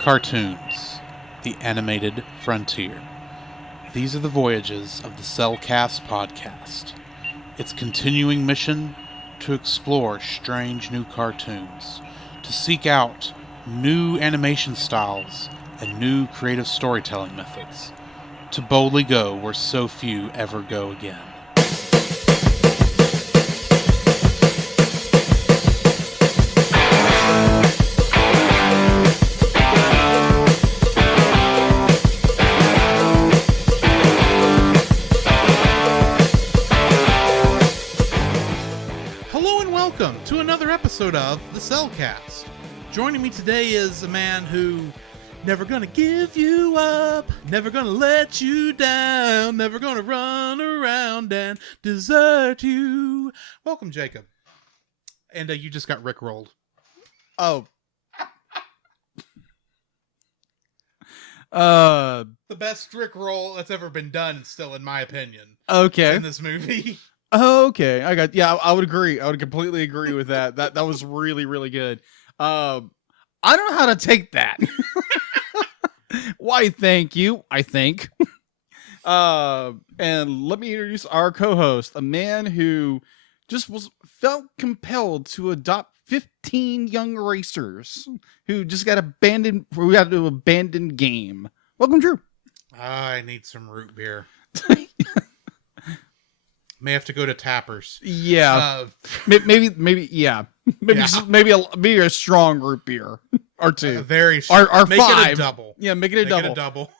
Cartoons, the animated frontier. These are the voyages of the Cellcast podcast. Its continuing mission to explore strange new cartoons, to seek out new animation styles and new creative storytelling methods, to boldly go where so few ever go again. To another episode of the Cellcast. Joining me today is a man who never gonna give you up, never gonna let you down, never gonna run around and desert you. Welcome, Jacob. And you just got rickrolled. Oh. The best rickroll that's ever been done, still, in my opinion. Okay. In this movie. Okay. I would agree. I would completely agree with that. That was really, really good. I don't know how to take that. Why, thank you, I think. And let me introduce our co-host, a man who just felt compelled to adopt 15 young racers who just got abandoned. We got to abandon game. Welcome, Drew. I need some root beer. May have to go to Tappers. Yeah, maybe. Yeah, maybe a strong root beer or two. Very or make five. It a double. Yeah, make it a double.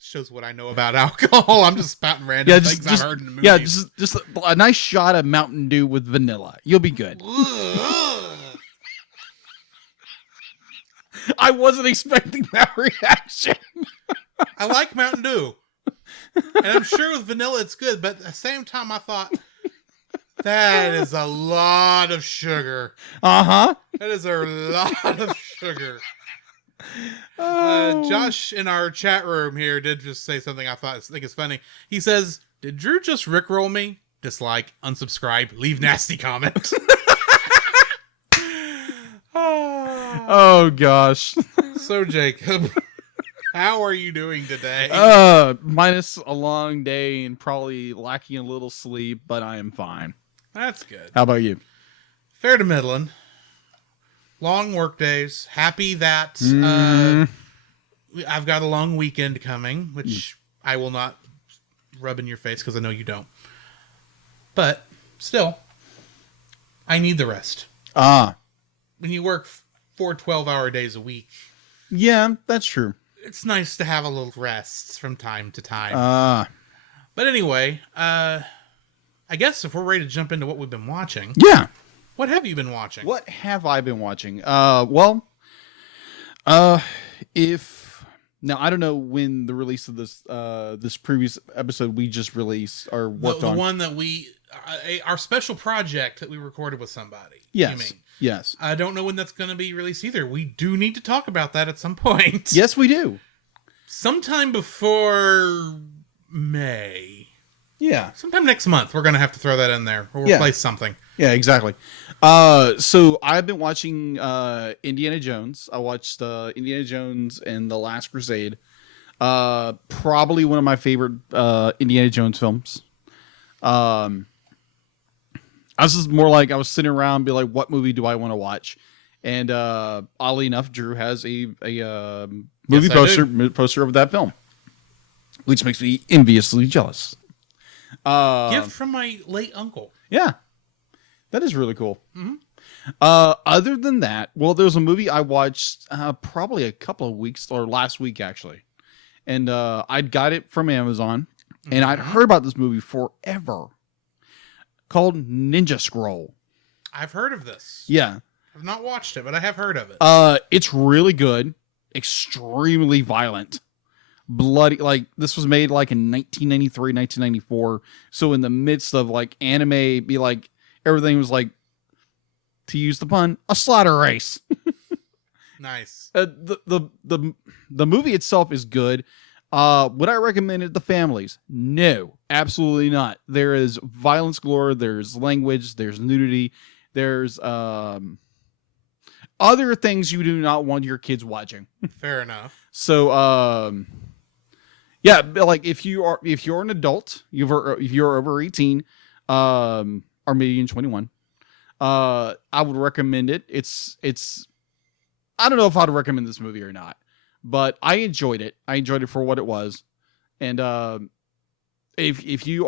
Shows what I know about alcohol. I'm just spouting random things I've heard in the movie. Yeah, just a nice shot of Mountain Dew with vanilla. You'll be good. I wasn't expecting that reaction. I like Mountain Dew. And I'm sure with vanilla it's good, but at the same time I thought, that is a lot of sugar. Uh-huh. That is a lot of sugar. Josh in our chat room here did just say something I think is funny. He says, did Drew just rickroll me? Dislike, unsubscribe, leave nasty comments. Oh gosh. So Jacob, how are you doing today? Minus a long day and probably lacking a little sleep, but I am fine. That's good. How about you? Fair to middling. Long work days. Happy that I've got a long weekend coming, which I will not rub in your face because I know you don't. But still, I need the rest. When you work 4 12-hour days a week. Yeah, that's true. It's nice to have a little rest from time to time. But anyway, I guess if we're ready to jump into what we've been watching. Yeah. What have you been watching? What have I been watching? If now I don't know when the release of this previous episode we just released or worked on. The one that we our special project that we recorded with somebody. Yes. You mean? Yes. I don't know when that's going to be released either. We do need to talk about that at some point. Yes, we do. Sometime before May. Yeah. Sometime next month, we're going to have to throw that in there. Or replace something. Yeah, exactly. So I've been watching Indiana Jones. I watched Indiana Jones and The Last Crusade. Probably one of my favorite Indiana Jones films. I was just more like I was sitting around and be like, what movie do I want to watch? And oddly enough, Drew has a movie poster of that film, which makes me enviously jealous. Gift from my late uncle. Yeah, that is really cool. Mm-hmm. Other than that, well, there was a movie I watched probably a couple of weeks or last week actually, and I'd got it from Amazon, and I'd heard about this movie forever. Called Ninja Scroll. I've heard of this. Yeah. I've not watched it, but I have heard of it. It's really good. Extremely violent. Bloody. Like, this was made like in 1993, 1994. So in the midst of like anime, be like, everything was like, to use the pun, a slaughter race. Nice. The movie itself is good. Would I recommend it to families? No, absolutely not. There is violence galore. There's language. There's nudity. There's other things you do not want your kids watching. Fair enough. So, yeah, but like if you're an adult, if you're over 18, or maybe in 21, I would recommend it. It's I don't know if I'd recommend this movie or not, but I enjoyed it. I enjoyed it for what it was, and if you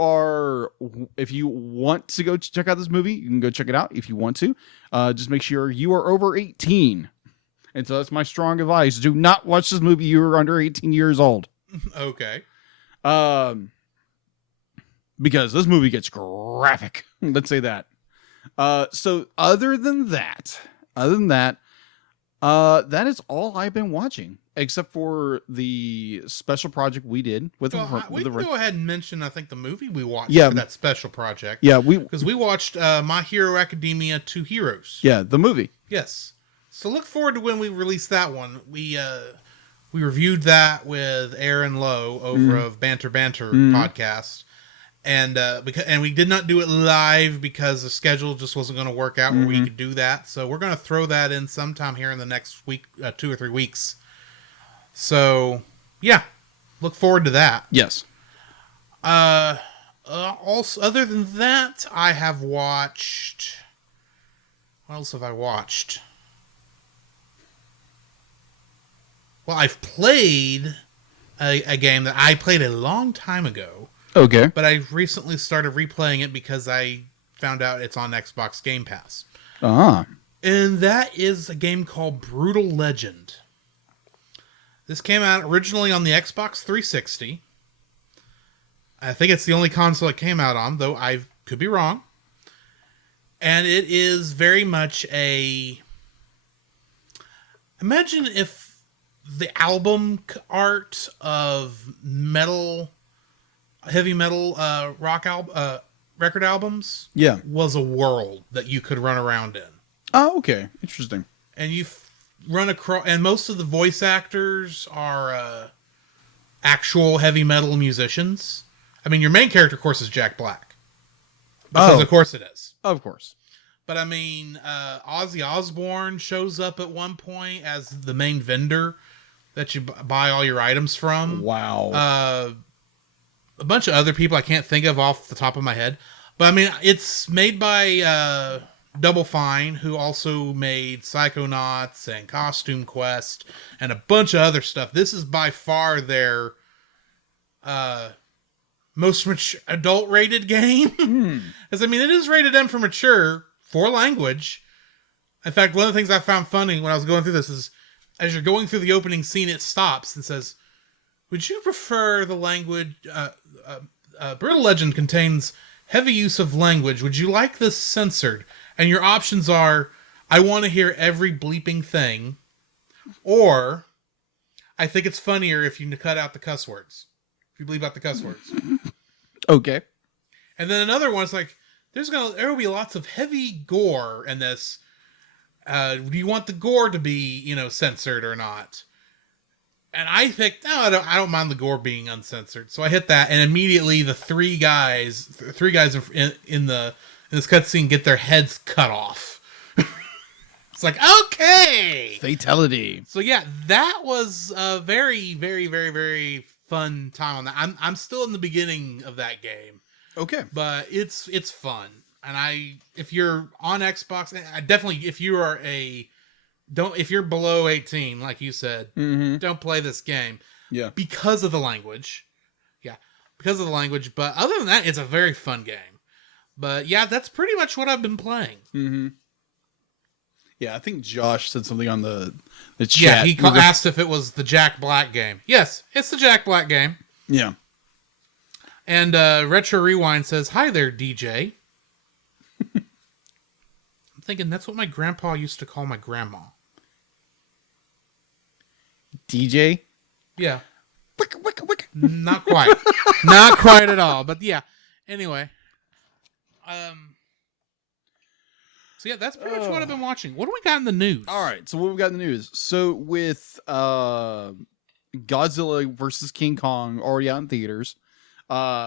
want to go check out this movie, you can go check it out if you want to. Just make sure you are over 18. And so that's my strong advice. Do not watch this movie. You are under 18 years old. Okay. Because this movie gets graphic. Let's say that. So other than that, that is all I've been watching, except for the special project we did with we can go ahead and mention, I think, the movie we watched for that special project. Yeah, because we watched My Hero Academia 2 Heroes. Yeah, the movie. Yes. So look forward to when we release that one. We reviewed that with Aaron Lowe over of Banter podcast. And we did not do it live because the schedule just wasn't going to work out where we could do that. So we're going to throw that in sometime here in the next week, 2 or 3 weeks. So yeah, look forward to that. Yes. Also, other than that, I have watched. What else have I watched? Well, I've played a game that I played a long time ago. Okay. But I recently started replaying it because I found out it's on Xbox Game Pass. Ah. And that is a game called Brutal Legend. This came out originally on the Xbox 360. I think it's the only console it came out on, though I could be wrong. And it is very much a... Imagine if the album art of heavy metal record albums was a world that you could run around in. Oh, okay. Interesting. And you run across, and most of the voice actors are actual heavy metal musicians. I mean, your main character, of course, is Jack Black. Because of course it is. Of course. But I mean, Ozzy Osbourne shows up at one point as the main vendor that you buy all your items from. Wow. A bunch of other people I can't think of off the top of my head. But I mean, it's made by Double Fine, who also made Psychonauts and Costume Quest and a bunch of other stuff. This is by far their most mature adult rated game. Because I mean, it is rated M for mature for language. In fact, one of the things I found funny when I was going through this is, as you're going through the opening scene, it stops and says, "Would you prefer the language? Brutal Legend contains heavy use of language. Would you like this censored?" And your options are, "I want to hear every bleeping thing," or "I think it's funnier if you cut out the cuss words. If you bleep out the cuss words." Okay. And then another one is like, there will be lots of heavy gore in this. Do you want the gore to be, censored or not? And I picked, no, I don't mind the gore being uncensored. So I hit that, and immediately the three guys in this cutscene get their heads cut off. It's like, okay, fatality. So yeah, that was a very, very, very, very fun time on that. I'm still in the beginning of that game. Okay, but it's fun, and if you're on Xbox, I definitely, if you're below 18, like you said, don't play this game. Yeah. Because of the language. Yeah. Because of the language. But other than that, it's a very fun game. But yeah, that's pretty much what I've been playing. Mm-hmm. Yeah, I think Josh said something on the chat. Yeah, he asked if it was the Jack Black game. Yes, it's the Jack Black game. Yeah. And Retro Rewind says, "Hi there, DJ." I'm thinking that's what my grandpa used to call my grandma. DJ? Yeah. Wick. Not quite. Not quite at all. But yeah. Anyway. So yeah, that's pretty much what I've been watching. What do we got in the news? All right. So what we got in the news? So with Godzilla versus King Kong already out in theaters,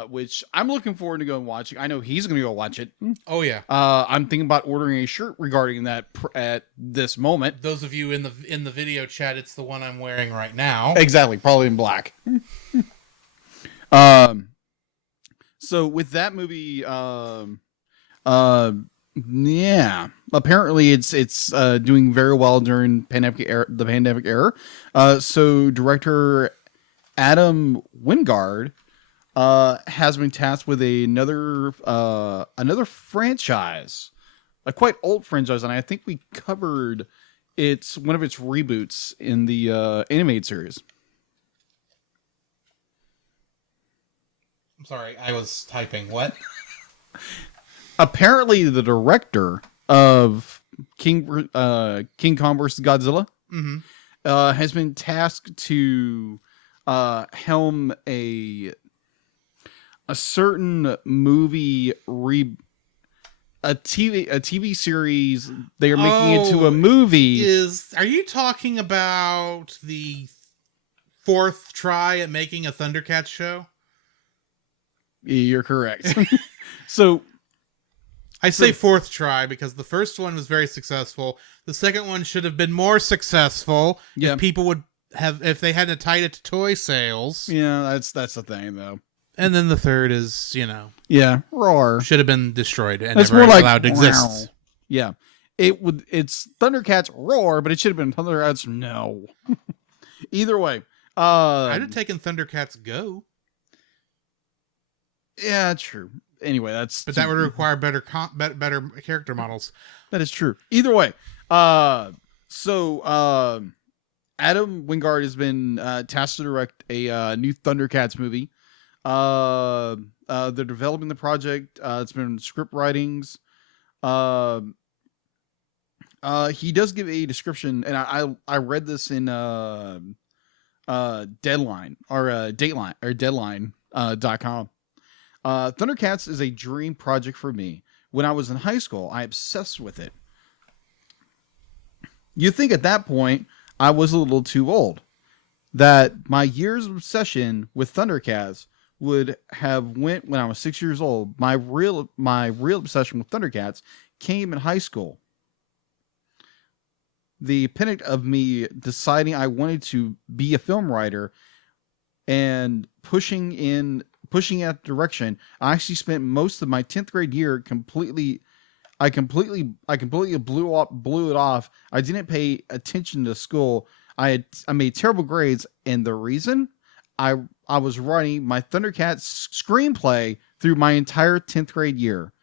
which I'm looking forward to going watching. I know he's going to go watch it. Oh yeah. I'm thinking about ordering a shirt regarding that at this moment. Those of you in the video chat, it's the one I'm wearing right now. Exactly, probably in black. So with that movie, yeah, apparently it's doing very well during the pandemic era. So director Adam Wingard has been tasked with another franchise, a quite old franchise, and I think we covered one of its reboots in the animated series. I'm sorry, I was typing. What? Apparently, the director of King Kong vs. Godzilla has been tasked to helm a certain movie a TV series they are making into a movie. Are you talking about the fourth try at making a Thundercats show? You're correct. So I say fourth try because the first one was very successful. The second one should have been more successful if people would have, if they hadn't tied it to toy sales. Yeah, that's the thing though. And then the third is, roar. Should have been destroyed and That's never more like allowed to exist. Yeah. It's Thundercats roar, but it should have been Thundercats no. Either way. I'd have taken Thundercats Go. Yeah, true. Anyway, but that would require better character models. That is true. Either way, so Adam Wingard has been tasked to direct a new Thundercats movie. They're developing the project. It's been script writings. He does give a description, and I read this in Deadline or Dateline or Deadline.com. Thundercats is a dream project for me. When I was in high school, I obsessed with it. You'd think at that point I was a little too old. That my years of obsession with Thundercats would have went when I was 6 years old. My real obsession with Thundercats came in high school. The pinnacle of me deciding I wanted to be a film writer and pushing in that direction. I actually spent most of my 10th grade year completely blew it off. I didn't pay attention to school. I made terrible grades, and the reason I was writing my Thundercats screenplay through my entire 10th grade year.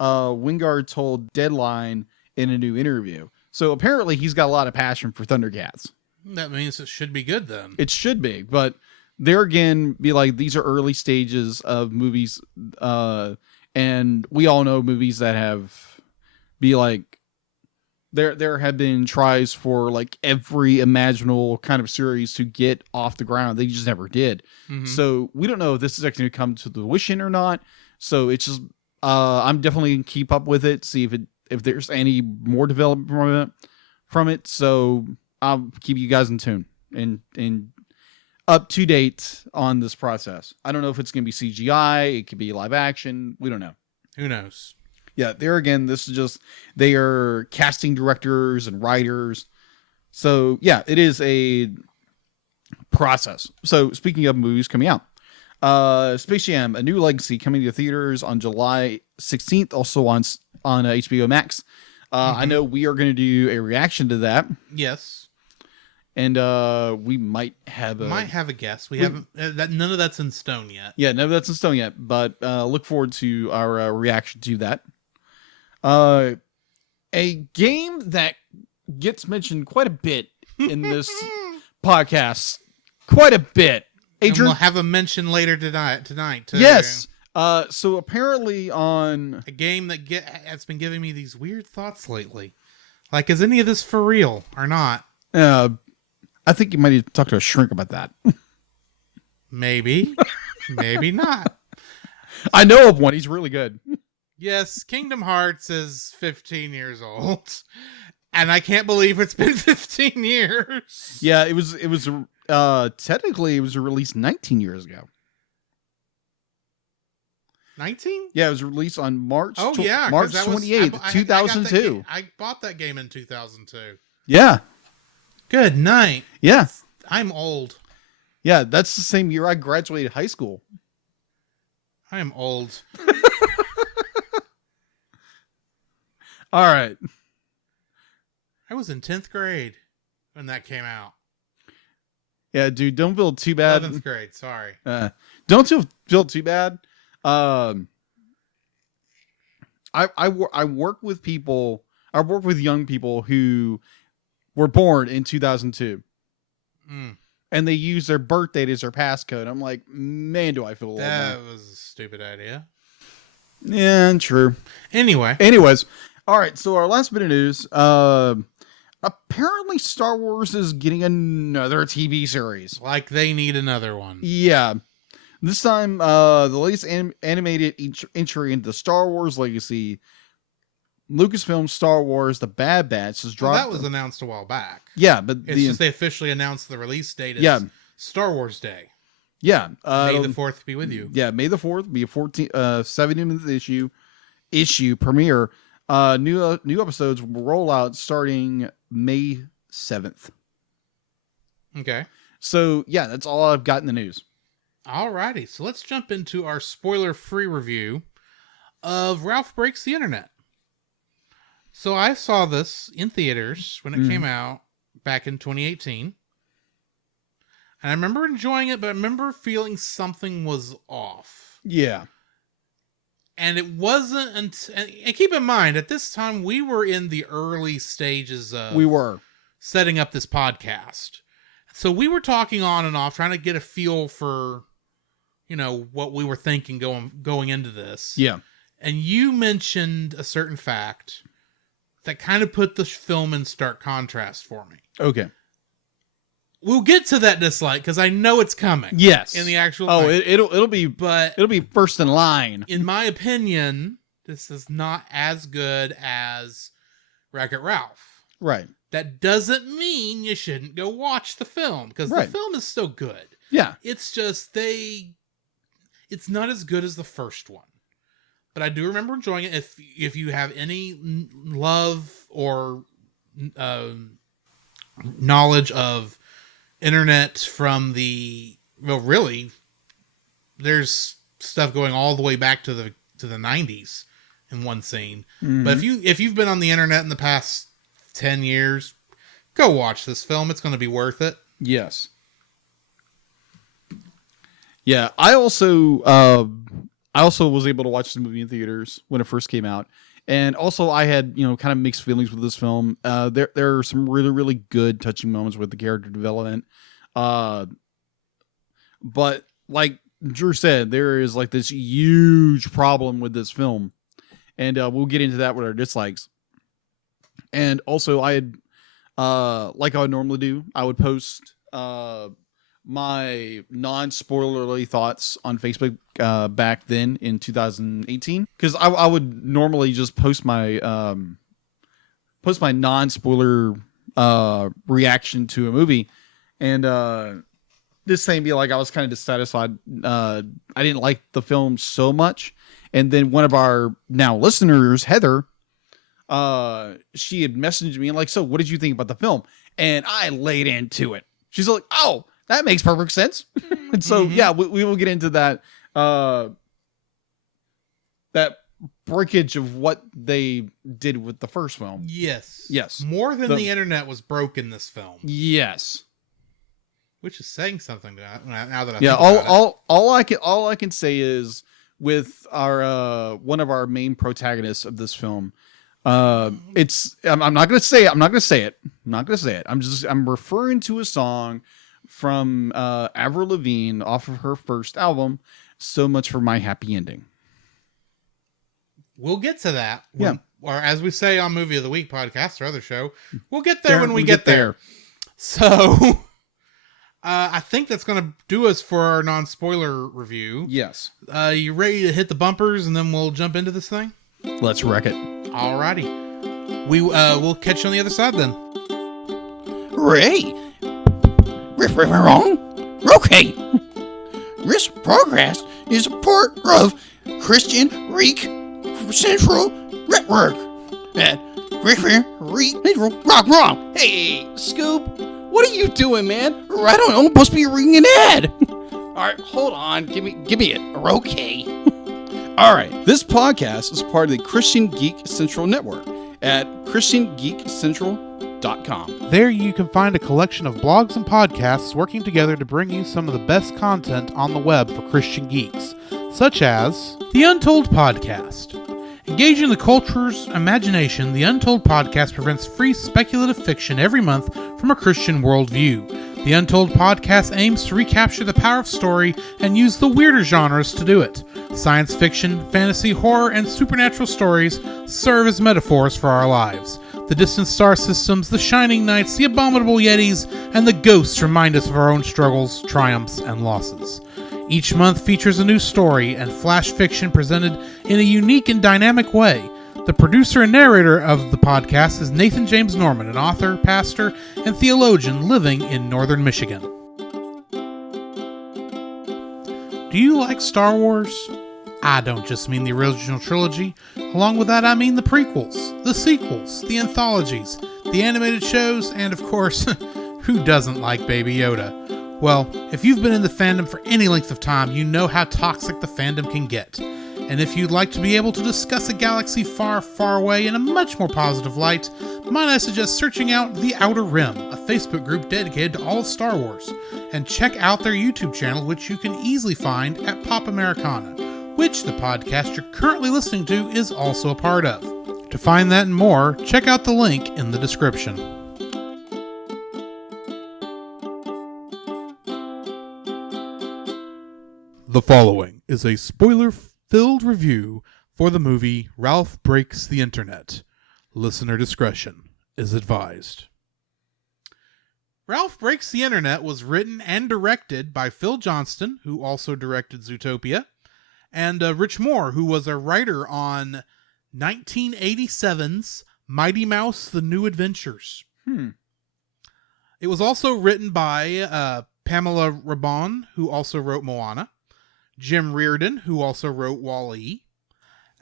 Wingard told Deadline in a new interview. So apparently he's got a lot of passion for Thundercats. That means it should be good then. It should be, but there again, be like, these are early stages of movies, and we all know movies that have be like there have been tries for like every imaginable kind of series to get off the ground. They just never did. Mm-hmm. So we don't know if this is actually going to come to fruition or not. So it's just I'm definitely going to keep up with it, see if there's any more development from it. So I'll keep you guys in tune and up to date on this process. I don't know if it's going to be CGI. It could be live action. We don't know. Who knows? Yeah, there again, this is just, they are casting directors and writers. So yeah, it is a process. So speaking of movies coming out, Space Jam: A New Legacy coming to theaters on July 16th, also on HBO Max. I know we are going to do a reaction to that. Yes. And we might have a guess. We haven't. None of that's in stone yet. Yeah, none of that's in stone yet. But look forward to our reaction to that. A game that gets mentioned quite a bit in this podcast, quite a bit. Adrian, and we'll have a mention later tonight too. Yes. So apparently on a game that's been giving me these weird thoughts lately. Like, is any of this for real or not? I think you might need to talk to a shrink about that. Maybe. Maybe not. I know of one. He's really good. Yes, Kingdom Hearts is 15 years old. And I can't believe it's been 15 years. Yeah, it was technically it was released 19 years ago. 19? Yeah, it was released on March. Oh, yeah. March 28th, 2002. I bought that game in 2002. Yeah. Good night. Yeah. I'm old. Yeah, that's the same year I graduated high school. I am old. All right. I was in 10th grade when that came out. Yeah, dude, don't feel too bad. 11th grade, sorry. Don't feel too bad. I work with people. I work with young people who were born in 2002, and they use their birth date as their passcode. I'm like, man, do I feel old. That was a stupid idea. Yeah, true. Anyways, all right. So our last bit of news. Apparently, Star Wars is getting another TV series. like they need another one. Yeah. This time, the latest animated entry into the Star Wars legacy, Lucasfilm Star Wars The Bad Batch, has dropped. Well, that was announced a while back. Yeah, but it's just they officially announced the release date as Star Wars Day. Yeah. May the 4th be with you. Yeah, May the 4th be a 70th issue premiere. New episodes will roll out starting May 7th. Okay. So, yeah, that's all I've got in the news. Alrighty, so let's jump into our spoiler-free review of Ralph Breaks the Internet. So I saw this in theaters when it came out back in 2018. And I remember enjoying it, but I remember feeling something was off. Yeah. And it wasn't until... And keep in mind, at this time, we were in the early stages of... We were. Setting up this podcast. So we were talking on and off, trying to get a feel for... what we were thinking going into this. Yeah. And you mentioned a certain fact that kind of put the film in stark contrast for me. Okay. We'll get to that dislike because I know it's coming. Yes. In the actual thing. It'll be first in line. In my opinion, this is not as good as Wreck-It Ralph. Right. That doesn't mean you shouldn't go watch the film because the film is still good. Yeah. It's just it's not as good as the first one. But I do remember enjoying it. If you have any love or knowledge of internet from really, there's stuff going all the way back to the 90s in one scene. Mm-hmm. But if you've been on the internet in the past 10 years, go watch this film. It's going to be worth it. Yes. Yeah, I also was able to watch the movie in theaters when it first came out, and also I had kind of mixed feelings with this film. There are some really, really good touching moments with the character development, but like Drew said, there is like this huge problem with this film, and we'll get into that with our dislikes. And also, I had like I would normally do, I would post my non-spoilerly thoughts on Facebook back then in 2018, because I would normally just post my non-spoiler reaction to a movie, and this thing be like I was kind of dissatisfied. I didn't like the film so much, and then one of our now listeners, Heather, she had messaged me and like, so what did you think about the film? And I laid into it. She's like, oh, that makes perfect sense. And so, yeah, we will get into that, that breakage of what they did with the first film. Yes. Yes. More than the internet was broke in this film. Yes. Which is saying something now that I think about it. All I can say is with our one of our main protagonists of this film, I'm not gonna say it. I'm referring to a song from Avril Lavigne off of her first album, So Much for My Happy Ending. We'll get to that. Or as we say on Movie of the Week podcast or other show, we'll get there when we get there. So I think that's going to do us for our non-spoiler review. Yes. You ready to hit the bumpers and then we'll jump into this thing? Let's wreck it. Alrighty. We'll catch you on the other side then. Ray. Wrong. Okay. This podcast is a part of Christian Geek Central Network at Christian Geek Central. Wrong. Hey, Scoop, what are you doing, man? I don't know. I'm supposed to be reading an ad. All right, hold on. Give me it. Okay. All right, this podcast is part of the Christian Geek Central Network at ChristianGeekCentral.com. There you can find a collection of blogs and podcasts working together to bring you some of the best content on the web for Christian geeks, such as The Untold Podcast. Engaging the culture's imagination, The Untold Podcast presents free speculative fiction every month from a Christian worldview. The Untold Podcast aims to recapture the power of story and use the weirder genres to do it. Science fiction, fantasy, horror, and supernatural stories serve as metaphors for our lives. The distant star systems, the shining nights, the abominable yetis, and the ghosts remind us of our own struggles, triumphs, and losses. Each month features a new story and flash fiction presented in a unique and dynamic way. The producer and narrator of the podcast is Nathan James Norman, an author, pastor, and theologian living in northern Michigan. Do you like Star Wars? I don't just mean the original trilogy. Along with that, I mean the prequels, the sequels, the anthologies, the animated shows, and of course, who doesn't like Baby Yoda? Well, if you've been in the fandom for any length of time, you know how toxic the fandom can get. And if you'd like to be able to discuss a galaxy far, far away in a much more positive light, might I suggest searching out The Outer Rim, a Facebook group dedicated to all of Star Wars, and check out their YouTube channel, which you can easily find at Pop Americana, which the podcast you're currently listening to is also a part of. To find that and more, check out the link in the description. The following is a spoiler-filled review for the movie Ralph Breaks the Internet. Listener discretion is advised. Ralph Breaks the Internet was written and directed by Phil Johnston, who also directed Zootopia, and Rich Moore, who was a writer on 1987's Mighty Mouse: The New Adventures. It was also written by Pamela Rabon, who also wrote Moana, Jim Reardon, who also wrote Wall-E,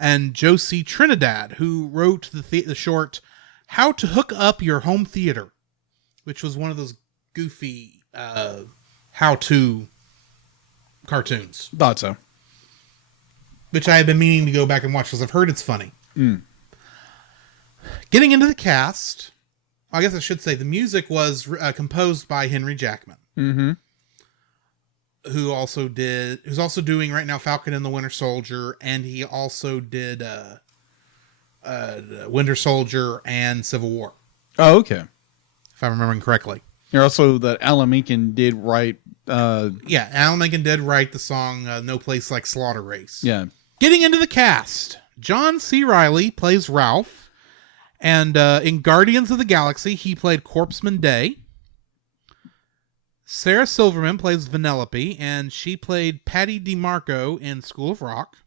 and Josie Trinidad, who wrote the short How to Hook Up Your Home Theater, which was one of those goofy how-to cartoons. Thought so. Which I have been meaning to go back and watch because I've heard it's funny. Getting into the cast, I guess I should say the music was composed by Henry Jackman. Who's also doing right now Falcon and the Winter Soldier, and he also did Winter Soldier and Civil War. Oh, okay. If I'm remembering correctly. You're also that Alan Menken did write. Yeah, Alan Menken did write the song No Place Like Slaughter Race. Yeah. Getting into the cast, John C. Reilly plays Ralph, and in Guardians of the Galaxy, he played Corpseman Day. Sarah Silverman plays Vanellope, and she played Patty DeMarco in School of Rock.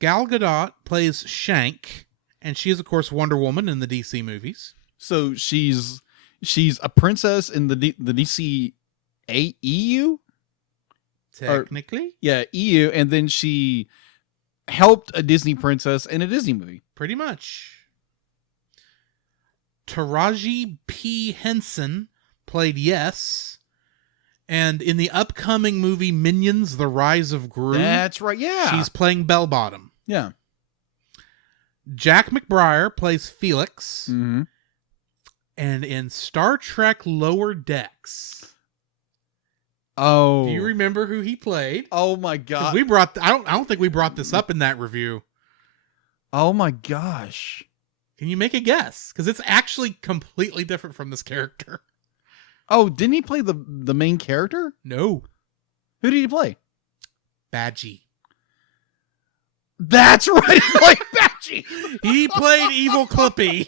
Gal Gadot plays Shank, and she is, of course, Wonder Woman in the DC movies. So she's a princess in the DC EU? Technically? EU, and then she helped a Disney princess in a Disney movie. Pretty much. Taraji P. Henson played Yes, and in the upcoming movie Minions: The Rise of Gru, That's right, yeah. she's playing Bell Bottom. Yeah. Jack McBrayer plays Felix, Mm-hmm. and in Star Trek Lower Decks, Oh. do you remember who he played? Oh my god. We brought. I don't think we brought this up in that review. Oh my gosh. Can you make a guess? Because it's actually completely different from this character. Oh, didn't he play the main character? No, Who did he play? Badgie. That's right. He played Badgie. He played Evil Clippy.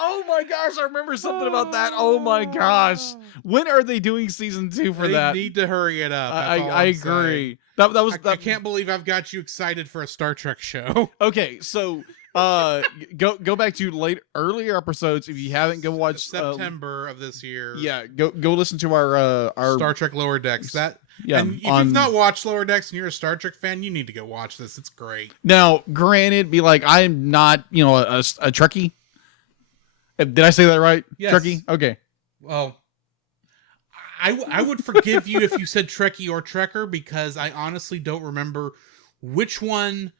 Oh my gosh, I remember something about that. Oh my gosh. When are they doing season 2 for that? They need to hurry it up. I agree. That was I can't believe I've got you excited for a Star Trek show. Okay, so Go back to earlier episodes if you haven't. Go watch September of this year. Yeah, go listen to our Star Trek Lower Decks. And if you've not watched Lower Decks and you're a Star Trek fan, you need to go watch this. It's great. Now, granted, I'm not a Trekkie. Did I say that right? Yes. Trekkie. Okay. Well, I would forgive you if you said Trekkie or Trekker, because I honestly don't remember which one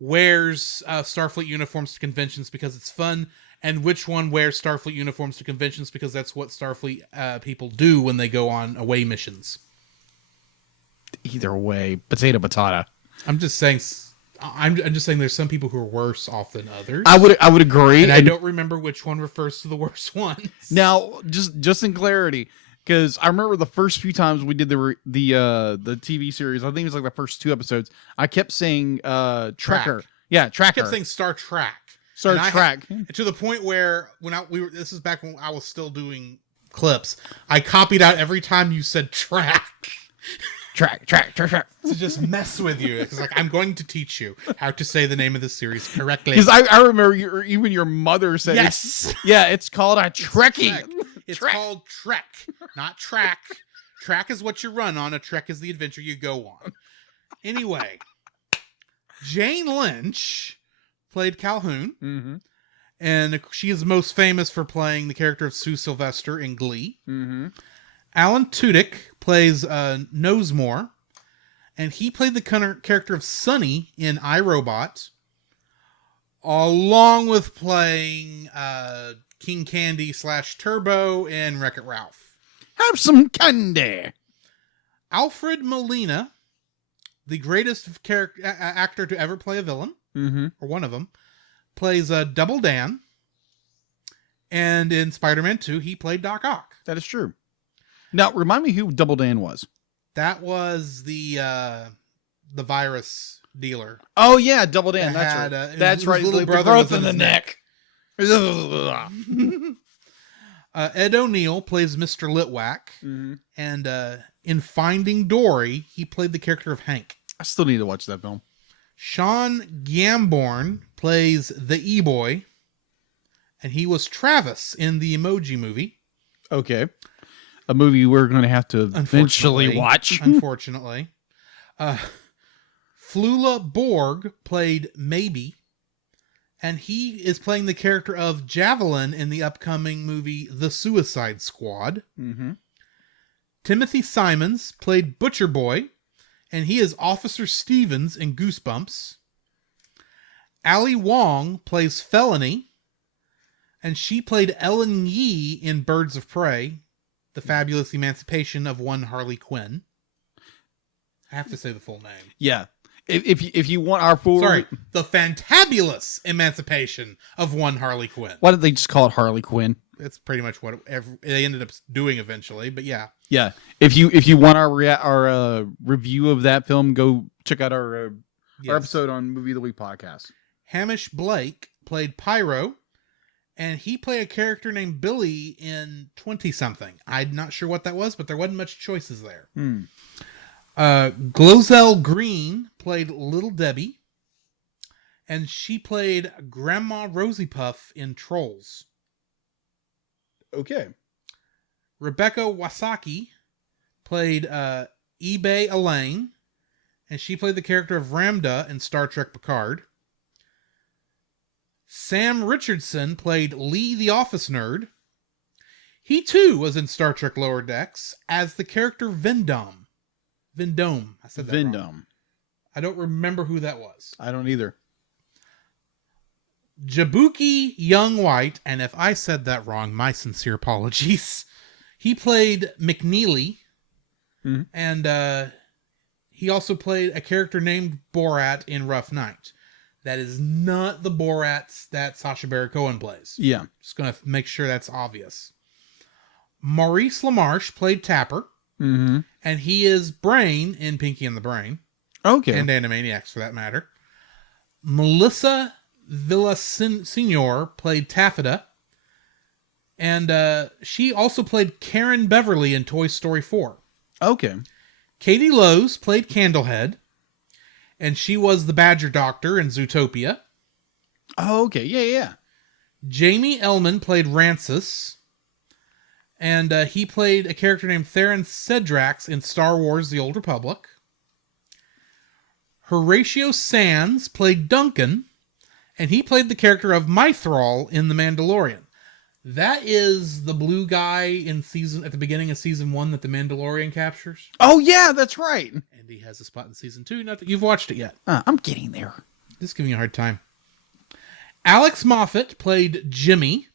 wears Starfleet uniforms to conventions because it's fun, and which one wears Starfleet uniforms to conventions because that's what Starfleet people do when they go on away missions. Either way, potato patata. I'm just saying there's some people who are worse off than others. I would agree, and I don't remember which one refers to the worst ones. Now, just in clarity, because I remember the first few times we did the TV series, I think it was like the first 2 episodes, I kept saying Trekker. Track. Yeah, Tracker. I kept saying Star Trek. Star Trek. To the point where this is back when I was still doing clips, I copied out every time you said track. Track. To just mess with you. It's like, I'm going to teach you how to say the name of the series correctly. Because I remember even your mother said, yes. It's called a Trekkie. It's called Trek, not Track. Track is what you run on. A Trek is the adventure you go on. Anyway, Jane Lynch played Calhoun. Mm-hmm. And she is most famous for playing the character of Sue Sylvester in Glee. Mm-hmm. Alan Tudyk plays Nosemore, and he played the character of Sonny in iRobot, along with playing King Candy / Turbo in Wreck-It Ralph. Have some candy. Alfred Molina, the greatest actor to ever play a villain, or one of them, plays Double Dan, and in Spider-Man 2, he played Doc Ock. That is true. Now, remind me who Double Dan was. That was the virus dealer. Oh yeah, Double Dan. That That's had, right. That's right. Little The brother growth was in the his neck. Ed O'Neill plays Mr. Litwack, and in Finding Dory, he played the character of Hank. I still need to watch that film. Sean Gamborn plays the E-Boy, and he was Travis in the Emoji Movie. Okay. A movie we're going to have to eventually watch. Unfortunately. Flula Borg played Maybe, and he is playing the character of Javelin in the upcoming movie The Suicide Squad. Mm-hmm. Timothy Simons played Butcher Boy, and he is Officer Stevens in Goosebumps. Ali Wong plays Felony, and she played Ellen Yee in Birds of Prey, The Fabulous Emancipation of One Harley Quinn. I have to say the full name. Yeah. If you want our full... Sorry, The Fantabulous Emancipation of One Harley Quinn. Why did they just call it Harley Quinn? That's pretty much what they ended up doing eventually, but yeah. Yeah. If you want our review of that film, go check out our episode on Movie of the Week podcast. Hamish Blake played Pyro, and he played a character named Billy in 20-something. I'm not sure what that was, but there wasn't much choices there. Glozell Green played Little Debbie, and she played Grandma Rosie Puff in Trolls. Okay. Rebecca Wasaki played eBay Elaine, and she played the character of Ramda in Star Trek Picard. Sam Richardson played Lee the Office Nerd. He too was in Star Trek Lower Decks as the character Vendome. I said that wrong. I don't remember who that was. I don't either. Jabuki Young White, and if I said that wrong, my sincere apologies. He played McNeely, and he also played a character named Borat in Rough Night. That is not the Borat that Sacha Baron Cohen plays. Yeah. Just going to make sure that's obvious. Maurice LaMarche played Tapper, and he is Brain in Pinky and the Brain. Okay. And Animaniacs, for that matter. Melissa Villaseñor played Taffeta, and she also played Karen Beverly in Toy Story 4. Okay. Katie Lowes played Candlehead, and she was the Badger Doctor in Zootopia. Oh, okay. Yeah. Jamie Ellman played Rancis. And he played a character named Theron Cedrax in Star Wars The Old Republic. Horatio Sands played Duncan. And he played the character of Mythrol in The Mandalorian. That is the blue guy at the beginning of season 1 that the Mandalorian captures. Oh, yeah, that's right. And he has a spot in season 2. Not that you've watched it yet. I'm getting there. Just giving you a hard time. Alex Moffat played Jimmy.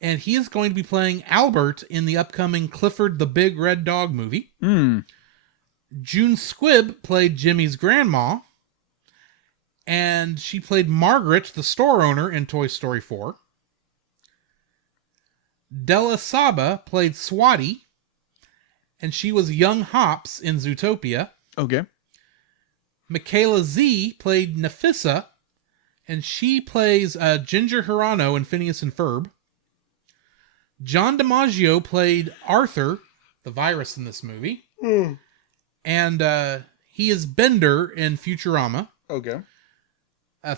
And he is going to be playing Albert in the upcoming Clifford the Big Red Dog movie. June Squibb played Jimmy's grandma. And she played Margaret, the store owner, in Toy Story 4. Della Saba played Swati, and she was young Hops in Zootopia. Okay. Michaela Z played Nafissa, and she plays Ginger Hirano in Phineas and Ferb. John DiMaggio played Arthur, the virus in this movie. And he is Bender in Futurama. Okay.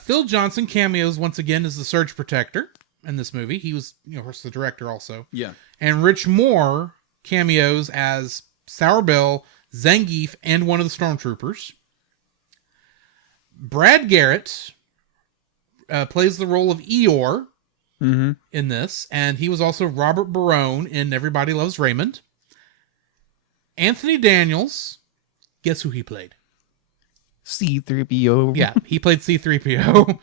Phil Johnson cameos once again as the Surge Protector in this movie. He was, of course, the director also. Yeah. And Rich Moore cameos as Sour Bill, Zangief, and one of the Stormtroopers. Brad Garrett plays the role of Eeyore in this, and he was also Robert Barone in Everybody Loves Raymond. Anthony Daniels, guess who he played? C-3PO. Yeah, he played C-3PO.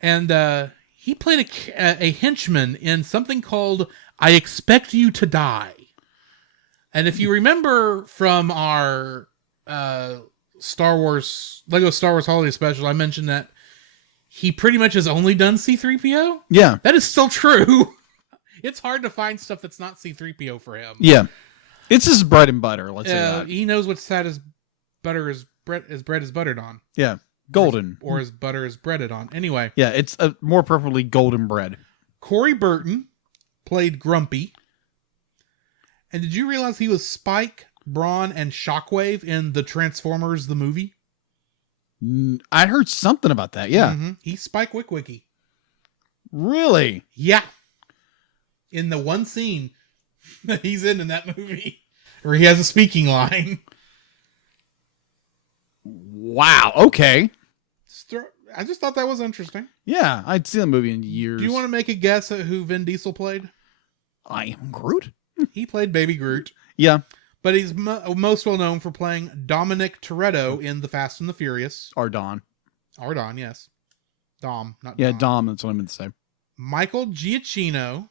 And he played a henchman in something called I Expect You to Die. And if you remember from our Lego Star Wars Holiday Special, I mentioned that he pretty much has only done C-3PO. Yeah. That is still true. It's hard to find stuff that's not C-3PO for him. Yeah. It's his bread and butter, let's say that. He knows what's sad as butter is bread is buttered on. Yeah. Golden. Or as butter is breaded on. Anyway. Yeah, it's more preferably golden bread. Corey Burton played Grumpy. And did you realize he was Spike, Brawn, and Shockwave in the Transformers the movie? I heard something about that, yeah. Mm-hmm. He's Spike Witwicky. Really? Yeah. In the one scene that he's in that movie. Where he has a speaking line. Wow, okay. I just thought that was interesting. Yeah, I'd seen the movie in years. Do you want to make a guess at who Vin Diesel played? I am Groot? He played Baby Groot. Yeah. But he's most well known for playing Dominic Toretto in The Fast and the Furious. Or Don. Or Don, yes. Dom, not Yeah, Dom. Dom, that's what I meant to say. Michael Giacchino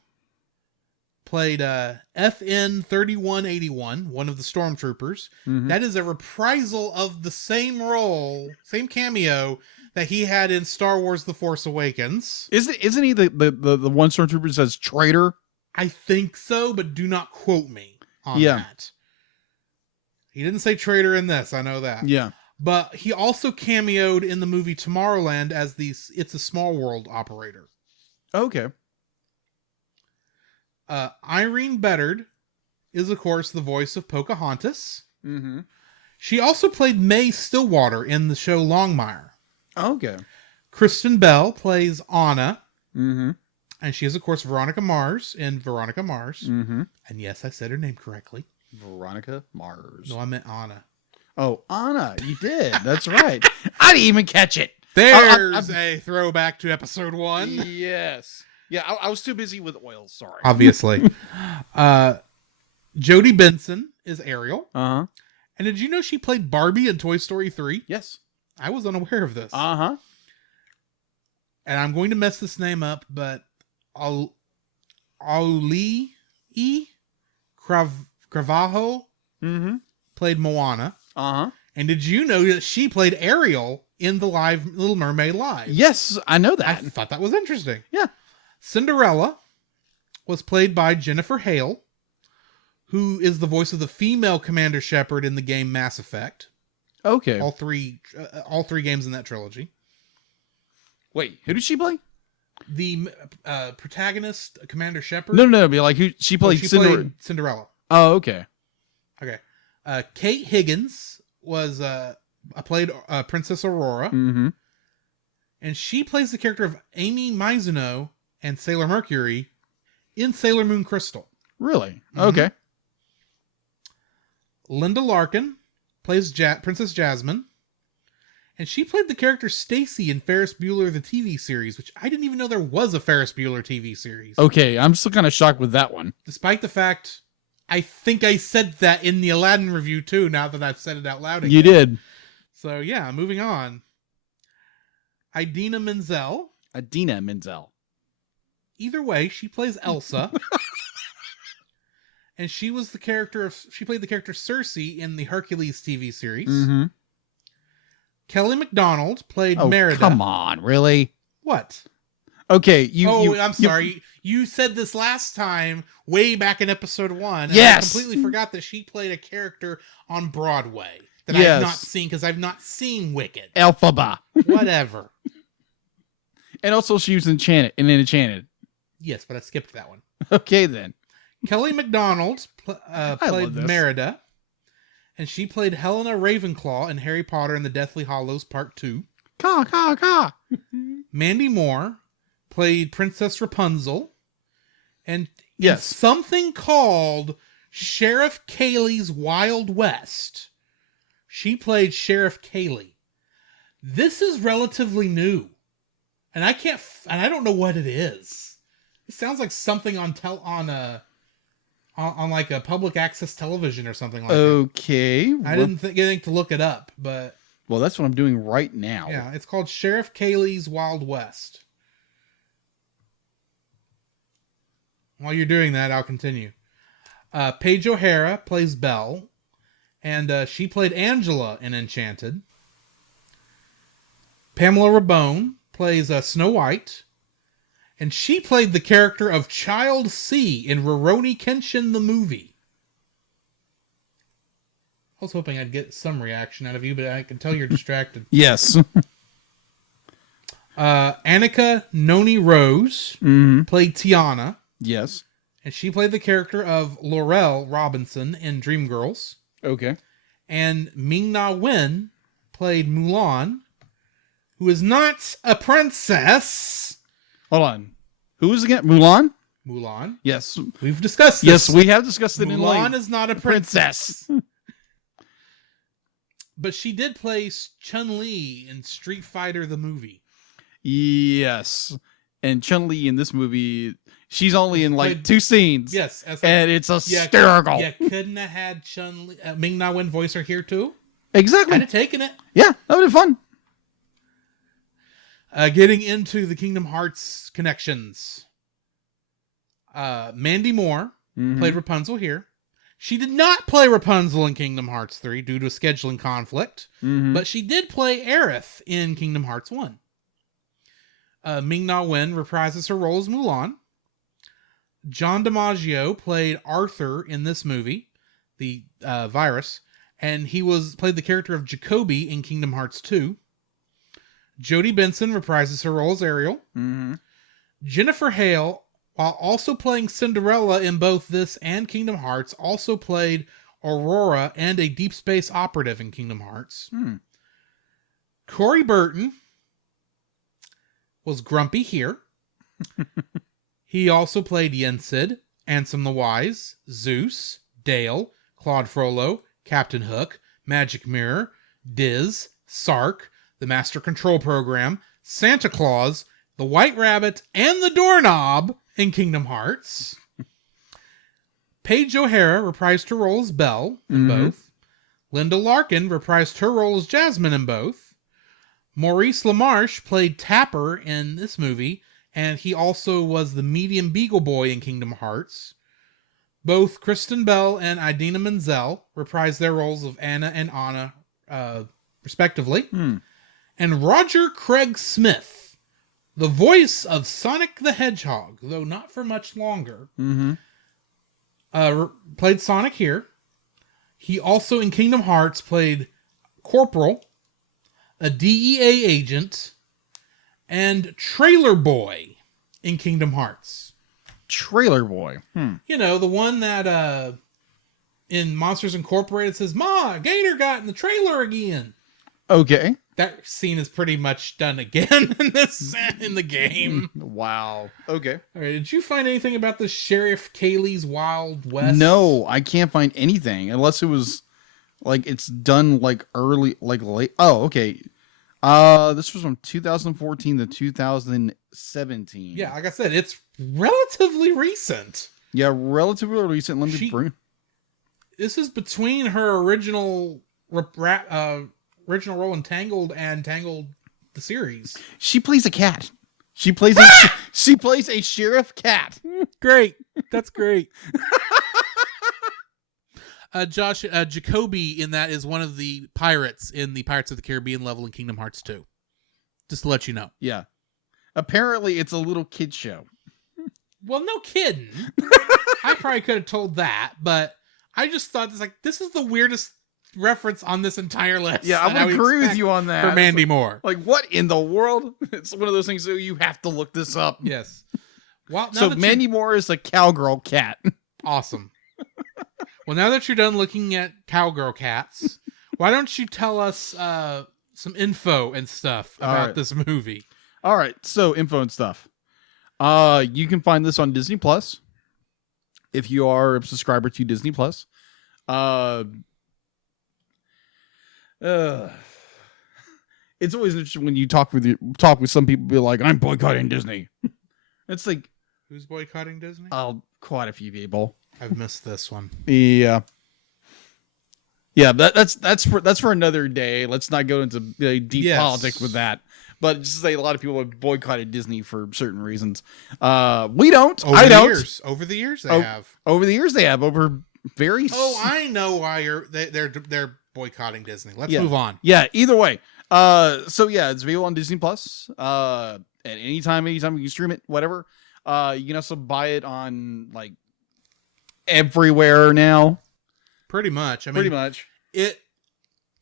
played FN 3181, one of the Stormtroopers. Mm-hmm. That is a reprisal of the same role, same cameo that he had in Star Wars The Force Awakens. Isn't he the one Stormtrooper that says traitor? I think so, but do not quote me on that. He didn't say traitor in this, I know that. Yeah. But he also cameoed in the movie Tomorrowland as the It's a Small World operator. Okay. Irene Beddard is, of course, the voice of Pocahontas. Mm-hmm. She also played May Stillwater in the show Longmire. Okay. Kristen Bell plays Anna. Mm-hmm. And she is, of course, Veronica Mars in Veronica Mars. Mm-hmm. And yes, I said her name correctly. Veronica Mars. No, I meant Anna. Oh, Anna, you did. That's right. I didn't even catch it. There's a throwback to episode 1. Yes. Yeah, I was too busy with oil. Sorry. Obviously. Jodie Benson is Ariel. Uh-huh. And did you know she played Barbie in Toy Story 3? Yes. I was unaware of this. Uh-huh. And I'm going to mess this name up, but Auli'i Cravajo played Moana. Uh-huh. And did you know that she played Ariel in the live Little Mermaid Live? Yes, I know I that. thought that was interesting. Yeah. Cinderella was played by Jennifer Hale, who is the voice of the female Commander Shepard in the game Mass Effect. Okay. All three games in that trilogy. Wait, who did she play? The protagonist, Commander Shepard. No. Be like who she played. Played Cinderella. Oh, okay. Okay. Kate Higgins was played Princess Aurora. Mm-hmm. And she plays the character of Amy Mizuno and Sailor Mercury in Sailor Moon Crystal. Really? Mhm. Okay. Linda Larkin plays Princess Jasmine. And she played the character Stacy in Ferris Bueller, the TV series, which I didn't even know there was a Ferris Bueller TV series. Okay, I'm still kind of shocked with that one. Despite the fact, I think I said that in the Aladdin review too, now that I've said it out loud again. You did. So yeah, moving on. Idina Menzel. Idina Menzel. Either way, she plays Elsa. And she played the character Cersei in the Hercules TV series. Mm-hmm. Kelly MacDonald played Oh, Merida. come on, really? What? Okay, I'm sorry. You said this last time, way back in episode 1. And Yes. I completely forgot that she played a character on Broadway that Yes. I've not seen because I've not seen Wicked. Elphaba. Whatever. And also she was Enchanted. Yes, but I skipped that one. Okay, then. Kelly MacDonald love played this. Merida. And she played Helena Ravenclaw in Harry Potter and the Deathly Hallows Part 2. Ka. Mandy Moore played Princess Rapunzel. And Yes. in something called Sheriff Kaylee's Wild West, she played Sheriff Kaylee. This is relatively new. And I don't know what it is. It sounds like something on like a public access television or something like that. Okay. I didn't think to look it up, but Well, that's what I'm doing right now. yeah, it's called Sheriff Kaylee's Wild West. While you're doing that, I'll continue. Paige O'Hara plays Belle, and she played Angela in Enchanted. Pamela Rabone plays Snow White, and she played the character of Child C in Rurouni Kenshin the movie. I was hoping I'd get some reaction out of you, but I can tell you're distracted. Yes. Annika Noni Rose Mm-hmm. played Tiana, Yes. and she played the character of Laurel Robinson in Dreamgirls. Okay. And Ming-Na Wen played Mulan, who is not a princess. Hold on. Who is again? Mulan? Mulan. Yes. We've discussed this. Yes, we have discussed it in Mulan length. is not a princess. But she did play Chun-Li in Street Fighter the movie. Yes. And Chun-Li in this movie, she's only in like Played- 2 scenes. Yes. And it's hysterical. You couldn't have had Chun-Li, Ming-Na Wen voice her here too? Exactly. I'd have taken it. Yeah, that would have been fun. Getting into the Kingdom Hearts connections. Mandy Moore Mhm. played Rapunzel here. She did not play Rapunzel in Kingdom Hearts 3 due to a scheduling conflict, Mhm. but she did play Aerith in Kingdom Hearts 1. Ming-Na Wen reprises her role as Mulan. John DiMaggio played Arthur in this movie, the virus, and he played the character of Jacoby in Kingdom Hearts 2. Jodie Benson reprises her role as Ariel. Mhm. Jennifer Hale, while also playing Cinderella in both this and Kingdom Hearts, also played Aurora and a deep space operative in Kingdom Hearts. Hmm. Corey Burton was Grumpy here. He also played Yensid, Ansem the Wise, Zeus, Dale, Claude Frollo, Captain Hook, Magic Mirror, Diz, Sark, the Master Control Program, Santa Claus, the White Rabbit, and the Doorknob in Kingdom Hearts. Paige O'Hara reprised her role as Belle in Mhm. both. Linda Larkin reprised her role as Jasmine in both. Maurice LaMarche played Tapper in this movie, and he also was the medium beagle boy in Kingdom Hearts. Both Kristen Bell and Idina Menzel reprised their roles of Anna and Anna, respectively. Hmm. And Roger Craig Smith, the voice of Sonic the Hedgehog, though not for much longer, Mhm. played Sonic here. He also, in Kingdom Hearts, played Corporal, a DEA agent, and Trailer Boy in Kingdom Hearts. Trailer Boy. Hmm. You know, the one that in Monsters Incorporated says, "Ma, Gator got in the trailer again." Okay. that scene is pretty much done again in the game. Wow. Okay. All right, did you find anything about the Sheriff Kaylee's Wild West? No, I can't find anything unless it was like it's done like early, like late. Oh, okay. This was from 2014 to 2017. Yeah, like I said, it's relatively recent. Yeah, relatively recent. Let me bring. This is between her original role in Tangled and Tangled the series. She plays a cat. She plays she plays a sheriff cat. Great. That's great. Josh, Jacoby in that is one of the pirates in the Pirates of the Caribbean level in Kingdom Hearts 2. Just to let you know. Yeah. Apparently, it's a little kid show. Well, no kidding. I probably could have told that, but I just thought this is the weirdest reference on this entire list. Yeah, I would agree with you on that. For Mandy Moore. Like, what in the world? It's one of those things that you have to look this up. Yes. Well, so Mandy Moore is a cowgirl cat. Awesome. Well, now that you're done looking at cowgirl cats, why don't you tell us some info and stuff about this movie? All right, so info and stuff. You can find this on Disney Plus if you are a subscriber to Disney Plus. It's always interesting when you talk with some people, be like, "I'm boycotting Disney." It's like, who's boycotting Disney? Quite a few people. I've missed this one. Yeah. That's for another day. Let's not go into deep politics with that. But just say a lot of people have boycotted Disney for certain reasons. We don't. Over the years, they have. Over the years, they have. Over very. Oh, I know why they're boycotting Disney. Let's move on. Yeah. Either way. So yeah, it's available on Disney Plus. At anytime you can stream it, whatever. You can also buy it on like everywhere now. Pretty much. Pretty much.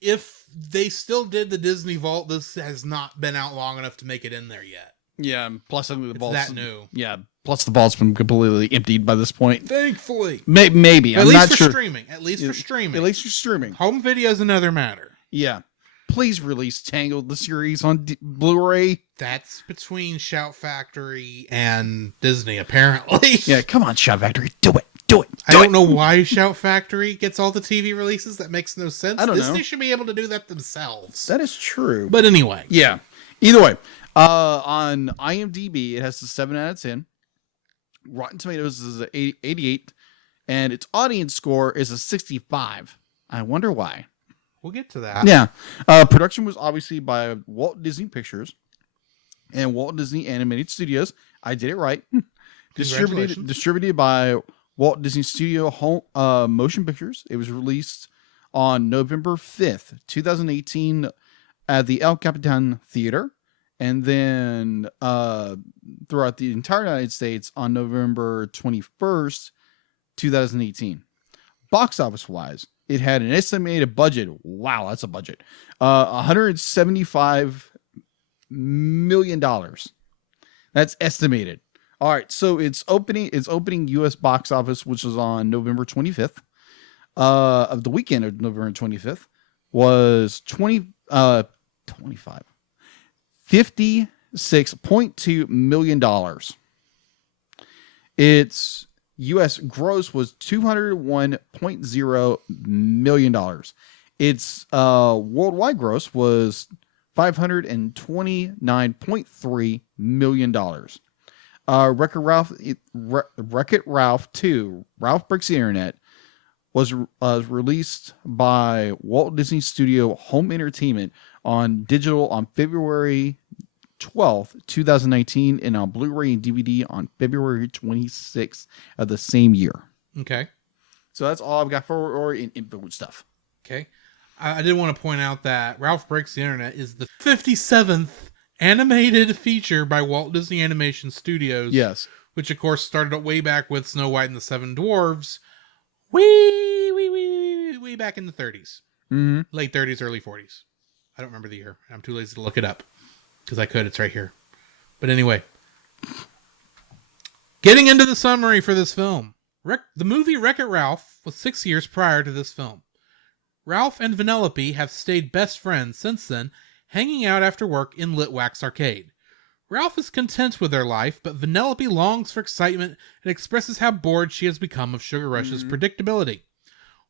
If they still did the Disney Vault, this has not been out long enough to make it in there yet. Yeah. Plus, I think the vault's that new. Yeah. Plus, the vault's been completely emptied by this point. Thankfully. Maybe. I'm not sure. At least for streaming. Home video is another matter. Yeah. Please release Tangled the series on Blu-ray. That's between Shout Factory and Disney, apparently. Yeah, come on, Shout Factory. Do it. I don't know why Shout Factory gets all the TV releases. That makes no sense. I don't know. Disney should be able to do that themselves. That is true. But anyway. Yeah. Either way. On IMDb, it has a 7 out of 10. Rotten Tomatoes is an 88. And its audience score is a 65. I wonder why. We'll get to that. Yeah. Production was obviously by Walt Disney Pictures and Walt Disney Animated Studios. I did it right. Distributed by Walt Disney Studio Home Motion Pictures. It was released on November 5th, 2018 at the El Capitan Theater. And then throughout the entire United States on November 21st, 2018. Box office wise, it had an estimated budget. Wow, that's a budget. $175 million. That's estimated. All right, so its opening U.S. box office, which was on November 25th, of the weekend of November 25th, was $56.2 million. Its U.S. gross was $201.0 million. Its worldwide gross was $529.3 million. Wreck-It Ralph 2, Ralph Breaks the Internet, was released by Walt Disney Studio Home Entertainment on digital on February 12th, 2019, and on Blu-ray and DVD on February 26th of the same year. Okay. So that's all I've got for info stuff. Okay. I did want to point out that Ralph Breaks the Internet is the 57th animated feature by Walt Disney Animation Studios. Yes. Which, of course, started way back with Snow White and the Seven Dwarfs. Way back in the 30s. Mm-hmm. Late 30s, early 40s. I don't remember the year. I'm too lazy to look it up. Because I could. It's right here. But anyway. Getting into the summary for this film. The movie Wreck-It Ralph was 6 years prior to this film. Ralph and Vanellope have stayed best friends since then hanging out after work in Litwack's arcade. Ralph is content with their life, but Vanellope longs for excitement and expresses how bored she has become of Sugar Rush's predictability.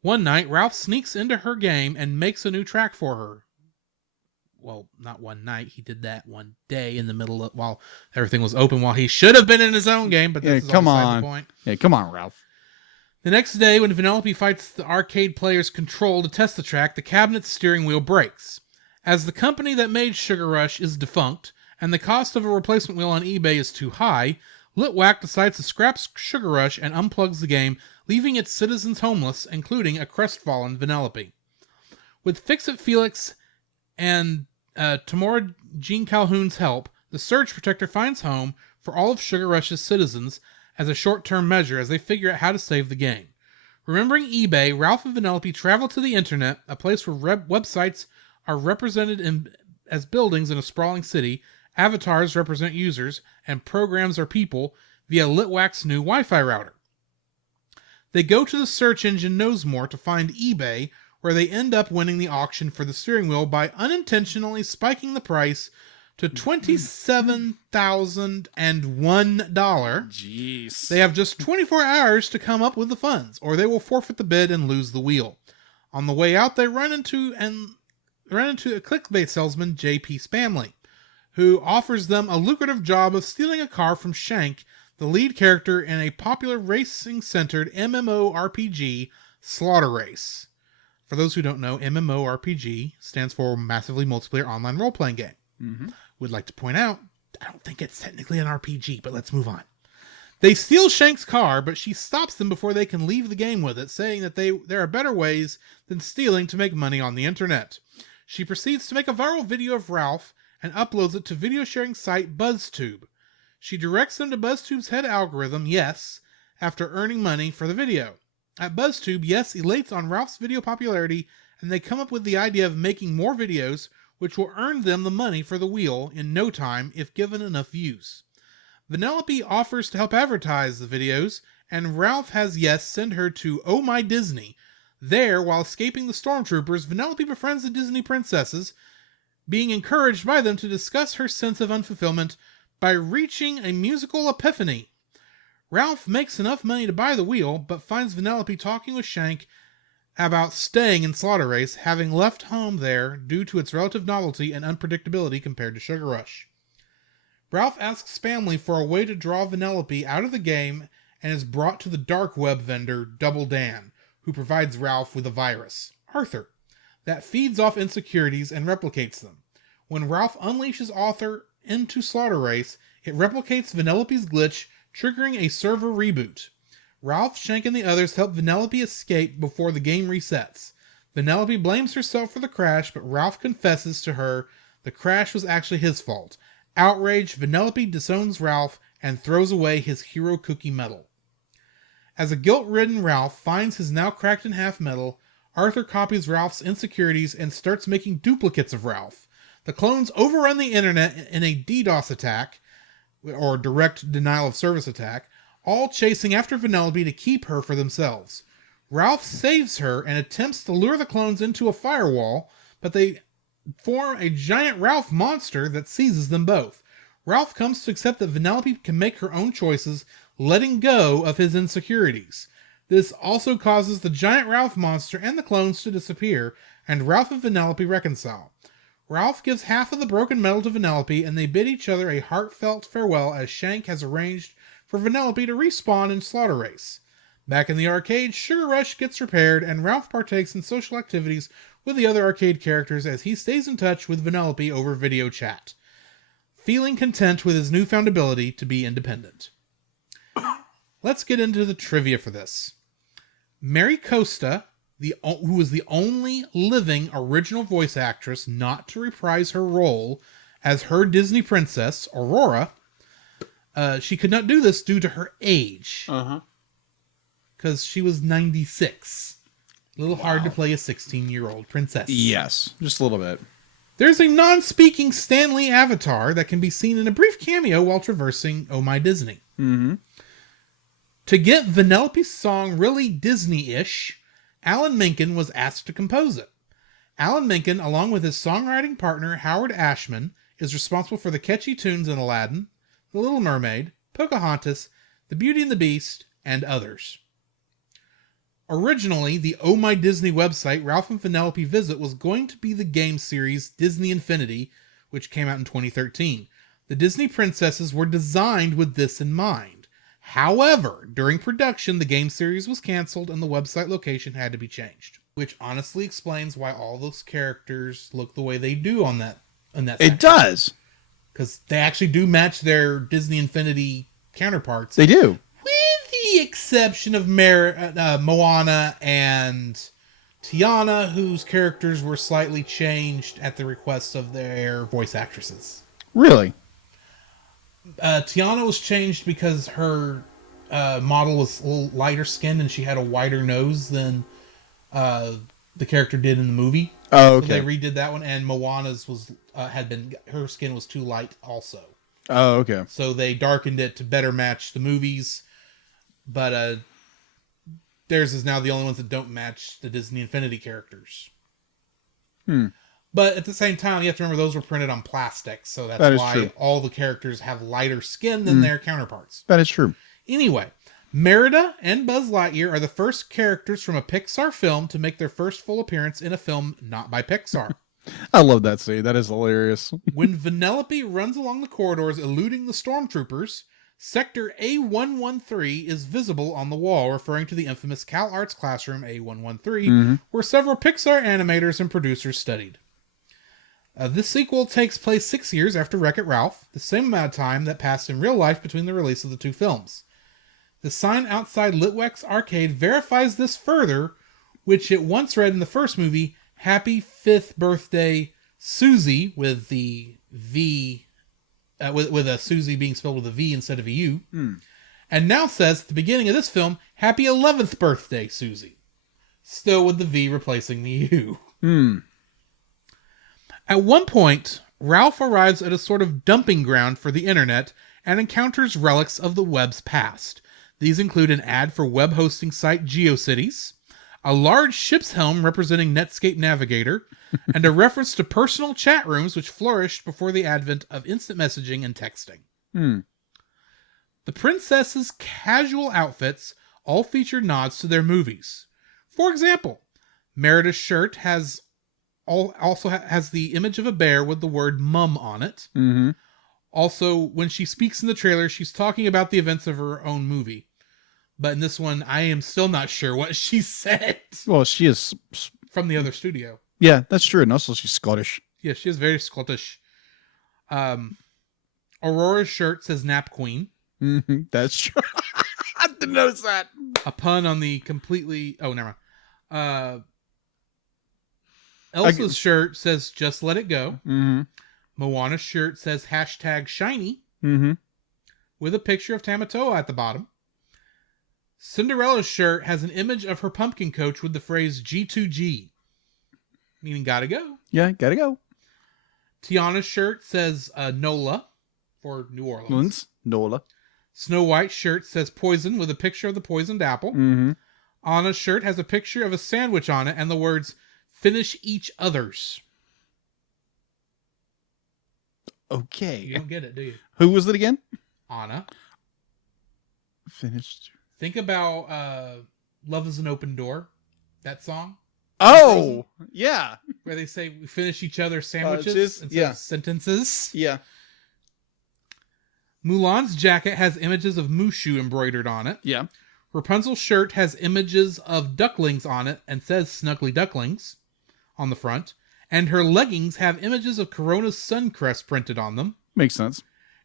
One night, Ralph sneaks into her game and makes a new track for her. Well, not one night. He did that one day in the middle of while everything was open, while he should have been in his own game. But this is come beside on. the point. Yeah, come on, Ralph. The next day, when Vanellope fights the arcade player's control to test the track, the cabinet's steering wheel breaks. As the company that made Sugar Rush is defunct, and the cost of a replacement wheel on eBay is too high, Litwack decides to scrap Sugar Rush and unplugs the game, leaving its citizens homeless, including a crestfallen Vanellope. With Fix-It Felix and Tamora Jean Calhoun's help, the Surge Protector finds home for all of Sugar Rush's citizens as a short-term measure as they figure out how to save the game. Remembering eBay, Ralph and Vanellope travel to the internet, a place where websites are represented as buildings in a sprawling city, avatars represent users, and programs are people via Litwack's new Wi-Fi router. They go to the search engine Knowsmore to find eBay, where they end up winning the auction for the steering wheel by unintentionally spiking the price to $27,001. Jeez. They have just 24 hours to come up with the funds, or they will forfeit the bid and lose the wheel. On the way out, they run into a clickbait salesman, J.P. Spamley, who offers them a lucrative job of stealing a car from Shank, the lead character in a popular racing-centered MMORPG, Slaughter Race. For those who don't know, MMORPG stands for Massively Multiplayer Online Role-Playing Game. Mm-hmm. Would like to point out, I don't think it's technically an RPG, but let's move on. They steal Shank's car, but she stops them before they can leave the game with it, saying that there are better ways than stealing to make money on the internet. She proceeds to make a viral video of Ralph and uploads it to video sharing site BuzzTube. She directs them to BuzzTube's head algorithm, Yes, after earning money for the video. At BuzzTube, Yes elates on Ralph's video popularity, and they come up with the idea of making more videos, which will earn them the money for the wheel in no time if given enough views. Vanellope offers to help advertise the videos, and Ralph has Yes send her to Oh My Disney. There, while escaping the stormtroopers, Vanellope befriends the Disney princesses, being encouraged by them to discuss her sense of unfulfillment by reaching a musical epiphany. Ralph makes enough money to buy the wheel, but finds Vanellope talking with Shank about staying in Slaughter Race, having left home there due to its relative novelty and unpredictability compared to Sugar Rush. Ralph asks Spamley for a way to draw Vanellope out of the game and is brought to the dark web vendor Double Dan, who provides Ralph with a virus, Arthur, that feeds off insecurities and replicates them. When Ralph unleashes Arthur into Slaughter Race, it replicates Vanellope's glitch, triggering a server reboot. Ralph, Shank, and the others help Vanellope escape before the game resets. Vanellope blames herself for the crash, but Ralph confesses to her the crash was actually his fault. Outraged, Vanellope disowns Ralph and throws away his hero cookie medal. As a guilt-ridden Ralph finds his now cracked in half medal, Arthur copies Ralph's insecurities and starts making duplicates of Ralph. The clones overrun the internet in a DDoS attack, or direct denial of service attack, all chasing after Vanellope to keep her for themselves. Ralph saves her and attempts to lure the clones into a firewall, but they form a giant Ralph monster that seizes them both. Ralph comes to accept that Vanellope can make her own choices, letting go of his insecurities. This also causes the giant Ralph monster and the clones to disappear, and Ralph and Vanellope reconcile. Ralph gives half of the broken medal to Vanellope, and they bid each other a heartfelt farewell as Shank has arranged for Vanellope to respawn in Slaughter Race. Back in the arcade, Sugar Rush gets repaired, and Ralph partakes in social activities with the other arcade characters as he stays in touch with Vanellope over video chat, feeling content with his newfound ability to be independent. Let's get into the trivia for this. Mary Costa, who was the only living original voice actress not to reprise her role as her Disney princess, Aurora, she could not do this due to her age. Because she was 96. A little hard to play a 16-year-old princess. Yes, just a little bit. There's a non-speaking Stan Lee avatar that can be seen in a brief cameo while traversing Oh My Disney. Mm-hmm. To get Vanellope's song really Disney-ish, Alan Menken was asked to compose it. Alan Menken, along with his songwriting partner Howard Ashman, is responsible for the catchy tunes in Aladdin, The Little Mermaid, Pocahontas, The Beauty and the Beast, and others. Originally, the Oh My Disney website Ralph and Vanellope Visit was going to be the game series Disney Infinity, which came out in 2013. The Disney princesses were designed with this in mind. However, during production, the game series was canceled and the website location had to be changed, which honestly explains why all those characters look the way they do on that. It does. Because they actually do match their Disney Infinity counterparts. They do. With the exception of Moana and Tiana, whose characters were slightly changed at the request of their voice actresses. Really? Tiana was changed because her model was a little lighter skinned and she had a wider nose than the character did in the movie. Oh, okay. So they redid that one, and Moana's was her skin was too light also. Oh, okay. So they darkened it to better match the movies, but theirs is now the only ones that don't match the Disney Infinity characters. But at the same time, you have to remember those were printed on plastic, so that's why true. all the characters have lighter skin than their counterparts. That is true. Anyway, Merida and Buzz Lightyear are the first characters from a Pixar film to make their first full appearance in a film not by Pixar. I love that scene. That is hilarious. When Vanellope runs along the corridors eluding the stormtroopers, Sector A113 is visible on the wall, referring to the infamous CalArts classroom A113, where several Pixar animators and producers studied. This sequel takes place 6 years after Wreck-It Ralph, the same amount of time that passed in real life between the release of the two films. The sign outside Litwak's arcade verifies this further, which it once read in the first movie, Happy 5th Birthday, Susie, with the V, with a Susie being spelled with a V instead of a U. And now says at the beginning of this film, Happy 11th Birthday, Susie. Still with the V replacing the U. At one point, Ralph arrives at a sort of dumping ground for the internet and encounters relics of the web's past. These include an ad for web hosting site GeoCities, a large ship's helm representing Netscape Navigator, and a reference to personal chat rooms which flourished before the advent of instant messaging and texting. The princesses' casual outfits all feature nods to their movies. For example, Merida's shirt also has the image of a bear with the word mum on it. Also, when she speaks in the trailer, she's talking about the events of her own movie. But in this one, I am still not sure what she said. Well, she is From the other studio. Yeah, that's true. And also she's Scottish. Yeah, she is very Scottish. Aurora's shirt says Nap Queen. That's true. I didn't notice that. A pun on the completely... Oh, never mind. Elsa's shirt says Just Let It Go. Moana's shirt says #shiny. With a picture of Tamatoa at the bottom. Cinderella's shirt has an image of her pumpkin coach with the phrase G2G, meaning gotta go. Yeah, gotta go. Tiana's shirt says NOLA for New Orleans. Nola. Snow White's shirt says poison with a picture of the poisoned apple. Anna's shirt has a picture of a sandwich on it and the words finish each other's. Okay. You don't get it, do you? Who was it again? Anna. Finished. Think about Love is an Open Door, that song. Oh, yeah. Where they say we finish each other's sandwiches instead yeah. of sentences. Yeah. Mulan's jacket has images of Mushu embroidered on it. Yeah. Rapunzel's shirt has images of ducklings on it and says Snuggly Ducklings on the front. And her leggings have images of Corona's sun crest printed on them. Makes sense.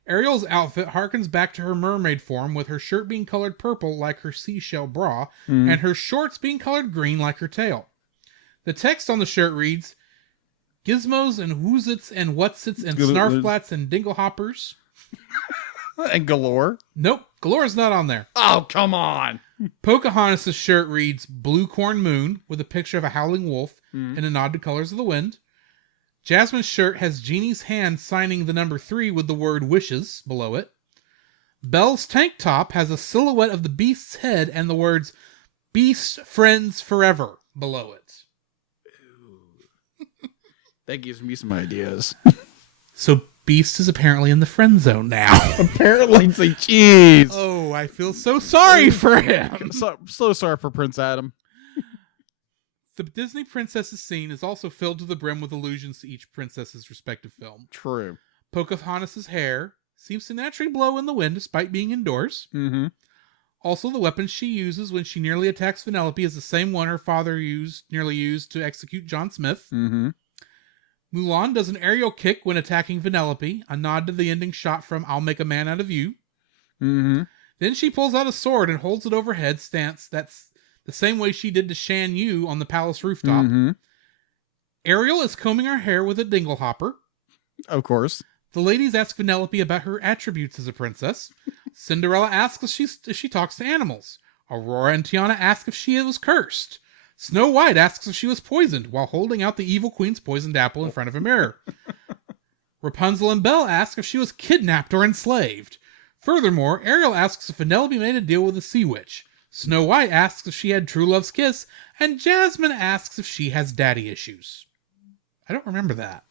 Ariel's outfit harkens back to her mermaid form, with her shirt being colored purple like her seashell bra, and her shorts being colored green like her tail. The text on the shirt reads, Gizmos and Woozits and Whatsits and Snarflats and Dinglehoppers. And Galore. Nope, Galore's not on there. Oh, come on. Pocahontas' shirt reads Blue Corn Moon with a picture of a howling wolf and a nod to Colors of the Wind. Jasmine's shirt has Jeannie's hand signing the number 3 with the word wishes below it. Belle's tank top has a silhouette of the beast's head and the words Beast Friends Forever below it. That gives me some ideas. So Beast is apparently in the friend zone now. Apparently, it's like, jeez. Oh, I feel so sorry for him. I'm so sorry for Prince Adam. The Disney princesses scene is also filled to the brim with allusions to each princess's respective film. True. Pocahontas' hair seems to naturally blow in the wind despite being indoors. Mm-hmm. Also, the weapon she uses when she nearly attacks Vanellope is the same one her father nearly used to execute John Smith. Mm-hmm. Mulan does an aerial kick when attacking Vanellope, a nod to the ending shot from I'll Make a Man Out of You. Mm-hmm. Then she pulls out a sword and holds it overhead stance. That's the same way she did to Shan Yu on the palace rooftop. Mm-hmm. Ariel is combing her hair with a dingle hopper. Of course. The ladies ask Vanellope about her attributes as a princess. Cinderella asks if she talks to animals. Aurora and Tiana ask if she was cursed. Snow White asks if she was poisoned while holding out the evil queen's poisoned apple in front of a mirror. Rapunzel and Belle ask if she was kidnapped or enslaved. Furthermore, Ariel asks if Vanellope made a deal with the sea witch. Snow White asks if she had true love's kiss, and Jasmine asks if she has daddy issues. I don't remember that.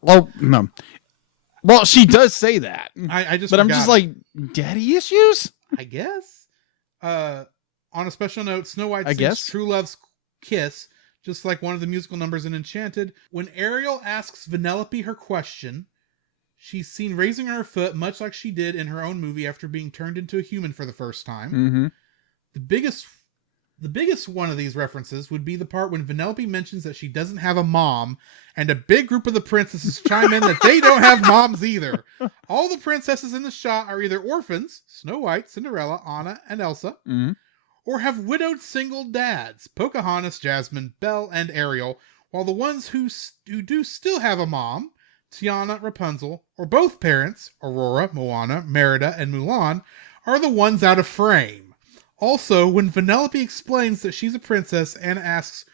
Well, no. Well, she does say that. I just but I'm forgot just it. like, daddy issues? I guess. On a special note, Snow White I sings guess. True Love's Kiss, just like one of the musical numbers in Enchanted. When Ariel asks Vanellope her question, she's seen raising her foot much like she did in her own movie after being turned into a human for the first time. Mm-hmm. The biggest one of these references would be the part when Vanellope mentions that she doesn't have a mom, and a big group of the princesses chime in that they don't have moms either. All the princesses in the shot are either orphans, Snow White, Cinderella, Anna, and Elsa, Mm-hmm. or have widowed single dads, Pocahontas, Jasmine, Belle, and Ariel, while the ones who do still have a mom, Tiana, Rapunzel, or both parents, Aurora, Moana, Merida, and Mulan, are the ones out of frame. Also, when Vanellope explains that she's a princess, Anna asks,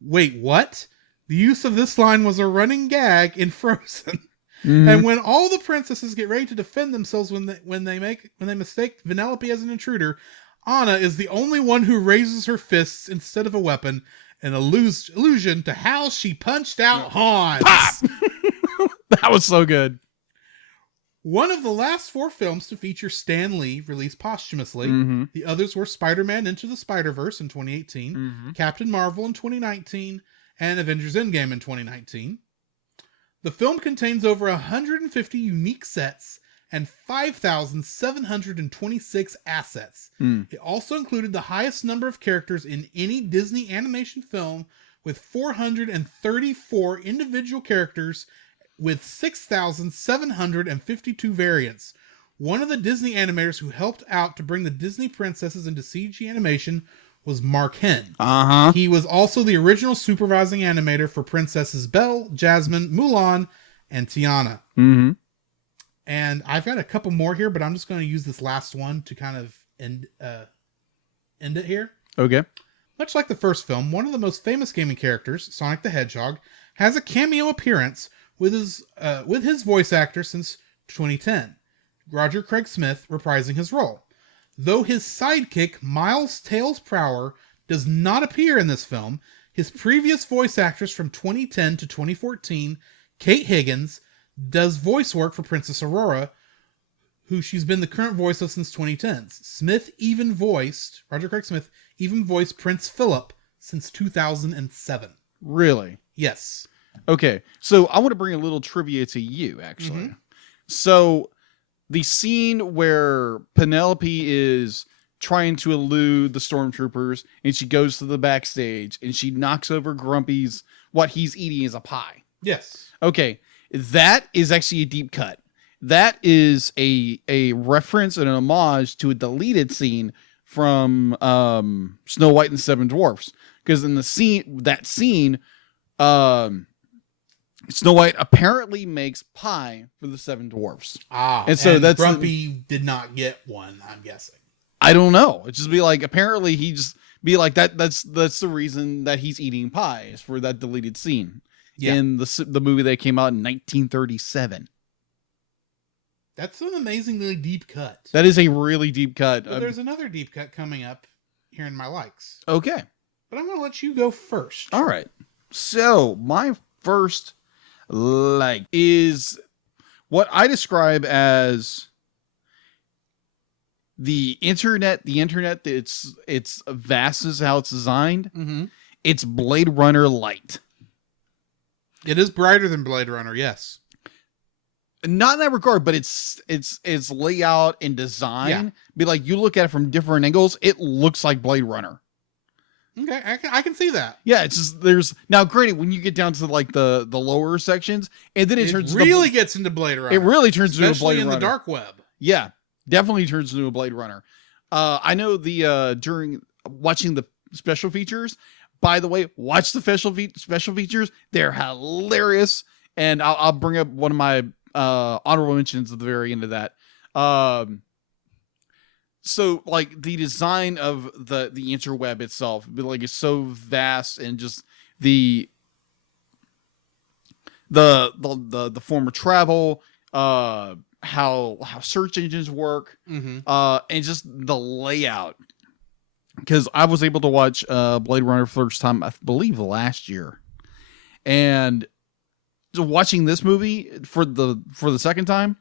"Wait, what?" The use of this line was a running gag in Frozen. Mm-hmm. And when all the princesses get ready to defend themselves when they mistake Vanellope as an intruder, Anna is the only one who raises her fists instead of a weapon, an allusion to how she punched out Hans. Pop! That was so good. One of the last 4 films to feature Stan Lee, released posthumously. Mm-hmm. The others were Spider-Man Into the Spider-Verse in 2018, Mm-hmm. Captain Marvel in 2019, and Avengers Endgame in 2019. The film contains over 150 unique sets and 5,726 assets. Mm. It also included the highest number of characters in any Disney animation film, with 434 individual characters with 6,752 variants. One of the Disney animators who helped out to bring the Disney princesses into CG animation was Mark Henn. Uh-huh. He was also the original supervising animator for Princesses Belle, Jasmine, Mulan, and Tiana. Mm-hmm. And I've got a couple more here, but I'm just going to use this last one to kind of end it here. Okay. Much like the first film, one of the most famous gaming characters, Sonic the Hedgehog, has a cameo appearance with his voice actor since 2010, Roger Craig Smith reprising his role. Though his sidekick, Miles Tails Prower, does not appear in this film, his previous voice actress from 2010 to 2014, Kate Higgins, does voice work for Princess Aurora, who she's been the current voice of since 2010. Roger Craig Smith even voiced Prince Philip since 2007. Really? Yes. Okay. So I want to bring a little trivia to you, actually. Mhm. So the scene where Penelope is trying to elude the stormtroopers and she goes to the backstage and she knocks over Grumpy's, what he's eating is a pie. Yes. Okay. That is actually a deep cut. That is a reference and an homage to a deleted scene from Snow White and the Seven Dwarfs. Because in that scene, Snow White apparently makes pie for the Seven Dwarfs. And so that's Grumpy did not get one, I'm guessing. I don't know. It just be like, apparently he just be like that's the reason that he's eating pie is for that deleted scene in the movie that came out in 1937. That's an amazingly deep cut. That is a really deep cut. But there's another deep cut coming up here in my likes. Okay. but I'm going to let you go first. All right. So my first like is what I describe as the internet. The internet, it's vast as how it's designed. Mm-hmm. It's Blade Runner light. It is brighter than Blade Runner, yes. Not in that regard, but it's layout and design. Yeah. Be like, you look at it from different angles, it looks like Blade Runner. Okay, I can see that. Yeah, it's just there's now. Granted, when you get down to like the lower sections, and then it turns really gets into Blade Runner. It really turns into a Blade especially in Runner. the dark web. Yeah, definitely turns into a Blade Runner. I know the during watching the special features. By the way, watch the special features. They're hilarious, and I'll bring up one of my honorable mentions at the very end of that. So like the design of the interweb itself, like is so vast, and just the form of travel, how search engines work, Mm-hmm. and just the layout. Because I was able to watch Blade Runner first time, I believe, last year, and so watching this movie for the second time,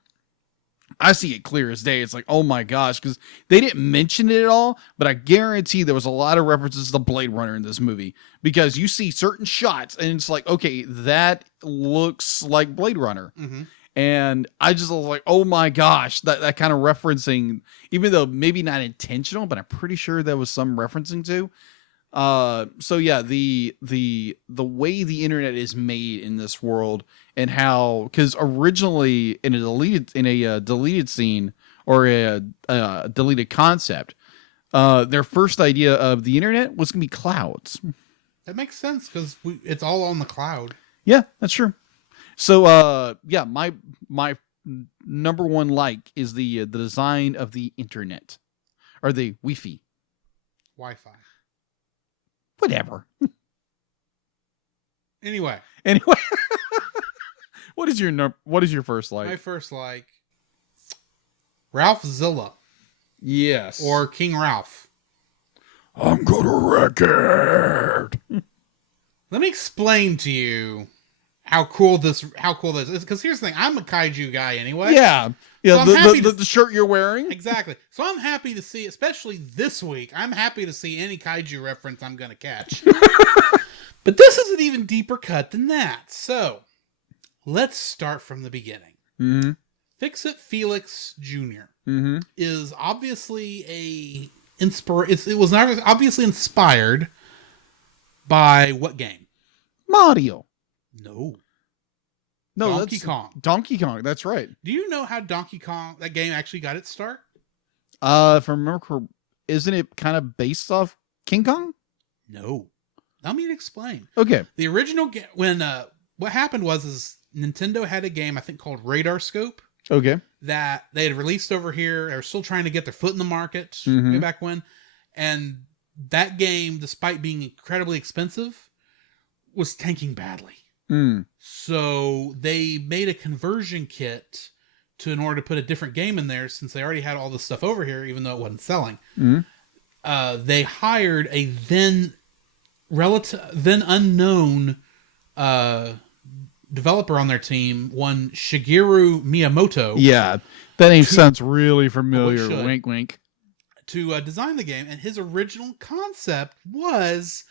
I see it clear as day. It's like, oh my gosh, because they didn't mention it at all, but I guarantee there was a lot of references to Blade Runner in this movie, because you see certain shots and it's like, okay, that looks like Blade Runner. Mm-hmm. And I just was like, oh my gosh, that kind of referencing, even though maybe not intentional, but I'm pretty sure there was some referencing to. So yeah, the way the internet is made in this world, and how, because originally in a deleted scene, or a deleted concept, their first idea of the internet was gonna be clouds. That makes sense, because it's all on the cloud. Yeah, that's true. So yeah, my number one like is the design of the internet, or the Wi-Fi. Wi-Fi. Whatever. Anyway, what is your first like? my first like Ralph Zilla, Yes. or King Ralph. I'm gonna wreck it. Let me explain to you how cool this is. Because here's the thing, I'm a kaiju guy anyway. Yeah. Yeah. So I'm happy the shirt you're wearing. Exactly. So I'm happy to see, especially this week, I'm happy to see any kaiju reference I'm going to catch. But this is an even deeper cut than that. So let's start from the beginning. Mm-hmm. Fix-It Felix Jr. Mm-hmm. is obviously it was obviously inspired by what game? Mario. No, No, Donkey that's Kong. Donkey Kong. That's right. Do you know how Donkey Kong, that game, actually got its start? If I remember correctly, isn't it kind of based off King Kong? No. Let me explain. Okay. The original game, when what happened was Nintendo had a game, I think, called Radar Scope, Okay. that they had released over here. They were still trying to get their foot in the market Mhm. way back when. And that game, despite being incredibly expensive, was tanking badly. Mm. So they made a conversion kit in order to put a different game in there, since they already had all this stuff over here, even though it wasn't selling. Mm. They hired a then unknown developer on their team, one Shigeru Miyamoto. Yeah, that name sounds really familiar. should. Wink, wink. To design the game, and his original concept was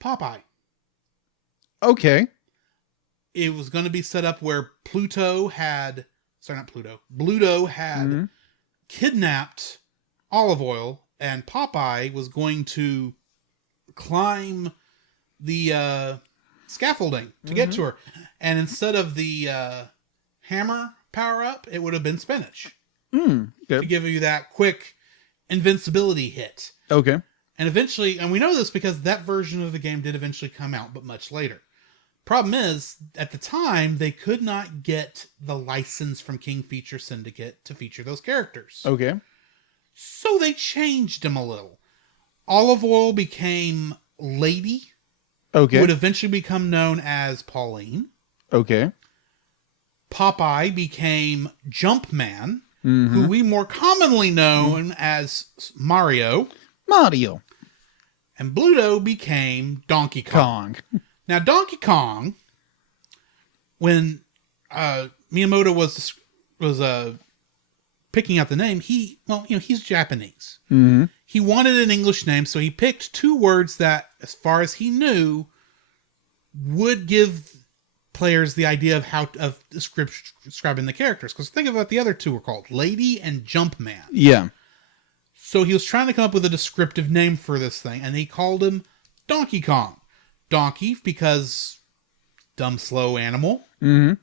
Popeye. Okay. It was going to be set up where Bluto had Mhm. kidnapped Olive Oil, and Popeye was going to climb the scaffolding to get to her. And instead of the hammer power up, it would have been spinach Mm. to Okay. give you that quick invincibility hit. Okay. And eventually, and we know this because that version of the game did eventually come out, but much later. Problem is, at the time, they could not get the license from King Feature Syndicate to feature those characters. Okay. So they changed them a little. Olive Oil became Lady, who Okay. would eventually become known as Pauline. Okay. Popeye became Jumpman, Mhm. who we more commonly known as Mario. Mario. and Bluto became Donkey Kong. Now, Donkey Kong, when Miyamoto was picking out the name, he's Japanese. Mm-hmm. He wanted an English name, so he picked two words that, as far as he knew, would give players the idea of describing the characters. Because think of what the other two were called, Lady and Jumpman. Yeah. So he was trying to come up with a descriptive name for this thing, and he called him Donkey Kong. Donkey, because dumb, slow animal. Mm-hmm.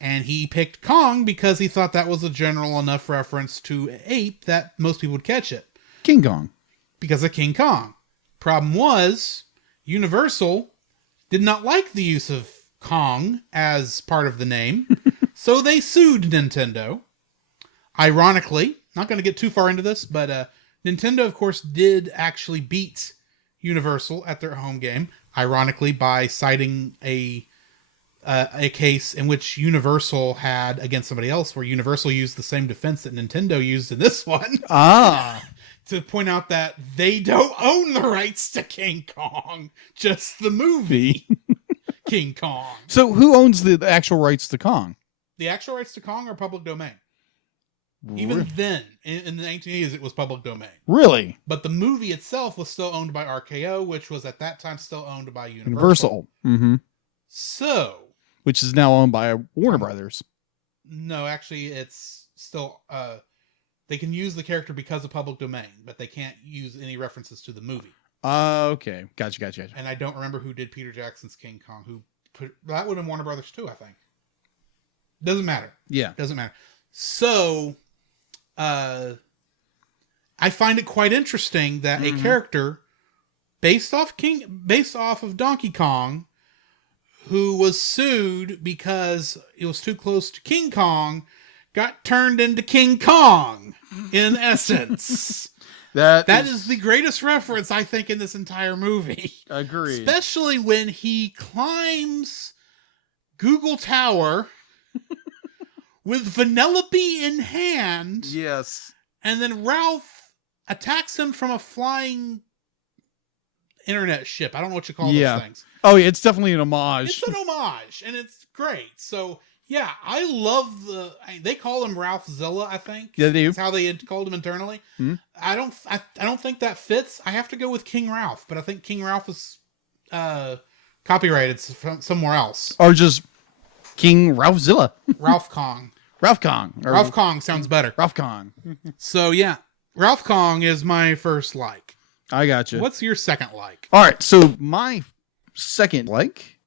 And he picked Kong because he thought that was a general enough reference to ape that most people would catch it. King Kong. Because of King Kong. Problem was, Universal did not like the use of Kong as part of the name, so they sued Nintendo. Ironically, not going to get too far into this, but Nintendo, of course, did actually beat Universal at their home game, ironically by citing a case in which Universal had against somebody else, where Universal used the same defense that Nintendo used in this one. To point out that they don't own the rights to King Kong, just the movie King Kong. So who owns the actual rights to Kong? The actual rights to Kong are public domain. Even then, in the 1980s, it was public domain. Really? But the movie itself was still owned by RKO, which was at that time still owned by Universal. Universal. Mm-hmm. So, which is now owned by Warner Brothers. No, actually, it's still... they can use the character because of public domain, but they can't use any references to the movie. Okay. Gotcha. And I don't remember who did Peter Jackson's King Kong. That would have been Warner Brothers too, I think. Doesn't matter. Yeah. Doesn't matter. So, I find it quite interesting that a character based off of Donkey Kong, who was sued because it was too close to King Kong, got turned into King Kong, in essence. That is the greatest reference, I think, in this entire movie. Agreed. Especially when he climbs Google Tower with Vanellope in hand. Yes. And then Ralph attacks him from a flying internet ship. I don't know what you call those things. Oh, yeah, it's definitely an homage. It's an homage, and it's great. So... yeah, I love they call him Ralph Zilla, I think. Yeah, they do. That's how they had called him internally. Mm-hmm. I don't think that fits. I have to go with King Ralph, but I think King Ralph is copyrighted from somewhere else. Or just King Ralphzilla. Ralph Kong. Ralph Kong. Ralph Kong sounds better. Ralph Kong. So yeah, Ralph Kong is my first like. I gotcha. What's your second like? All right, so my second like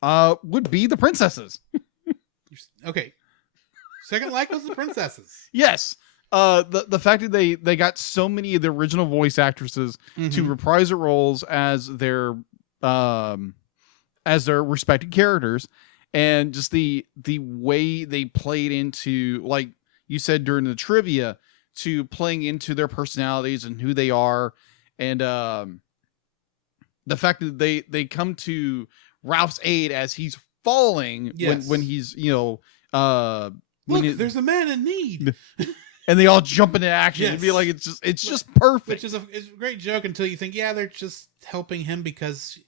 would be the princesses. Okay. Second like was the princesses. Yes. The fact that they got so many of the original voice actresses to reprise their roles as their respected characters, and just the way they played into, like you said during the trivia, to playing into their personalities and who they are, and the fact that they come to Ralph's aid as he's falling when he's look, there's a man in need. And they all jump into action. It'd be like it's just perfect. Which is it's a great joke until you think, yeah, they're just helping him because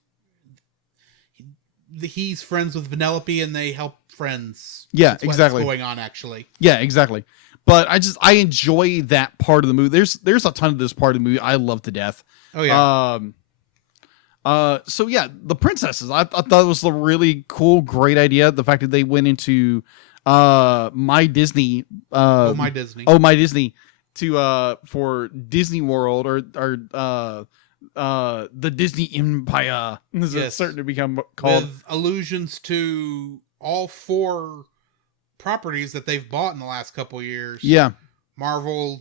he's friends with Vanellope and they help friends. Yeah, that's exactly. What's going on actually. Yeah, exactly. But I enjoy that part of the movie. There's a ton of this part of the movie I love to death. Oh yeah. So yeah, the princesses. I thought it was a really cool, great idea. The fact that they went into My Disney. My Disney. Oh, My Disney to for Disney World or the Disney Empire. This is starting to become called, with allusions to all four properties that they've bought in the last couple of years. Yeah. Marvel,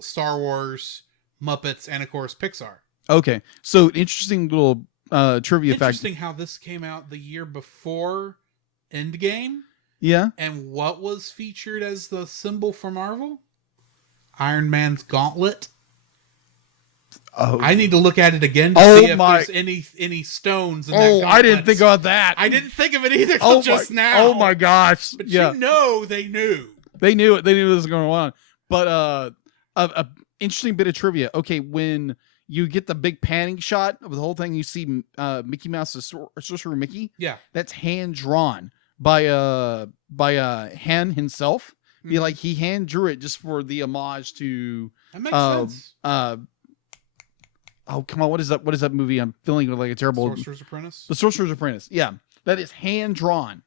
Star Wars, Muppets, and of course Pixar. Okay, so interesting little trivia fact. Interesting how this came out the year before Endgame. Yeah. And what was featured as the symbol for Marvel? Iron Man's gauntlet. Oh, I need to look at it again to see if there's any stones in that gauntlet. I didn't think about that. I didn't think of it either till just now. Oh my gosh. But yeah. you know they knew. They knew it. They knew this was going on. But interesting bit of trivia. Okay, when you get the big panning shot of the whole thing, you see Mickey Mouse, the Sorcerer Mickey. Yeah. That's hand drawn by Han himself. Be like he hand drew it just for the homage to. That makes sense. Oh come on! What is that? What is that movie? I'm feeling like a terrible. Sorcerer's Apprentice. The Sorcerer's Apprentice. Yeah, that is hand drawn.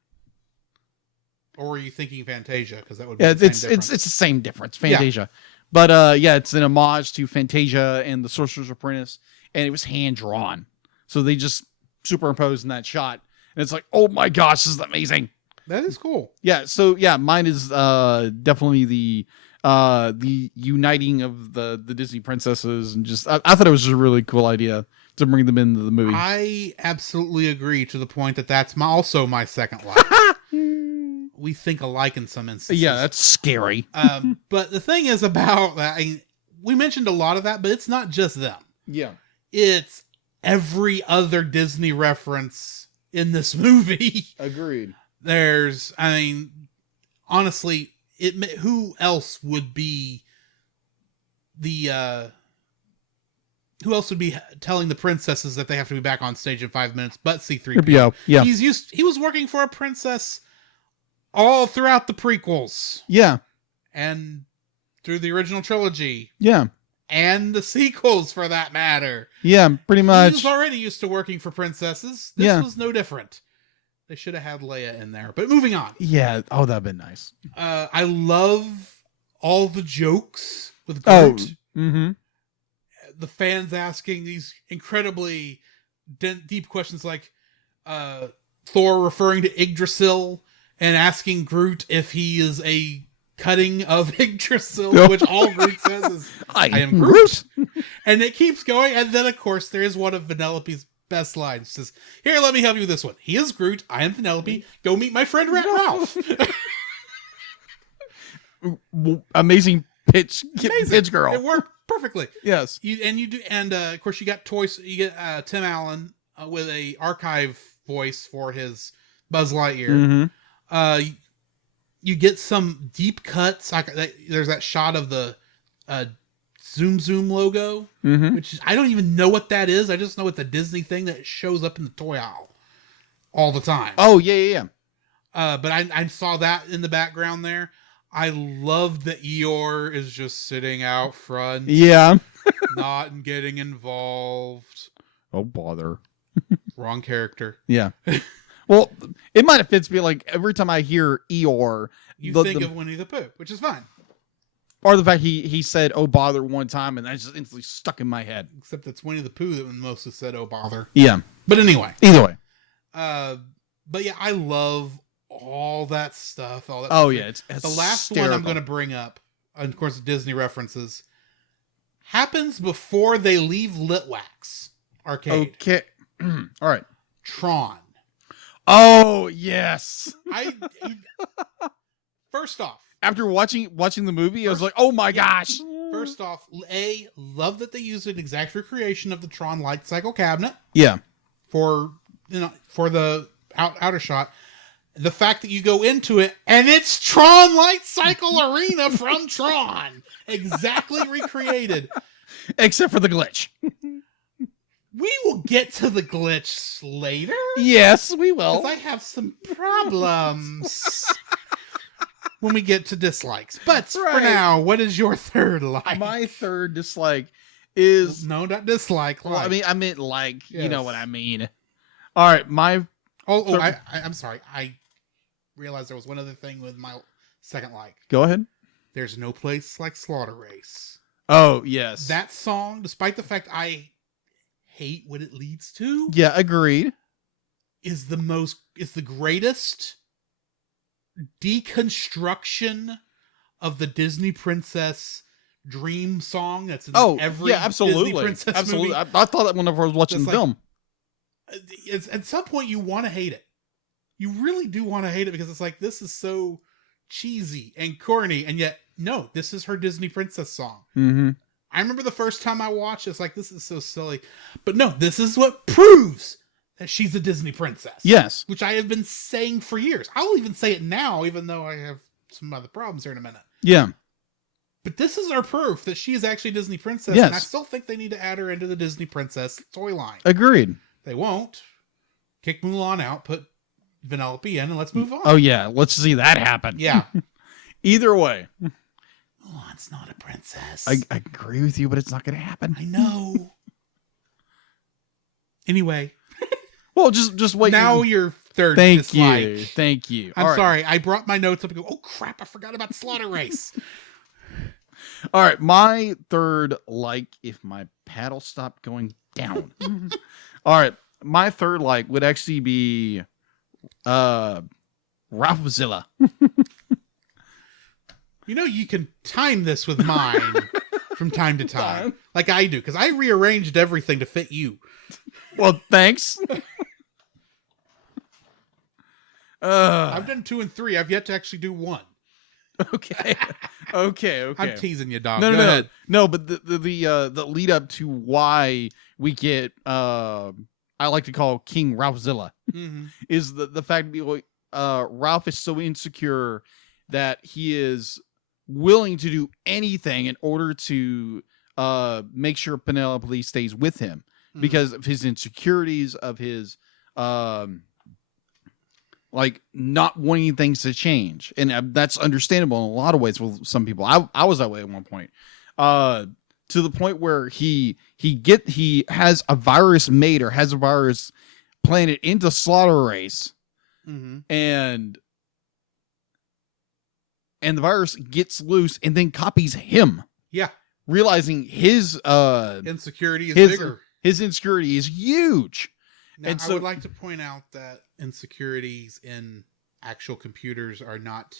Or are you thinking Fantasia? Because that would be Yeah, the it's same difference. the same difference. Fantasia, but yeah, it's an homage to Fantasia and the Sorcerer's Apprentice, and it was hand drawn. So they just superimposed in that shot, and it's like, oh my gosh, this is amazing. That is cool. Yeah. So yeah, mine is definitely the uniting of the Disney princesses, and just I thought it was just a really cool idea to bring them into the movie. I absolutely agree to the point that that's also my second like. We think alike in some instances. Yeah, that's scary. But the thing is about that, we mentioned a lot of that, but it's not just them. Yeah. It's every other Disney reference in this movie. Agreed. There's, honestly, who else would be who else would be telling the princesses that they have to be back on stage in 5 minutes but C-3PO? Yeah. He was working for a princess all throughout the prequels. Yeah. And through the original trilogy. Yeah. And the sequels, for that matter. Yeah, pretty much. He was already used to working for princesses. This was no different. They should have had Leia in there. But moving on. Yeah. Oh, that'd been nice. I love all the jokes with Groot. Oh. Mm-hmm. The fans asking these incredibly deep questions like Thor referring to Yggdrasil and asking Groot if he is a cutting of Yggdrasil, which all Groot says is, I am Groot. And it keeps going. And then, of course, there is one of Vanellope's best lines. It says, here, let me help you with this one. He is Groot. I am Vanellope. Go meet my friend Ralph. Amazing pitch girl. It worked perfectly. Yes. Of course, you got toys. You get Tim Allen with a archive voice for his Buzz Lightyear. Mm-hmm. You get some deep cuts. There's that shot of the Zoom logo, which I don't even know what that is. I just know it's a Disney thing that shows up in the toy aisle all the time. Oh, yeah. But I saw that in the background there. I love that Eeyore is just sitting out front. Yeah. Not getting involved. Oh, bother. Wrong character. Yeah. Well, it might have fits me like every time I hear Eeyore, you think of Winnie the Pooh, which is fine. Or the fact he said, oh, bother one time, and that just instantly stuck in my head. Except it's Winnie the Pooh that mostly said, oh, bother. Yeah. But anyway. Either way. But yeah, I love all that stuff. All that stuff. Yeah. It's the last one I'm going to bring up, and of course, Disney references, happens before they leave Litwax Arcade. Okay. All right. Tron. Oh, yes. First off, after watching the movie, I was like, oh my gosh. First off, love that they used an exact recreation of the Tron light cycle cabinet. Yeah. For the outer shot. The fact that you go into it and it's Tron Light Cycle Arena from Tron. Exactly recreated. Except for the glitch. We will get to the glitch later. Yes, we will. Because I have some problems when we get to dislikes. But for now, what is your third like? My third dislike is... No, not dislike. Well, I meant like, yes. You know what I mean. All right, my... I'm sorry. I realized there was one other thing with my second like. Go ahead. There's no place like Slaughter Race. Oh, yes. That song, despite the fact I hate what it leads to. Yeah, agreed. It's the greatest deconstruction of the Disney princess dream song that's in every absolutely. Disney princess absolutely. movie. I thought that whenever I was watching the film. At some point you want to hate it. You really do want to hate it because it's like, this is so cheesy and corny, and yet, no, this is her Disney princess song. Mm-hmm. I remember the first time I watched it, it's like, this is so silly. But no, this is what proves that she's a Disney princess. Yes. Which I have been saying for years. I'll even say it now, even though I have some other problems here in a minute. Yeah. But this is our proof that she is actually a Disney princess, Yes. and I still think they need to add her into the Disney princess toy line. Agreed. They won't. Kick Mulan out, put Vanellope in, and let's move on. Oh yeah, let's see that happen. Yeah. Either way, Mulan's not a princess. I agree with you, but it's not going to happen. I know. Anyway. Well, just wait. Now your third Thank dislike. you. Thank you. I'm All right. sorry. I brought my notes up and go, oh crap, I forgot about Slaughter Race. All right, my third, like, if my paddle stopped going down. All right, my third like would actually be Ralphzilla. You know, you can time this with mine from time to time, like I do, because I rearranged everything to fit you. Well, thanks. I've done 2 and 3. I've yet to actually do 1. Okay. Okay. I'm teasing you, dog. No, Go ahead. no. But the lead up to why we get I like to call King Ralphzilla Mm-hmm. is the fact that Ralph is so insecure that he is willing to do anything in order to make sure Penelope stays with him because of his insecurities, of his like not wanting things to change, and that's understandable in a lot of ways with some people. I was that way at one point, to the point where he has a virus made or has a virus planted into Slaughter Race, and the virus gets loose and then copies him. Yeah, realizing his insecurity is bigger. His insecurity is huge. Now, and I would like to point out that insecurities in actual computers are not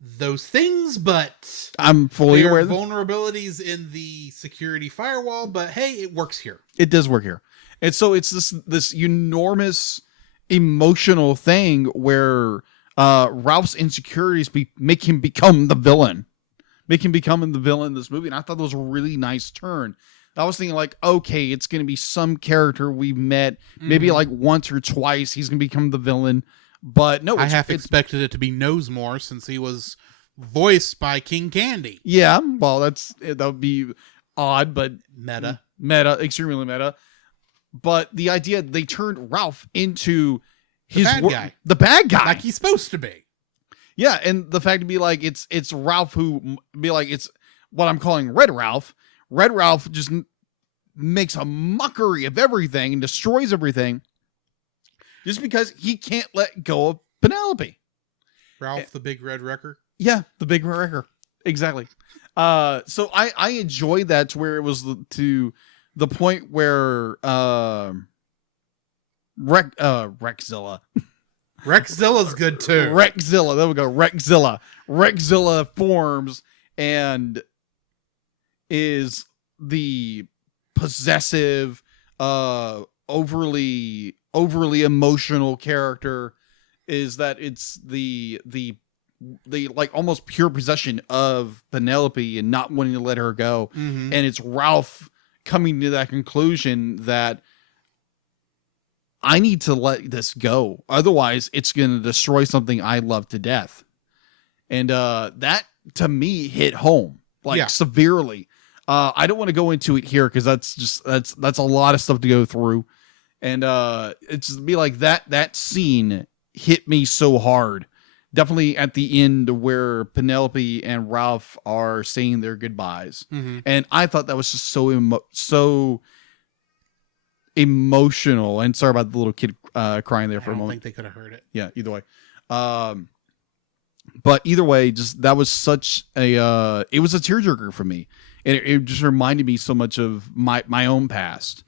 those things, but I'm fully aware of of them. vulnerabilities in the security firewall, but hey, it works here. It does work here. And so it's this enormous emotional thing where Ralph's insecurities make him become the villain. Make him become the villain in this movie. And I thought that was a really nice turn. I was thinking like, okay, it's going to be some character we've met, maybe like once or twice. He's going to become the villain. But no, I half expected it to be Knowsmore since he was voiced by King Candy. Yeah, well, that would be odd, but meta, extremely meta. But the idea they turned Ralph into the bad guy, like he's supposed to be. Yeah, and the fact to be like it's Ralph who be like it's what I'm calling Red Ralph. Red Ralph just makes a mockery of everything and destroys everything just because he can't let go of Penelope. Ralph, the big red wrecker? Yeah, the big red wrecker. Exactly. So I enjoyed that to where it was to the point where Rexzilla. Rexzilla's good too. Rexzilla. There we go. Rexzilla. Rexzilla forms and is the possessive, overly emotional character. Is that it's the like almost pure possession of Penelope and not wanting to let her go. And it's Ralph coming to that conclusion that I need to let this go. Otherwise, it's going to destroy something I love to death. And that, to me, hit home severely. I don't want to go into it here because that's a lot of stuff to go through. And it's be like that scene hit me so hard. Definitely at the end where Penelope and Ralph are saying their goodbyes. And I thought that was just so emotional. And sorry about the little kid crying there for a moment. I don't think they could have heard it. Yeah, either way. But either way, just that was such a it was a tearjerker for me. And it just reminded me so much of my own past.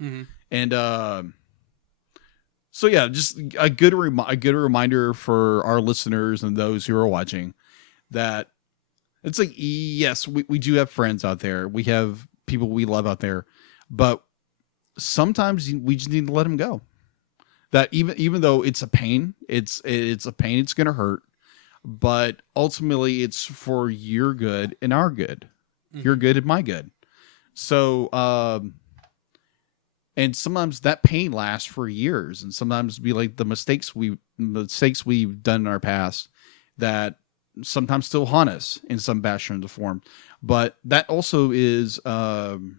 And so yeah, just a good reminder for our listeners and those who are watching that it's like, yes, we do have friends out there. We have people we love out there, but sometimes we just need to let them go. That even though it's a pain, it's a pain, it's going to hurt, but ultimately it's for your good and our good, your good and my good. So, and sometimes that pain lasts for years, and sometimes be like the mistakes we've done in our past that sometimes still haunt us in some fashion or form. But that also is room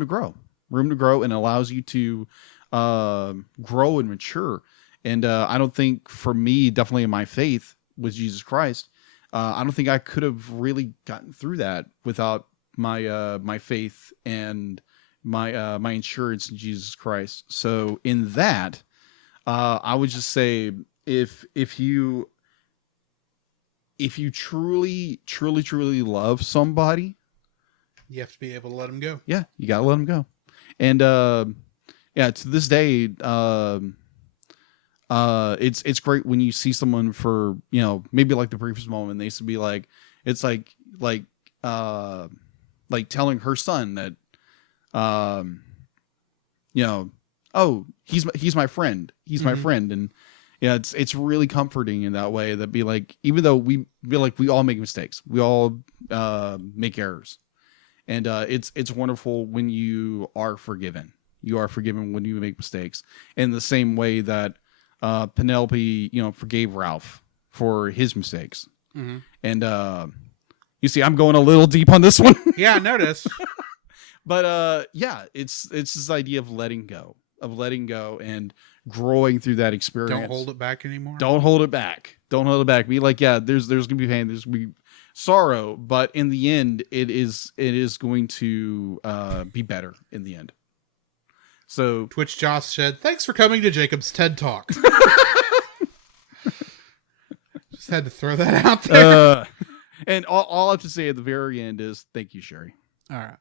to grow, and allows you to grow and mature. And I don't think, for me, definitely in my faith with Jesus Christ, I don't think I could have really gotten through that without my faith and my insurance in Jesus Christ. So in that, I would just say, if you truly love somebody, You have to be able to let them go. yeah, you gotta let them go. And yeah, to this day, it's great when you see someone for, maybe like the briefest moment. They used to be like, it's like telling her son that, oh, he's my friend. He's my friend. And yeah, it's really comforting in that way, that be like, even though we all make mistakes, we all make errors. And it's wonderful when you are forgiven. You are forgiven when you make mistakes. In the same way that Penelope, forgave Ralph for his mistakes. Mm-hmm. And you see, I'm going a little deep on this one. Yeah, I noticed. But yeah, it's this idea of letting go and growing through that experience. Don't hold it back anymore. Don't hold it back. Be like, yeah, there's gonna be pain, there's gonna be sorrow, but in the end, it is going to be better in the end. So Twitch Josh said, "Thanks for coming to Jacob's TED Talk." Just had to throw that out there. And all I have to say at the very end is thank you, Sherry. All right.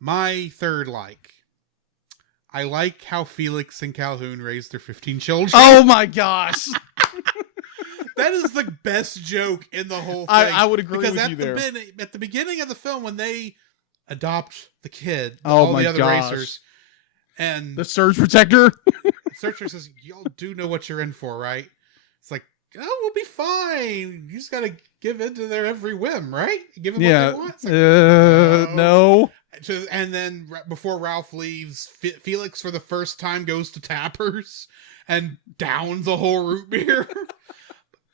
My third I like how Felix and Calhoun raised their 15 children. Oh my gosh. That is the best joke in the whole thing. I would agree because with you there. At the beginning of the film, when they adopt the kid, Oh all my the other gosh. racers, and The surge protector. the searcher says, "Y'all do know what you're in for, right?" It's like, "Oh, we'll be fine. You just gotta give in to their every whim, right? Give them what they want." It's like, No. And then before Ralph leaves, Felix for the first time goes to Tappers and downs a whole root beer.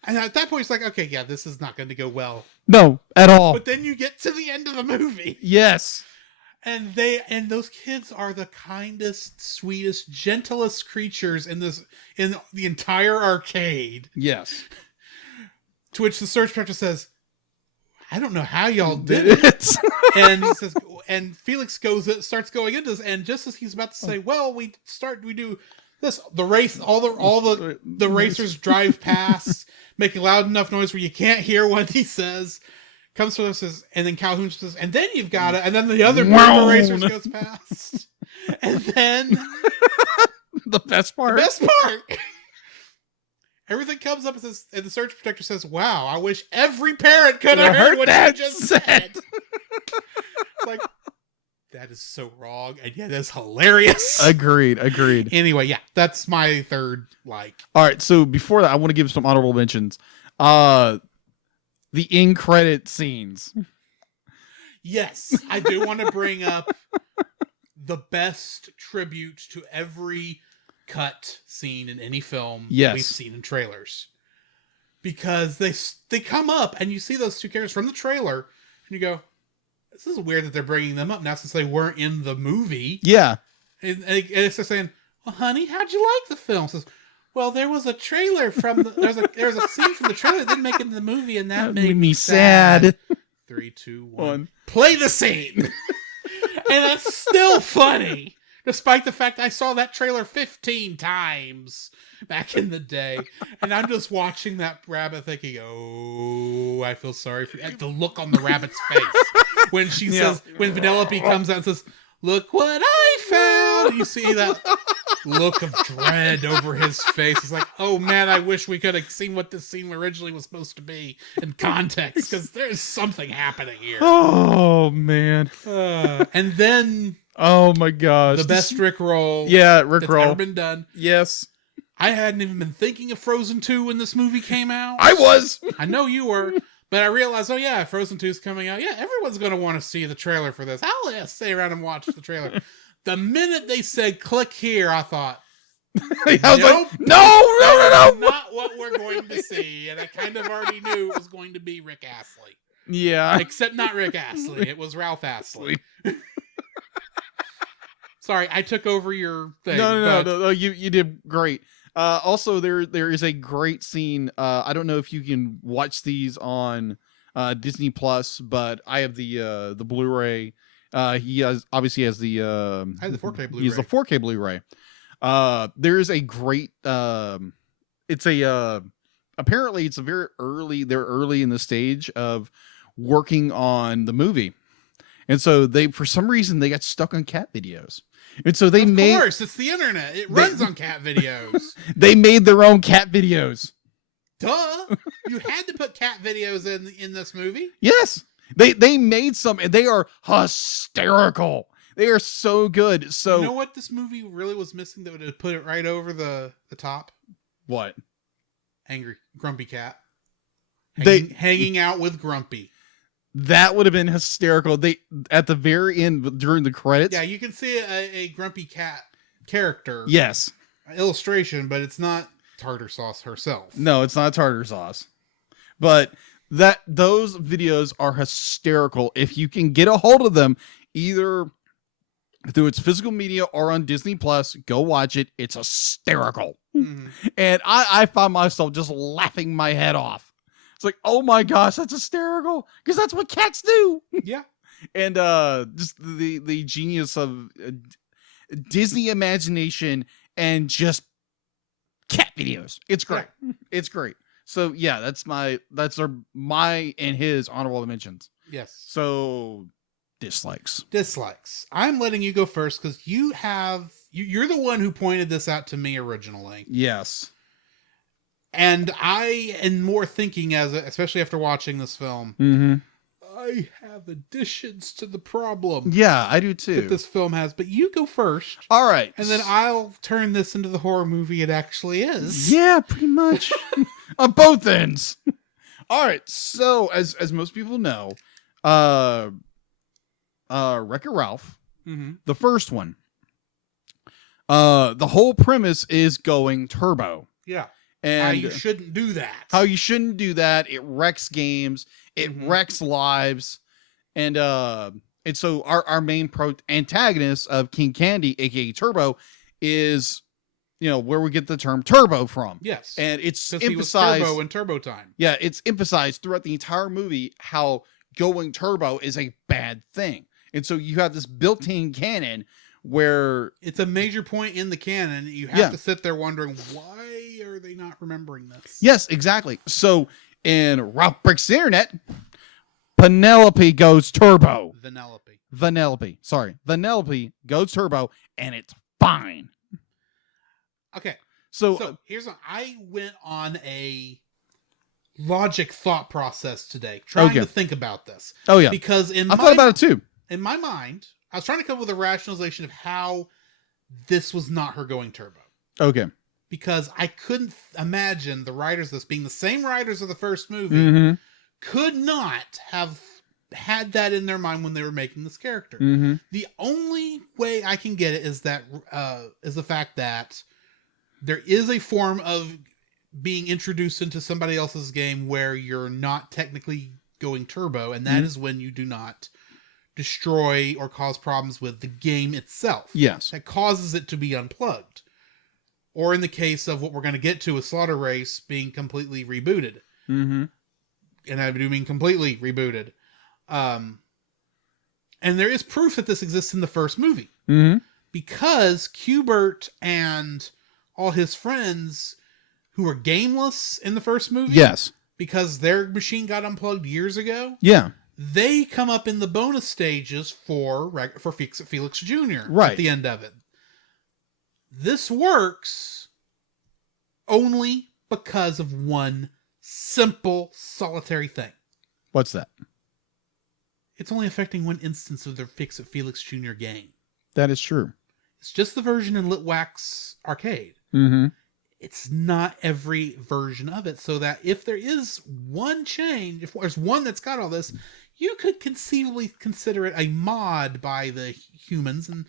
And at that point, it's like, okay, yeah, this is not going to go well. No, at all. But then you get to the end of the movie, Yes. and those kids are the kindest, sweetest, gentlest creatures in the entire arcade. Yes. To which the search protector says, "I don't know how y'all did it." And he says, and Felix starts going into this, and just as he's about to say, "Well, we do this," the race, all the racers drive past, making loud enough noise where you can't hear what he says. Comes to us, and then Calhoun says, "And then you've got it," and then the other group of racers goes past, and then The best part. Everything comes up and says, and the search protector says, "Wow, I wish every parent could have heard what you just said." It's like, that is so wrong, and yet that's hilarious. Agreed. Anyway, yeah, that's my third like. All right, so before that, I want to give some honorable mentions. The end credit scenes. Yes, I do want to bring up the best tribute to every cut scene in any film Yes. we've seen in trailers. Because they come up and you see those two characters from the trailer and you go, this is weird that they're bringing them up now since they weren't in the movie. Yeah. And it's just saying, "Well, honey, how'd you like the film?" It says, "Well, there was a trailer from there's a scene from the trailer that didn't make it in the movie, and that made me sad." 3, 2, 1. Play the scene. And that's still funny, despite the fact I saw that trailer 15 times back in the day. And I'm just watching that rabbit thinking, "Oh, I feel sorry for the look on the rabbit's face." When she says, when Penelope comes out and says, "Look what I found." You see that look of dread over his face. It's like, oh man, I wish we could have seen what this scene originally was supposed to be in context, because there's something happening here. Oh man. And then, oh my gosh, the best Rickroll, Rickroll that's ever been done. Yes. I hadn't even been thinking of Frozen 2 when this movie came out. I was. I know you were. But I realized, oh yeah, Frozen 2 is coming out. Yeah, everyone's going to want to see the trailer for this. I'll stay around and watch the trailer. The minute they said click here, I thought, I was like, no. Not what we're going to see. And I kind of already knew it was going to be Rick Astley. Yeah. Except not Rick Astley. It was Ralph Astley. Sorry, I took over your thing. No. You did great. Also, there is a great scene. I don't know if you can watch these on Disney Plus, but I have the Blu-ray. He obviously has the I have the 4K Blu-ray. He has the 4K Blu-ray. There's a great. It's a apparently it's a very early. They're early in the stage of working on the movie, and so for some reason they got stuck on cat videos. And so they made. Of course, it's the internet. It runs on cat videos. They made their own cat videos. Duh! You had to put cat videos in this movie. Yes, they made some, and they are hysterical. They are so good. So you know what this movie really was missing that would have put it right over the top? What? Angry, grumpy cat. Hanging out with Grumpy. That would have been hysterical. They at the very end during the credits. Yeah, you can see a grumpy cat character. Yes. Illustration, but it's not tartar sauce herself. No, it's not tartar sauce. But those videos are hysterical. If you can get a hold of them, either through its physical media or on Disney Plus, go watch it. It's hysterical. Mm-hmm. And I found myself just laughing my head off. It's like, oh my gosh, that's hysterical. Because that's what cats do. Yeah. And just the genius of Disney imagination and just cat videos. It's great. Yeah. It's great. So yeah, that's my and his honorable mentions. Yes. So dislikes. I'm letting you go first because you're the one who pointed this out to me originally. Yes. And I am more thinking especially after watching this film. Mm-hmm. I have additions to the problem. Yeah, I do too. That this film has, but you go first. All right. And then I'll turn this into the horror movie it actually is. Yeah, pretty much. On both ends. All right. So as most people know, Wreck-It Ralph, mm-hmm. the first one, the whole premise is going turbo. Yeah. And how you shouldn't do that. It wrecks games. It mm-hmm. wrecks lives. And so our main antagonist of King Candy, aka Turbo, is where we get the term turbo from. Yes. And it's emphasized. He was turbo in Turbo Time. Yeah, it's emphasized throughout the entire movie how going turbo is a bad thing. And so you have this built-in canon where it's a major point in the canon. You have to sit there wondering, why are they not remembering this? Yes, exactly. So in Ralph Breaks the Internet, Penelope goes turbo. Vanellope. Sorry. Vanellope goes turbo, and it's fine. Okay. So here's I went on a logic thought process today, trying to think about this. Oh, yeah. Because I thought about it too. In my mind, I was trying to come up with a rationalization of how this was not her going turbo. Okay. Because I couldn't imagine the writers, this being the same writers of the first movie, mm-hmm. could not have had that in their mind when they were making this character. Mm-hmm. The only way I can get it is that is the fact that there is a form of being introduced into somebody else's game where you're not technically going turbo, and that mm-hmm. is when you do not destroy or cause problems with the game itself. Yes. That causes it to be unplugged. Or in the case of what we're going to get to with Slaughter Race being completely rebooted. Mm-hmm. And I do mean completely rebooted. And there is proof that this exists in the first movie. Mm-hmm. Because Q*bert and all his friends who were gameless in the first movie. Yes. Because their machine got unplugged years ago. Yeah. They come up in the bonus stages for Felix Jr. Right. At the end of it. This works only because of one simple, solitary thing. What's that? It's only affecting one instance of their Felix Jr. game. That is true. It's just the version in Litwack's arcade. Mm-hmm. It's not every version of it, so that if there is one change, if there's one that's got all this, you could conceivably consider it a mod by the humans, and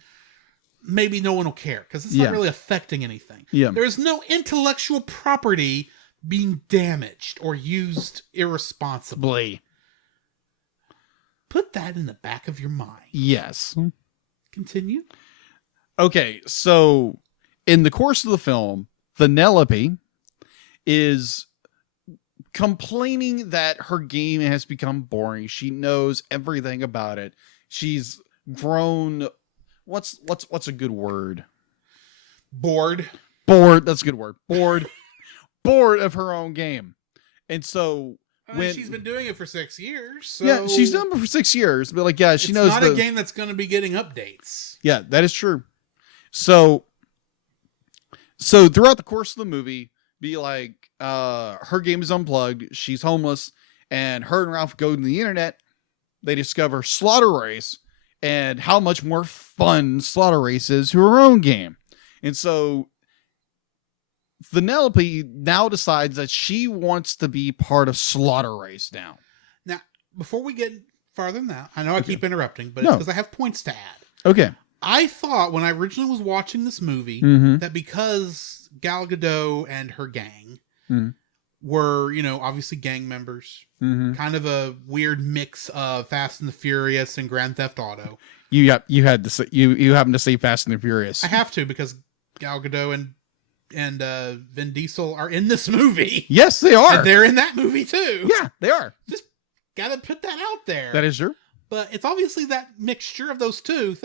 maybe no one will care, because it's not really affecting anything. Yeah. There is no intellectual property being damaged or used irresponsibly. Put that in the back of your mind. Yes. Continue. Okay, so in the course of the film, Vanellope is complaining that her game has become boring. She knows everything about it. She's grown. What's a good word? Bored. Bored. That's a good word. Bored. Bored of her own game. And so when she's been doing it for 6 years. So yeah, she's done it for 6 years. But like, yeah, she knows it's not a game that's going to be getting updates. Yeah, that is true. So throughout the course of the movie, be like, her game is unplugged. She's homeless, and her and Ralph go to the internet. They discover Slaughter Race and how much more fun Slaughter Race is to her own game. And so Vanellope now decides that she wants to be part of Slaughter Race now. Now, before we get farther than that, I know I keep interrupting, but No. it's because I have points to add. Okay. I thought when I originally was watching this movie that because Gal Gadot and her gang were, obviously gang members, kind of a weird mix of Fast and the Furious and Grand Theft Auto. You had to say, you happen to say Fast and the Furious. I have to because Gal Gadot and Vin Diesel are in this movie. Yes, they are. And they're in that movie too. Yeah, they are. Just gotta put that out there. That is true. But it's obviously that mixture of those two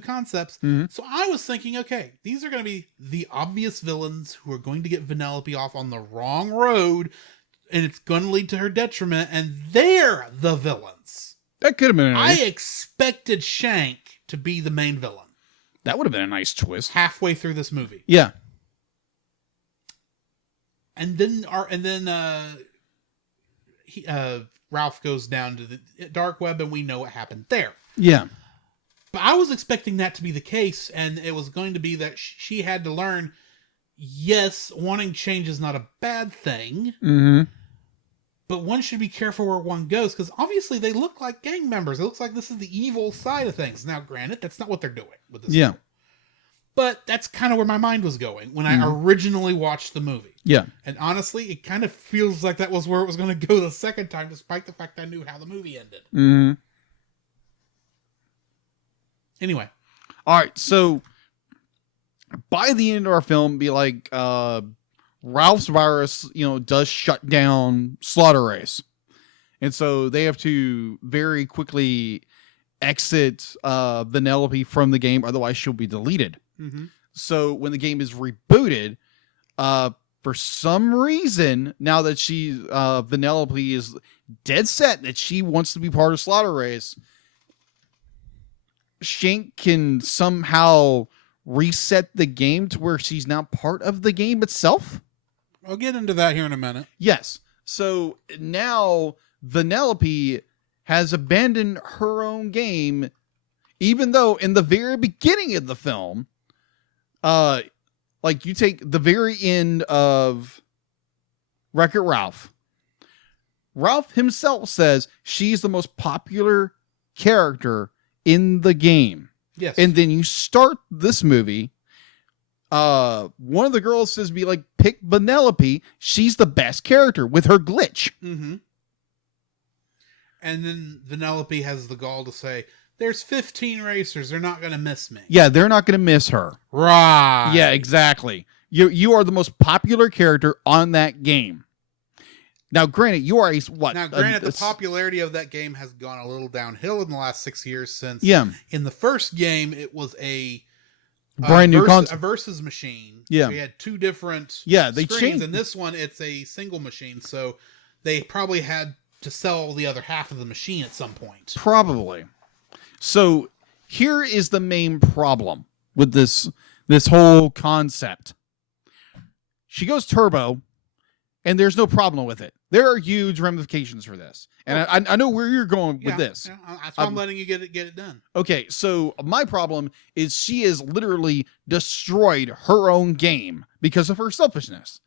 concepts. So I was thinking, okay, these are going to be the obvious villains who are going to get Vanellope off on the wrong road, and it's going to lead to her detriment, and they're the villains. That could have been I expected Shank to be the main villain. That would have been a nice twist. Halfway through this movie. Yeah. And then Ralph goes down to the dark web, and we know what happened there. Yeah. But I was expecting that to be the case, and it was going to be that she had to learn, yes, wanting change is not a bad thing, but one should be careful where one goes, because obviously they look like gang members. It looks like this is the evil side of things. Now, granted, that's not what they're doing with this movie. But that's kind of where my mind was going when I originally watched the movie. Yeah. And honestly, it kind of feels like that was where it was going to go the second time, despite the fact I knew how the movie ended. Anyway. All right. So by the end of our film, be like, Ralph's virus, does shut down Slaughter Race. And so they have to very quickly exit Vanellope from the game. Otherwise, she'll be deleted. So when the game is rebooted, for some reason, now that Vanellope is dead set that she wants to be part of Slaughter Race, Shank can somehow reset the game to where she's now part of the game itself. I'll get into that here in a minute. Yes. So now Vanellope has abandoned her own game, even though in the very beginning of the film, like you take the very end of Wreck-It Ralph. Ralph himself says she's the most popular character in the game. Yes. And then you start this movie. One of the girls says, be like, pick Vanellope. She's the best character with her glitch. And then Vanellope has the gall to say, there's 15 racers. They're not going to miss me. Yeah, they're not going to miss her. Right. Yeah, exactly. You are the most popular character on that game. Now, granted, you are the popularity of that game has gone a little downhill in the last 6 years since. Yeah. In the first game, it was a brand new console, a versus machine. Yeah. We had two different they screens. changed. In this one, it's a single machine, so they probably had to sell the other half of the machine at some point. Probably. So here is the main problem with this whole concept. She goes turbo, and there's no problem with it. There are huge ramifications for this, and I know where you're going with this. Yeah, that's why I'm letting you get it done. Okay, so my problem is she has literally destroyed her own game because of her selfishness.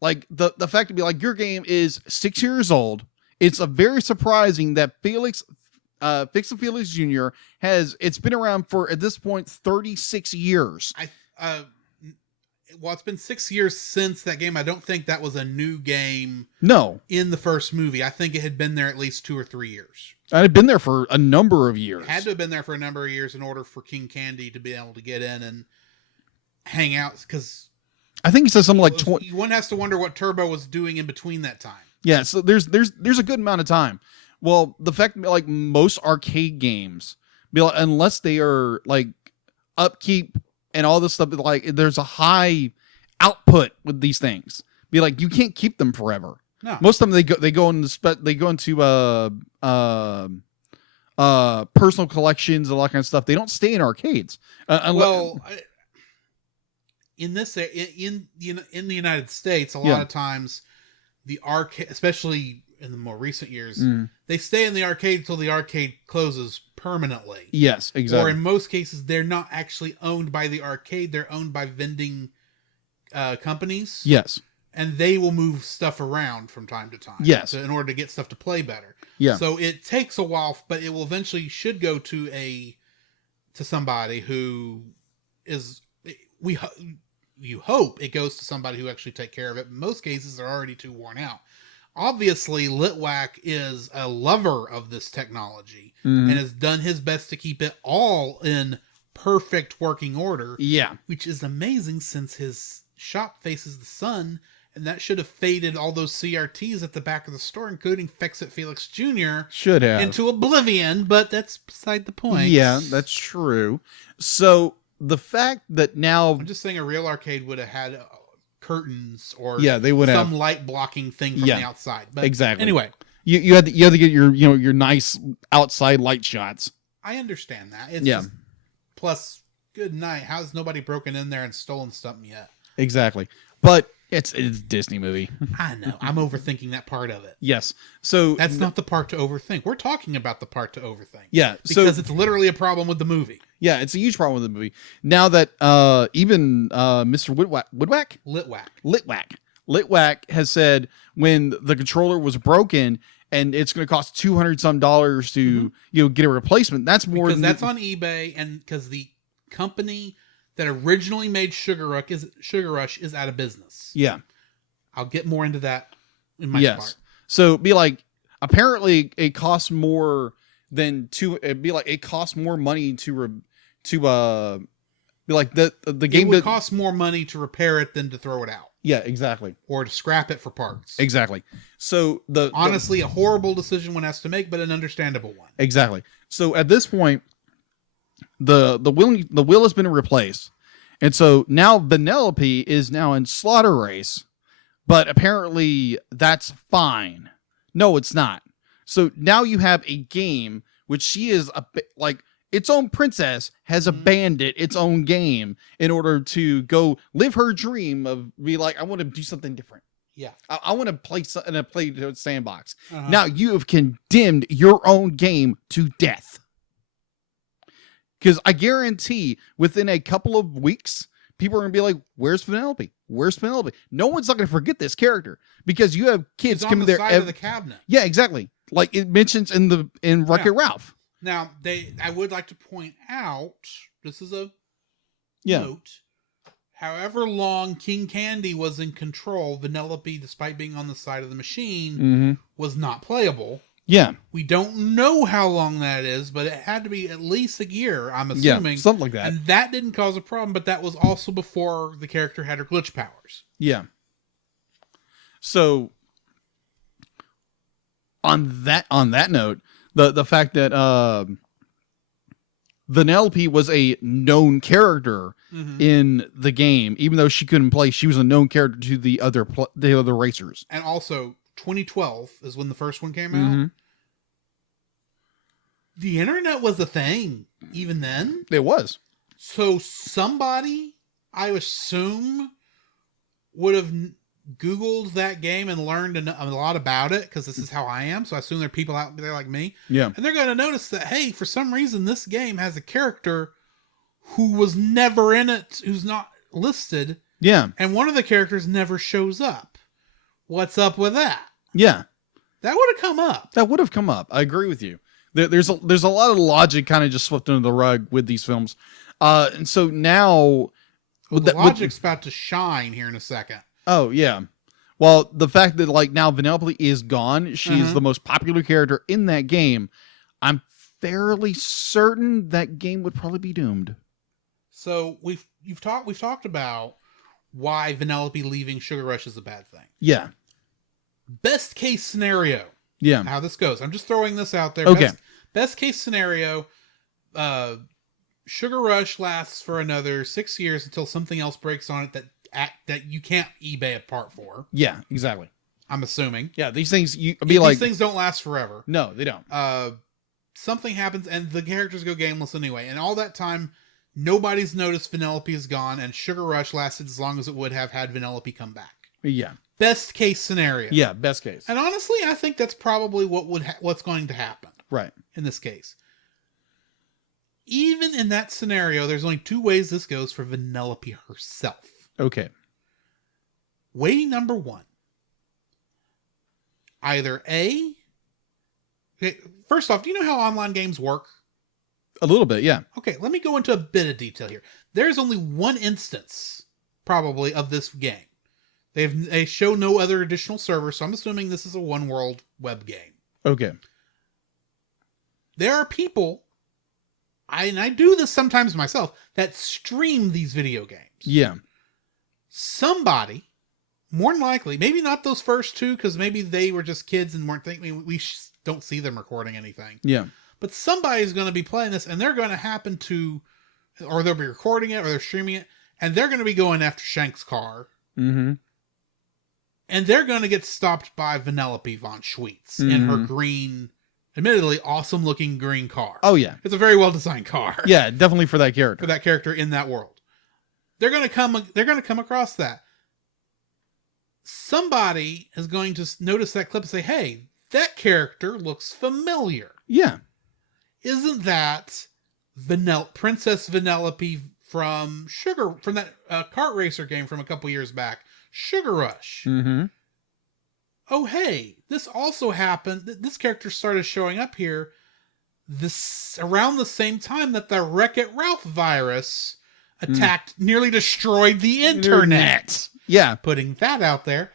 Like the fact to be like, your game is 6 years old. It's a very surprising that Fix and Felix Jr. it's been around for, at this point, 36 years. Well, it's been 6 years since that game. I don't think that was a new game. No. In the first movie. I think it had been there at least 2 or 3 years. And it'd been there for a number of years. Had to have been there for a number of years in order for King Candy to be able to get in and hang out, because I think he said something like one has to wonder what Turbo was doing in between that time. Yeah, so there's a good amount of time. Well, the fact like most arcade games, unless they are like upkeep and all this stuff, like there's a high output with these things. You can't keep them forever. No. Most of them they go into personal collections and all that kind of stuff. They don't stay in arcades. In the United States, a lot of times the arcade, especially in the more recent years, they stay in the arcade until the arcade closes permanently. Yes, exactly. Or in most cases, they're not actually owned by the arcade; they're owned by vending companies. Yes. And they will move stuff around from time to time. Yes. In order to get stuff to play better. Yeah. So it takes a while, but it will eventually should go to somebody who is, you hope it goes to somebody who actually take care of it. In most cases, they're already too worn out. Obviously, Litwack is a lover of this technology and has done his best to keep it all in perfect working order. Yeah. Which is amazing since his shop faces the sun. And that should have faded all those CRTs at the back of the store, including Fix-It Felix Jr. Should have. into oblivion, but that's beside the point. Yeah, that's true. So the fact that now... I'm just saying a real arcade would have had curtains or they would some have light blocking thing from the outside. But exactly. Anyway. You had to get your nice outside light shots. I understand that. It's just, plus, good night. How's nobody broken in there and stolen something yet? Exactly. But... It's a Disney movie. I know. I'm overthinking that part of it. Yes. So that's not the part to overthink. We're talking about the part to overthink. Yeah. Because it's literally a problem with the movie. Yeah, it's a huge problem with the movie. Now that even Mr. Litwack has said when the controller was broken and it's going to cost $200 some to get a replacement. That's more because that's on eBay, and because the company that originally made Sugar Rush is out of business. Yeah. I'll get more into that in my part. So apparently it costs more than it costs more money the game it would cost more money to repair it than to throw it out. Yeah, exactly. Or to scrap it for parts. Exactly. So honestly a horrible decision one has to make, but an understandable one. Exactly. So at this point, the wheel has been replaced, and so now Vanellope is now in Slaughter Race, but apparently that's fine. No, it's not. So now you have a game which she is its own princess has abandoned its own game in order to go live her dream of I want to do something different. Yeah, I want to play in a play sandbox. Now you have condemned your own game to death. Because I guarantee within a couple of weeks, people are going to be like, where's Vanellope? Where's Vanellope? No one's not going to forget this character because you have kids coming there. Side of the cabinet. Yeah, exactly. Like it mentions in Wreck-It Ralph. Now, I would like to point out, this is a note, however long King Candy was in control, Vanellope, despite being on the side of the machine, was not playable. Yeah. We don't know how long that is, but it had to be at least a year, I'm assuming. Yeah, something like that. And that didn't cause a problem, but that was also before the character had her glitch powers. Yeah. So on that note, the fact that Vanellope was a known character in the game, even though she couldn't play, she was a known character to the other racers. And also 2012 is when the first one came out. The internet was a thing even then. It was. So somebody, I assume, would have Googled that game and learned a lot about it, because this is how I am. So I assume there are people out there like me. Yeah. And they're going to notice that, hey, for some reason, this game has a character who was never in it, who's not listed. Yeah. And one of the characters never shows up. What's up with that? Yeah. That would have come up. That would have come up. I agree with you. There's a lot of logic kind of just swept under the rug with these films. And so now... the logic's about to shine here in a second. Oh, yeah. Well, the fact that now Vanellope is gone, she's the most popular character in that game. I'm fairly certain that game would probably be doomed. So we've talked about why Vanellope leaving Sugar Rush is a bad thing. Yeah. Best case scenario. Yeah. How this goes. I'm just throwing this out there. Okay. Best case scenario, Sugar Rush lasts for another 6 years until something else breaks on it that you can't eBay a part for. Yeah, exactly. I'm assuming. Yeah, these things these things don't last forever. No, they don't. Something happens and the characters go gameless anyway. And all that time, nobody's noticed Vanellope is gone, and Sugar Rush lasted as long as it would have had Vanellope come back. Yeah. Best case scenario. Yeah, best case. And honestly, I think that's probably what's going to happen. Right. In this case. Even in that scenario, there's only 2 ways this goes for Vanellope herself. Okay. Way number 1. Either A... Okay, first off, do you know how online games work? A little bit, yeah. Okay, let me go into a bit of detail here. There's only 1 instance, probably, of this game. They show no other additional servers, so I'm assuming this is a one-world web game. Okay. There are people, and I do this sometimes myself, that stream these video games. Yeah. Somebody, more than likely, maybe not those first 2, because maybe they were just kids and weren't thinking, we don't see them recording anything. Yeah. But somebody's going to be playing this, and they're going to happen to, or they'll be recording it, or they're streaming it, and they're going to be going after Shank's car. Mm-hmm. And they're going to get stopped by Vanellope von Schweetz in her green, admittedly awesome-looking green car. Oh, yeah. It's a very well-designed car. Yeah, definitely for that character. For that character in that world. They're going to come across that. Somebody is going to notice that clip and say, hey, that character looks familiar. Yeah. Isn't that Princess Vanellope from that kart racer game from a couple years back, Sugar Rush? Mm-hmm. Oh, hey, this also happened. This character started showing up here around the same time that the Wreck-It Ralph virus attacked, nearly destroyed the internet. Yeah. Putting that out there.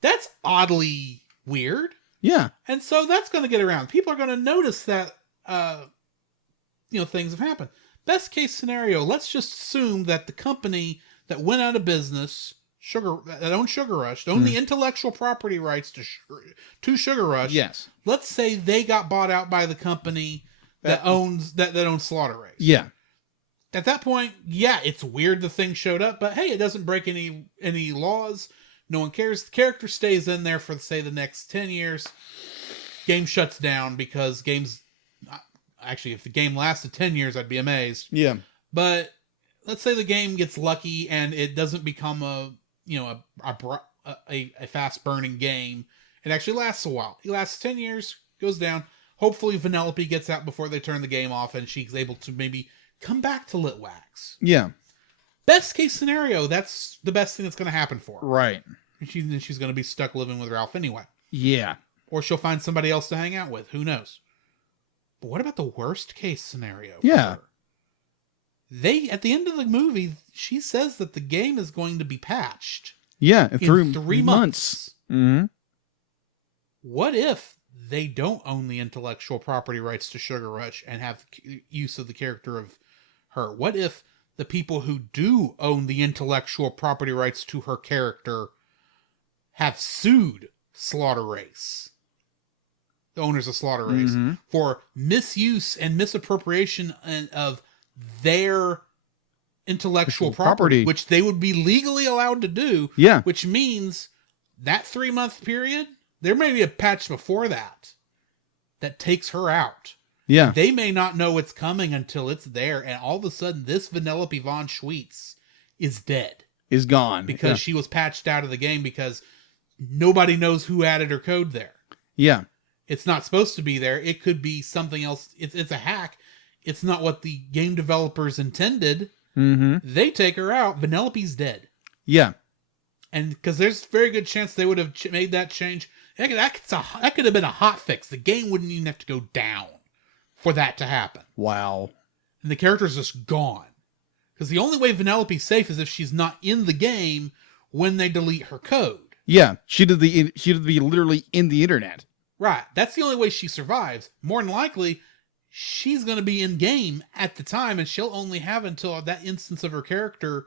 That's oddly weird. Yeah. And so that's going to get around. People are going to notice that, things have happened. Best case scenario, let's just assume that the company that went out of business, that owned Sugar Rush, owned the intellectual property rights to Sugar Rush. Yes. Let's say they got bought out by the company that owns Slaughter Race. Yeah. At that point, yeah, it's weird the thing showed up, but hey, it doesn't break any laws. No one cares. The character stays in there for, say, the next 10 years. Game shuts down because actually, if the game lasted 10 years, I'd be amazed. Yeah. But let's say the game gets lucky and it doesn't become a fast burning game. It actually lasts a while. It lasts 10 years, goes down. Hopefully Vanellope gets out before they turn the game off and she's able to maybe come back to Litwax. Yeah. Best case scenario, that's the best thing that's going to happen for her. Right. And she's going to be stuck living with Ralph anyway. Yeah. Or she'll find somebody else to hang out with. Who knows? But what about the worst case scenario? Yeah. At the end of the movie, she says that the game is going to be patched. Yeah. In 3 months. Mm-hmm. What if they don't own the intellectual property rights to Sugar Rush and have use of the character of her? What if the people who do own the intellectual property rights to her character have sued Slaughter Race, the owners of Slaughter Race, for misuse and misappropriation of their intellectual property, which they would be legally allowed to do. Yeah. Which means that 3-month period, there may be a patch before that takes her out. Yeah. They may not know it's coming until it's there, and all of a sudden this Vanellope von Schweetz is dead. Is gone. Because she was patched out of the game because nobody knows who added her code there. Yeah. It's not supposed to be there. It could be something else. It's a hack. It's not what the game developers intended. Mm-hmm. They take her out. Vanellope's dead. Yeah. And because there's a very good chance they would have made that change. That could have been a hot fix. The game wouldn't even have to go down for that to happen. Wow. And the character's just gone. Because the only way Vanellope's safe is if she's not in the game when they delete her code. Yeah. She'd be literally in the internet. Right. That's the only way she survives. More than likely, she's going to be in game at the time, and she'll only have until that instance of her character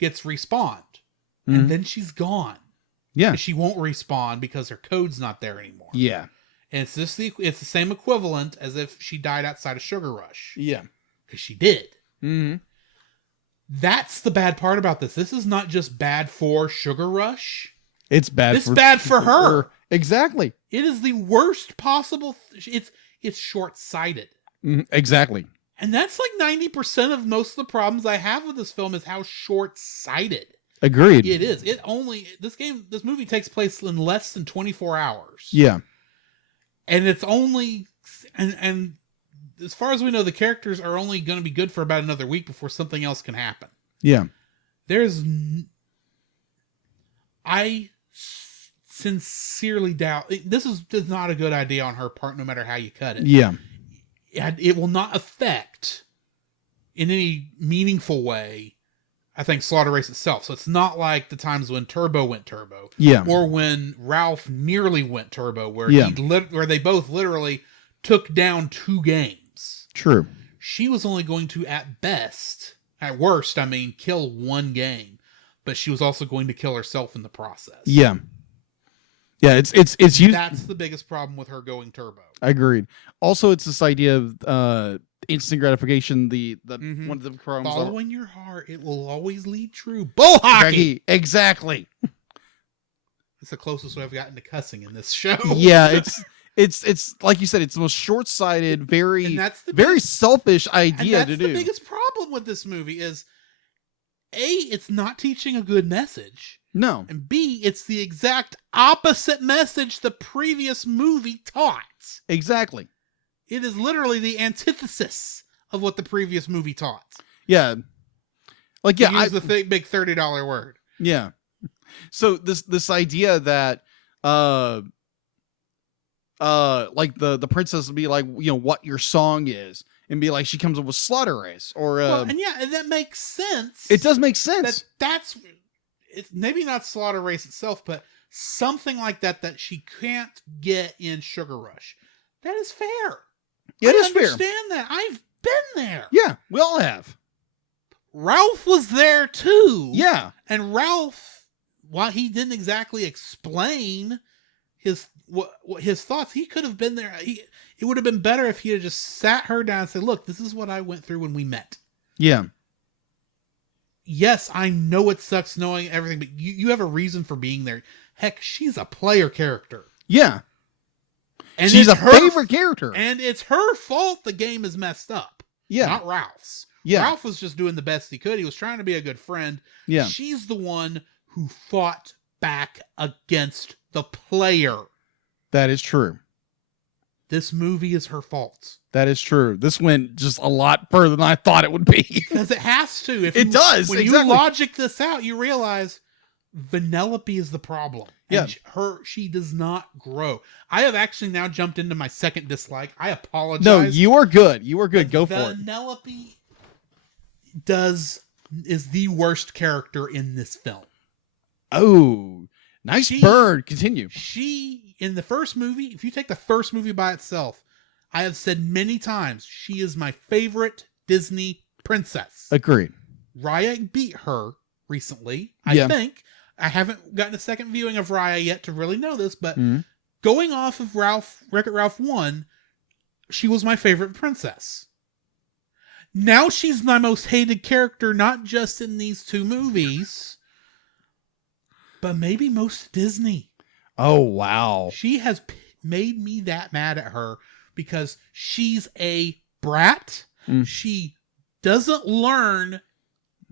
gets respawned. And then she's gone. Yeah. She won't respawn because her code's not there anymore. Yeah. And it's the same equivalent as if she died outside of Sugar Rush. Yeah. Because she did. Mm-hmm. That's the bad part about this. This is not just bad for Sugar Rush. It's bad. It's bad for her. Exactly. It is the worst possible. It's short-sighted. Exactly. And that's like 90% of most of the problems I have with this film is how short-sighted Agreed. it is. This movie takes place in less than 24 hours. Yeah. And it's only, and as far as we know, the characters are only going to be good for about another week before something else can happen. Yeah. I sincerely doubt, this is not a good idea on her part, no matter how you cut it. Yeah. It will not affect, in any meaningful way, I think, Slaughter Race itself. So it's not like the times when Turbo went turbo. Yeah. Or when Ralph nearly went turbo, where Yeah. where they both literally took down 2 games. True. She was only going to, at worst, kill 1 game. But she was also going to kill herself in the process. Yeah. Yeah, it's used. That's the biggest problem with her going turbo. Agreed. Also, it's this idea of instant gratification. The one of the problems. Following your heart, it will always lead true. Bull hockey. Exactly. It's the closest way I've gotten to cussing in this show. Yeah, it's like you said. It's the most short-sighted, very selfish idea to do. The biggest problem with this movie is A, it's not teaching a good message. No. And B, it's the exact opposite message the previous movie taught. Exactly. It is literally the antithesis of what the previous movie taught. Yeah. Like, yeah, use the big $30 word. Yeah. So this idea that like the princess will be like, what your song is, and be like, she comes up with Slaughter Race, or and that makes sense. It does make sense. It's maybe not Slaughter Race itself, but something like that she can't get in Sugar Rush. That is fair. It is fair. I understand that. I've been there. Yeah, we all have. Ralph was there too. Yeah. And Ralph, while he didn't exactly explain his thoughts, he could have been there. It would have been better if he had just sat her down and said, "Look, this is what I went through when we met." Yeah. Yes, I know it sucks knowing everything, but you have a reason for being there. Heck, she's a player character. Yeah. And she's a favorite character. And it's her fault the game is messed up. Yeah. Not Ralph's. Yeah. Ralph was just doing the best he could. He was trying to be a good friend. Yeah. She's the one who fought back against the player. That is true. This movie is her fault. That is true. This went just a lot further than I thought it would be. Because it has to. It does. When exactly. you logic this out, you realize Vanellope is the problem. Yeah. And she does not grow. I have actually now jumped into my second dislike. I apologize. No, you are good. You are good. Go for it. Vanellope is the worst character in this film. Oh, nice bird. Continue. She, in the first movie, if you take the first movie by itself, I have said many times, she is my favorite Disney princess. Agreed. Raya beat her recently, I think. I haven't gotten a second viewing of Raya yet to really know this, but going off of Wreck-It Ralph 1, she was my favorite princess. Now she's my most hated character, not just in these 2 movies, but maybe most Disney. Oh, wow. She has made me that mad at her because she's a brat. She doesn't learn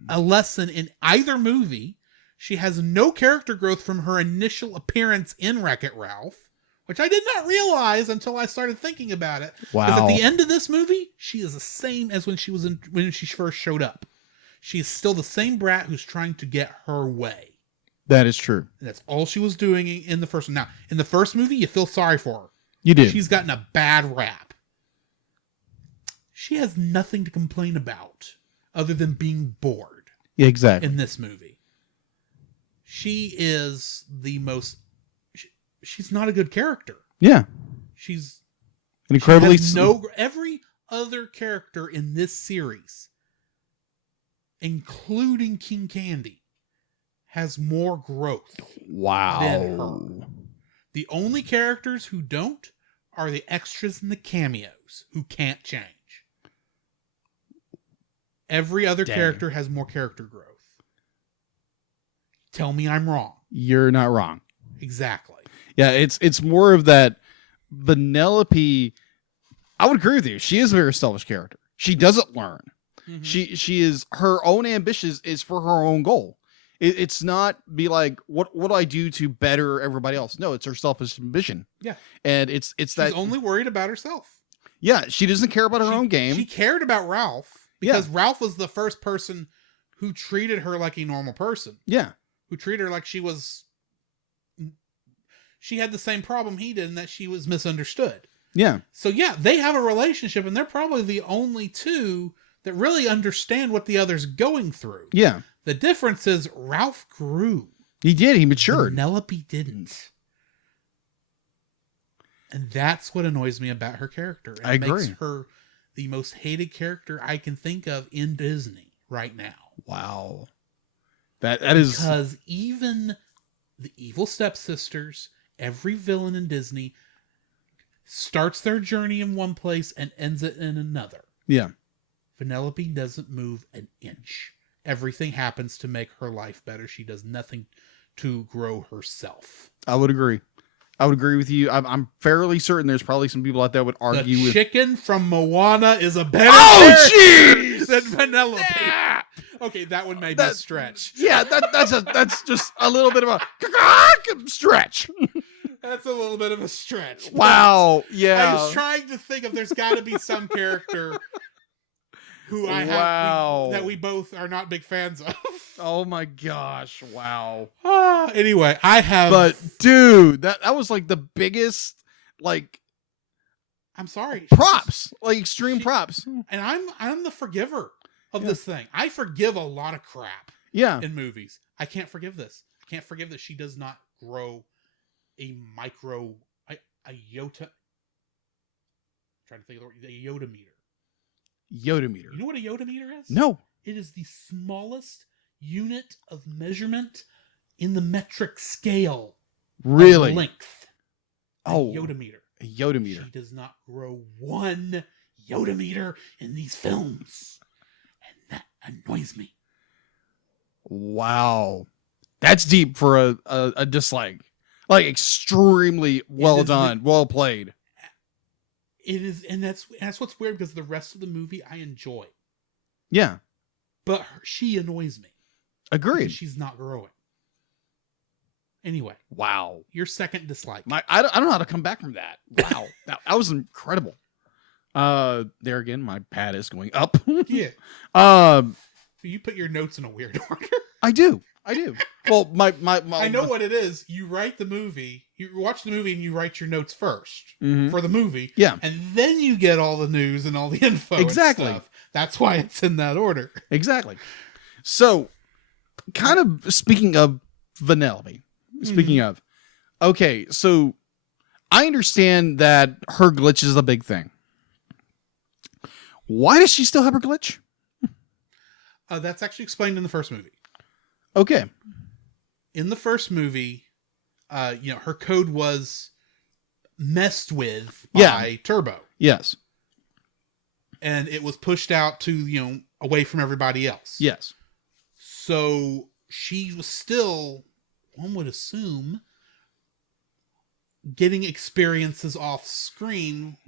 a lesson in either movie. She has no character growth from her initial appearance in Wreck-It Ralph, which I did not realize until I started thinking about it. Wow. Because at the end of this movie, she is the same as when she first showed up. She's still the same brat who's trying to get her way. That is true. And that's all she was doing in the first one. Now, in the first movie, you feel sorry for her. You did. She's gotten a bad rap. She has nothing to complain about other than being bored. Yeah, exactly. In this movie. She is the most... She's not a good character. Yeah. She's incredibly every other character in this series, including King Candy, has more growth than her. The only characters who don't are the extras and the cameos who can't change. Every other character has more character growth. Tell me I'm wrong. You're not wrong. Exactly. Yeah, it's more of that Vanellope. I would agree with you. She is a very selfish character. She doesn't learn. Mm-hmm. She is, her own ambitions is for her own goal. It's not be like, what do I do to better everybody else? No, it's her selfish ambition. Yeah. And it's that she's only worried about herself. Yeah, she doesn't care about her own game. She cared about Ralph because Ralph was the first person who treated her like a normal person. Yeah. Who treated her like she had the same problem he did, and that she was misunderstood. Yeah. So yeah, they have a relationship, and they're probably the only two that really understand what the other's going through. Yeah. The difference is Ralph grew. He did. He matured. Penelope didn't. And that's what annoys me about her character. It I agree. Makes her the most hated character I can think of in Disney right now. Wow. That is... Because even the evil stepsisters, every villain in Disney, starts their journey in one place and ends it in another. Yeah. Penelope doesn't move an inch. Everything happens to make her life better. She does nothing to grow herself. I would agree. I would agree with you. I'm fairly certain there's probably some people out there would argue with... chicken from Moana is a better character than Penelope. Yeah. Okay, that one may be a stretch. Yeah, that's just a little bit of a stretch. That's a little bit of a stretch. Wow. Yeah. I was trying to think of there's got to be some character who that we both are not big fans of. Oh my gosh. Wow. Anyway, I have... But dude, that was like the biggest, like... I'm sorry. Props. Like extreme props. And I'm the forgiver of this thing. I forgive a lot of crap in movies. I can't forgive this. I can't forgive that she does not grow a iota. I'm trying to think of the word. A Yoda meter. Yoda meter. You know what a Yoda meter is? No. It is the smallest unit of measurement in the metric scale. Really? Of length. A Yoda meter. A Yoda meter. She does not grow one Yoda meter in these films. And that annoys me. Wow. That's deep for a dislike. Like extremely well done, well played. It is, and that's what's weird because the rest of the movie I enjoy. Yeah. But she annoys me. Agreed. She's not growing. Anyway. Wow. Your second dislike. I don't know how to come back from that. Wow. that was incredible. There again, my pad is going up. Yeah. You put your notes in a weird order. I do. Well, my I know what it is. You write the movie, you watch the movie, and you write your notes first for the movie. Yeah. And then you get all the news and all the info. Exactly. And stuff. That's why it's in that order. Exactly. So, kind of speaking of Vanellope, okay, so I understand that her glitch is a big thing. Why does she still have her glitch? That's actually explained in the first movie. Okay. In the first movie, her code was messed with by Turbo. Yes. And it was pushed out to, away from everybody else. Yes. So she was still, one would assume, getting experiences off screen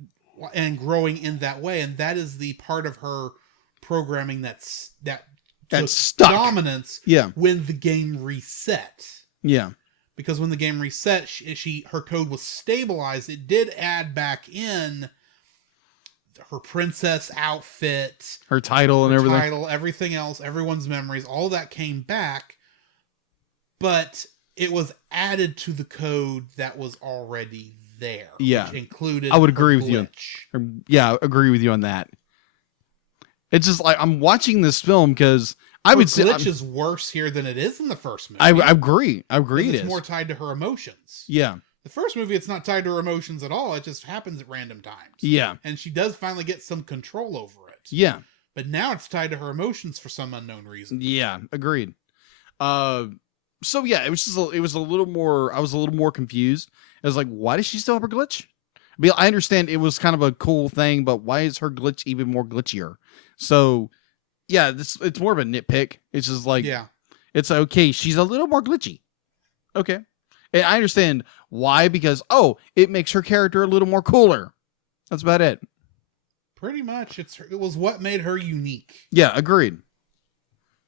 and growing in that way. And that is the part of her programming that's stuck. Dominance when the game reset. Yeah. Because when the game reset, her code was stabilized. It did add back in her princess outfit, her title and everything. Everything else, everyone's memories, all that came back. But it was added to the code that was already there. Yeah. Which included I would agree with glitch. you. Yeah, agree with you on that. It's just like I'm watching this film because I would say glitch is worse here than it is in the first movie. I agree. It's it is more tied to her emotions. Yeah. The first movie, it's not tied to her emotions at all. It just happens at random times. Yeah. And she does finally get some control over it. Yeah. But now it's tied to her emotions for some unknown reason. Yeah. Agreed. So yeah, it was just it was a little more. I was a little more confused. I was like, why does she still have her glitch? I mean, I understand it was kind of a cool thing, but why is her glitch even more glitchier? So yeah, it's more of a nitpick. It's just like, Yeah. It's okay. She's a little more glitchy. Okay. And I understand why, because, it makes her character a little more cooler. That's about it. Pretty much. It was what made her unique. Yeah, agreed.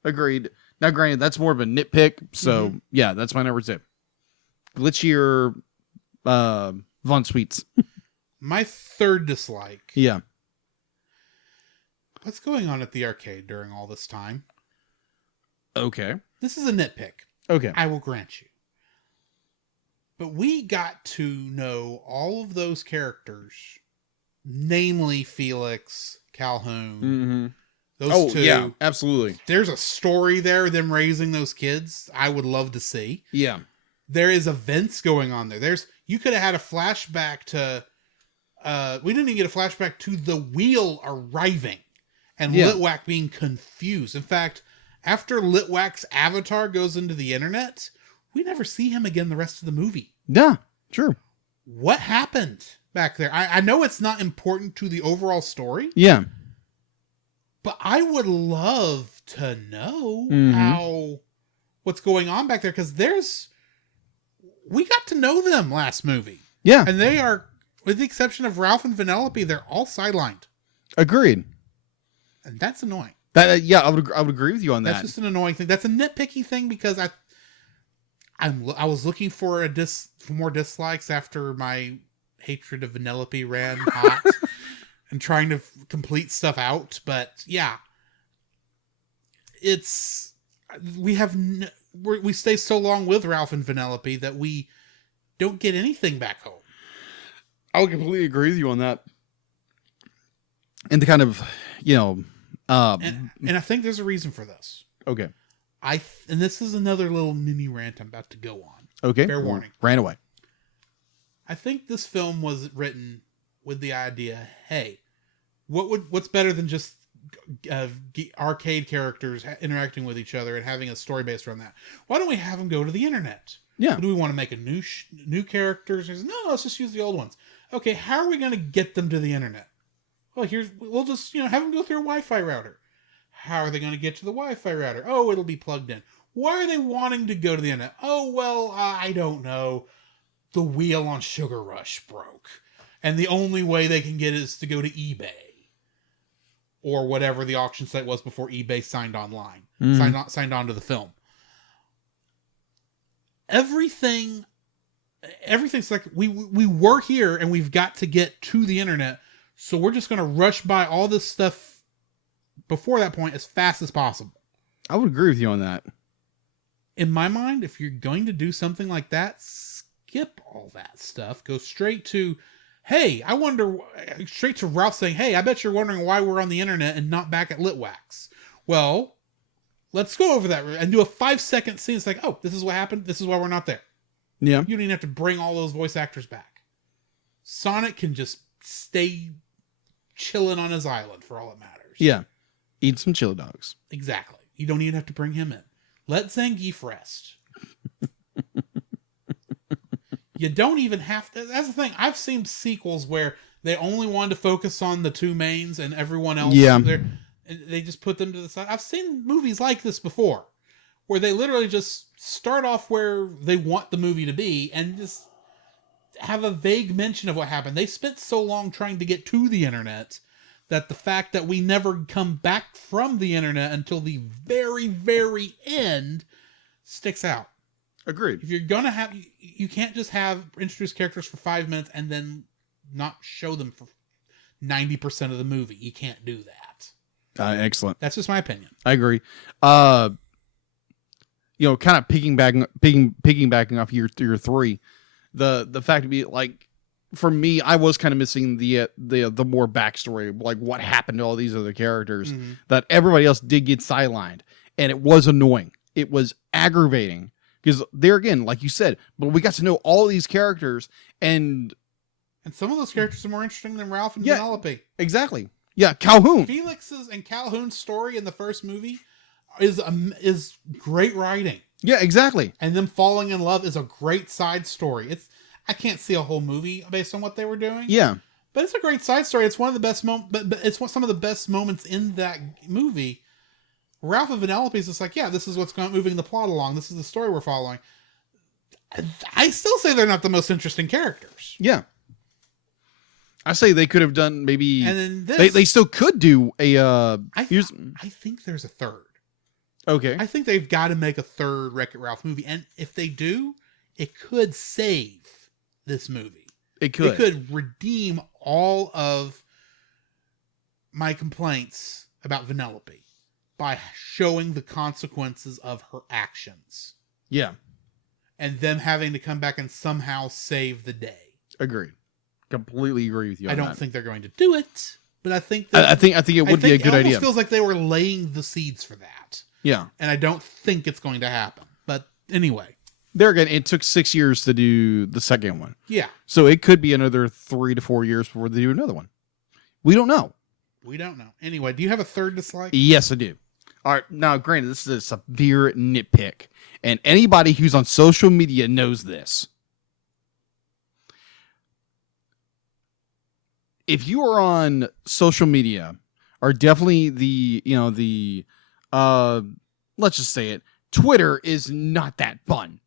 Now, granted, that's more of a nitpick. So, yeah, that's my number 2. Glitchier Von Sweets. My third dislike. Yeah. What's going on at the arcade during all this time? Okay. This is a nitpick. Okay. I will grant you. But we got to know all of those characters, namely Felix, Calhoun. Mm-hmm. Those two. Yeah, absolutely. There's a story there, them raising those kids. I would love to see. Yeah. There is events going on there. You could have had a flashback to, we didn't even get a flashback to the wheel arriving and Litwack being confused. In fact, after Litwack's avatar goes into the internet, we never see him again the rest of the movie. Yeah, sure. What happened back there? I know it's not important to the overall story. Yeah. But I would love to know what's going on back there, because we got to know them last movie. Yeah. And they are, with the exception of Ralph and Vanellope, they're all sidelined. Agreed. And that's annoying. I would agree with you on that. That's just an annoying thing. That's a nitpicky thing, because I was looking for for more dislikes after my hatred of Vanellope ran hot and trying to complete stuff out. But yeah, we stay so long with Ralph and Vanellope that we don't get anything back home. I would completely agree with you on that. And the kind of, And I think there's a reason for this. Okay. And this is another little mini rant I'm about to go on. Okay. Fair warning. Ran away. I think this film was written with the idea, hey, what's better than just arcade characters interacting with each other and having a story based around that? Why don't we have them go to the internet? Yeah. Do we want to make a new characters? No, let's just use the old ones. Okay, how are we going to get them to the internet? Well, we'll just have them go through a Wi-Fi router. How are they going to get to the Wi-Fi router? Oh, it'll be plugged in. Why are they wanting to go to the internet? Oh, well, I don't know. The wheel on Sugar Rush broke. And the only way they can get it is to go to eBay. Or whatever the auction site was before eBay signed online. Signed on to the film. Everything's like, we were here and we've got to get to the internet. So we're just going to rush by all this stuff before that point as fast as possible. I would agree with you on that. In my mind, if you're going to do something like that, skip all that stuff. Go straight to, hey, straight to Ralph saying, hey, I bet you're wondering why we're on the internet and not back at Litwack's. Well, let's go over that and do a 5-second scene. It's like, oh, this is what happened. This is why we're not there. Yeah. You don't even have to bring all those voice actors back. Sonic can just stay chilling on his island for all that matters. Yeah. Eat some chili dogs. Exactly. You don't even have to bring him in. Let Zangief rest. You don't even have to. That's the thing. I've seen sequels where they only wanted to focus on the two mains and everyone else. Yeah. They just put them to the side. I've seen movies like this before where they literally just start off where they want the movie to be and just have a vague mention of what happened. They spent so long trying to get to the internet that the fact that we never come back from the internet until the very, very end sticks out. Agreed. If you're gonna have, you can't just introduce characters for 5 minutes and then not show them for 90% of the movie. You can't do that. Excellent. That's just my opinion. I agree. Kind of piggybacking off your 3, the fact to be like, for me, I was kind of missing the more backstory, like what happened to all these other characters that everybody else did get sidelined, and it was annoying. It was aggravating Because there again, like you said, but we got to know all these characters, and some of those characters are more interesting than Ralph and Yeah. Penelope. exactly, yeah, Calhoun, Felix's and Calhoun's story in the first movie is great writing, yeah, exactly, and them falling in love is a great side story. I can't see a whole movie based on what they were doing. yeah, But it's a great side story. It's one of the best but it's some of the best moments in that movie. Ralph and Vanellope is just like, yeah, this is what's moving the plot along. This is the story we're following. I still say they're not the most interesting characters. yeah. I say they could have done maybe, And then this, they still could do a. I think there's a third. Okay, I think they've got to make a third Wreck-It Ralph movie, and if they do, it could save this movie. it could. It could redeem all of my complaints about Vanellope by showing the consequences of her actions Yeah, and them having to come back and somehow save the day. agreed. Completely agree with you. I on don't that. think they're going to do it, but I think I think it would be a good It idea. almost feels like they were laying the seeds for that, Yeah. and I don't think it's going to happen. But anyway, There again, it took 6 years to do the second one, yeah, so it could be another 3 to 4 years before they do another one. We don't know. we don't know. Anyway, do you have a third dislike? Yes, I do. All right. Now, granted, this is a severe nitpick, and anybody who's on social media knows this. If you are on social media, or definitely let's just say it, Twitter is not that fun.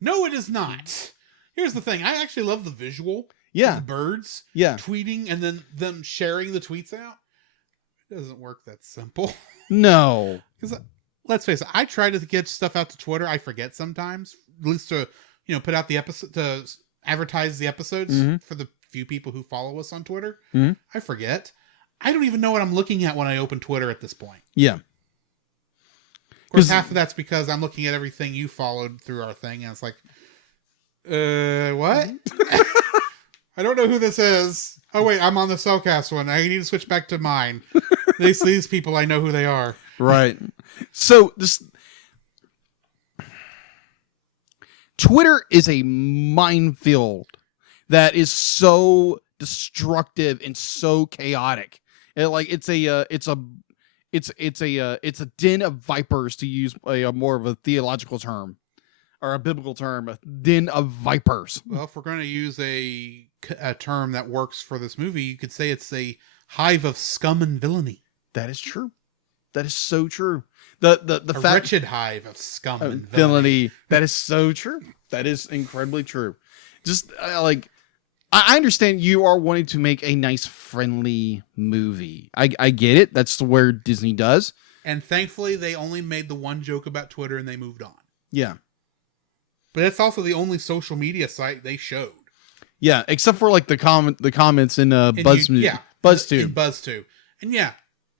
No, it is not. Here's the thing. I actually love the visual. Of Yeah. the birds Yeah. tweeting and then them sharing the tweets out. It doesn't work that simple. No. Because let's face it, I try to get stuff out to Twitter. I forget sometimes, at least to put out the episode, to advertise the episodes Mhm. for the few people who follow us on Twitter. Mhm. I forget. I don't even know what I'm looking at when I open Twitter at this point. Yeah. Of course, 'Cause- half of that's because I'm looking at everything you followed through our thing, and it's like, what? I don't know who this is. Oh wait, I'm on the Cellcast one. I need to switch back to mine. These people, I know who they are. Right. So this Twitter is a minefield that is so destructive and so chaotic. It's a den of vipers, to use a more of a theological term or a biblical term, a den of vipers. Well, if we're going to use a term that works for this movie, you could say it's a hive of scum and villainy. That is true. That is so true. The A fact wretched hive of scum and villainy. villainy. That is so true. That is incredibly true. Just I understand you are wanting to make a nice, friendly movie. I get it. That's where Disney does. And thankfully, they only made the one joke about Twitter and they moved on. Yeah. But it's also the only social media site they showed. Yeah. Except for like the comments in And BuzzTube. In BuzzTube. And yeah,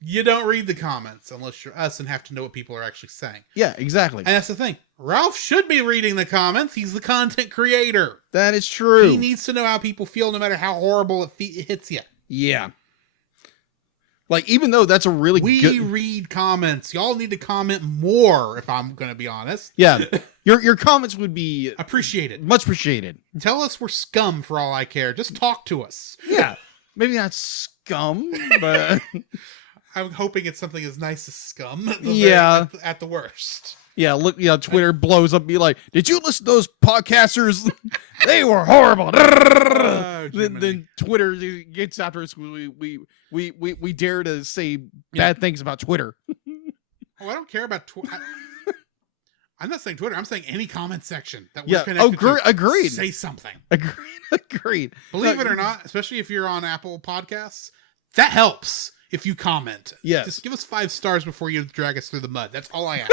you don't read the comments unless you're us and have to know what people are actually saying. Yeah, exactly. And that's the thing. Ralph should be reading the comments. He's the content creator. That is true. He needs to know how people feel no matter how horrible it hits you. Yeah. Like, even though that's a really We good... read comments. Y'all need to comment more, if I'm going to be honest. Yeah. Your comments would be Appreciate it. much appreciated. Tell us we're scum for all I care. Just talk to us. Yeah. Maybe not scum, but... I'm hoping it's something as nice as scum. Yeah. At the worst. Yeah, look, Twitter blows up and be like, did you listen to those podcasters? They were horrible. Then Twitter gets after us. We dare to say bad things about Twitter. Oh, I don't care about Twitter. I'm not saying Twitter. I'm saying any comment section that we're Yeah. connected to. Agreed. Say something. Agreed. Believe it or not, especially if you're on Apple Podcasts, that helps if you comment. Yes. Just give us 5 stars before you drag us through the mud. That's all I ask.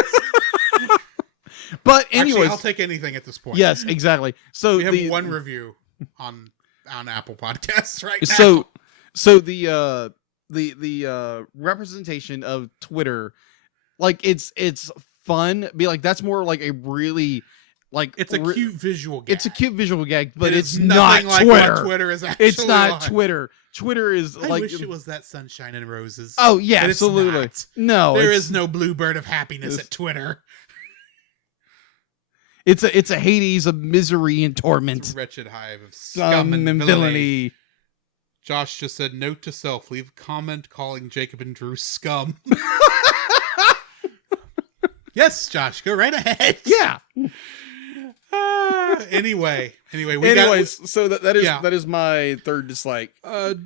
But anyways, Actually, I'll take anything at this point. yes, exactly. So We have one review on Apple Podcasts right now. So the representation of Twitter, like it's fun. Be like, that's more like a really like it's a cute visual gag. It's a cute visual gag, but It it's is not nothing like Twitter. what Twitter is actually It's not like. Twitter. Twitter is I like, wish it was that sunshine and roses. oh yeah, But it's absolutely. not. No, There it's- is no bluebird of happiness at Twitter. It's a Hades of misery and torment. It's a wretched hive of scum and villainy. Josh just said, note to self, leave a comment calling Jacob and Drew scum. Yes, Josh, go right ahead. Yeah. Anyway, so that is my third dislike. Do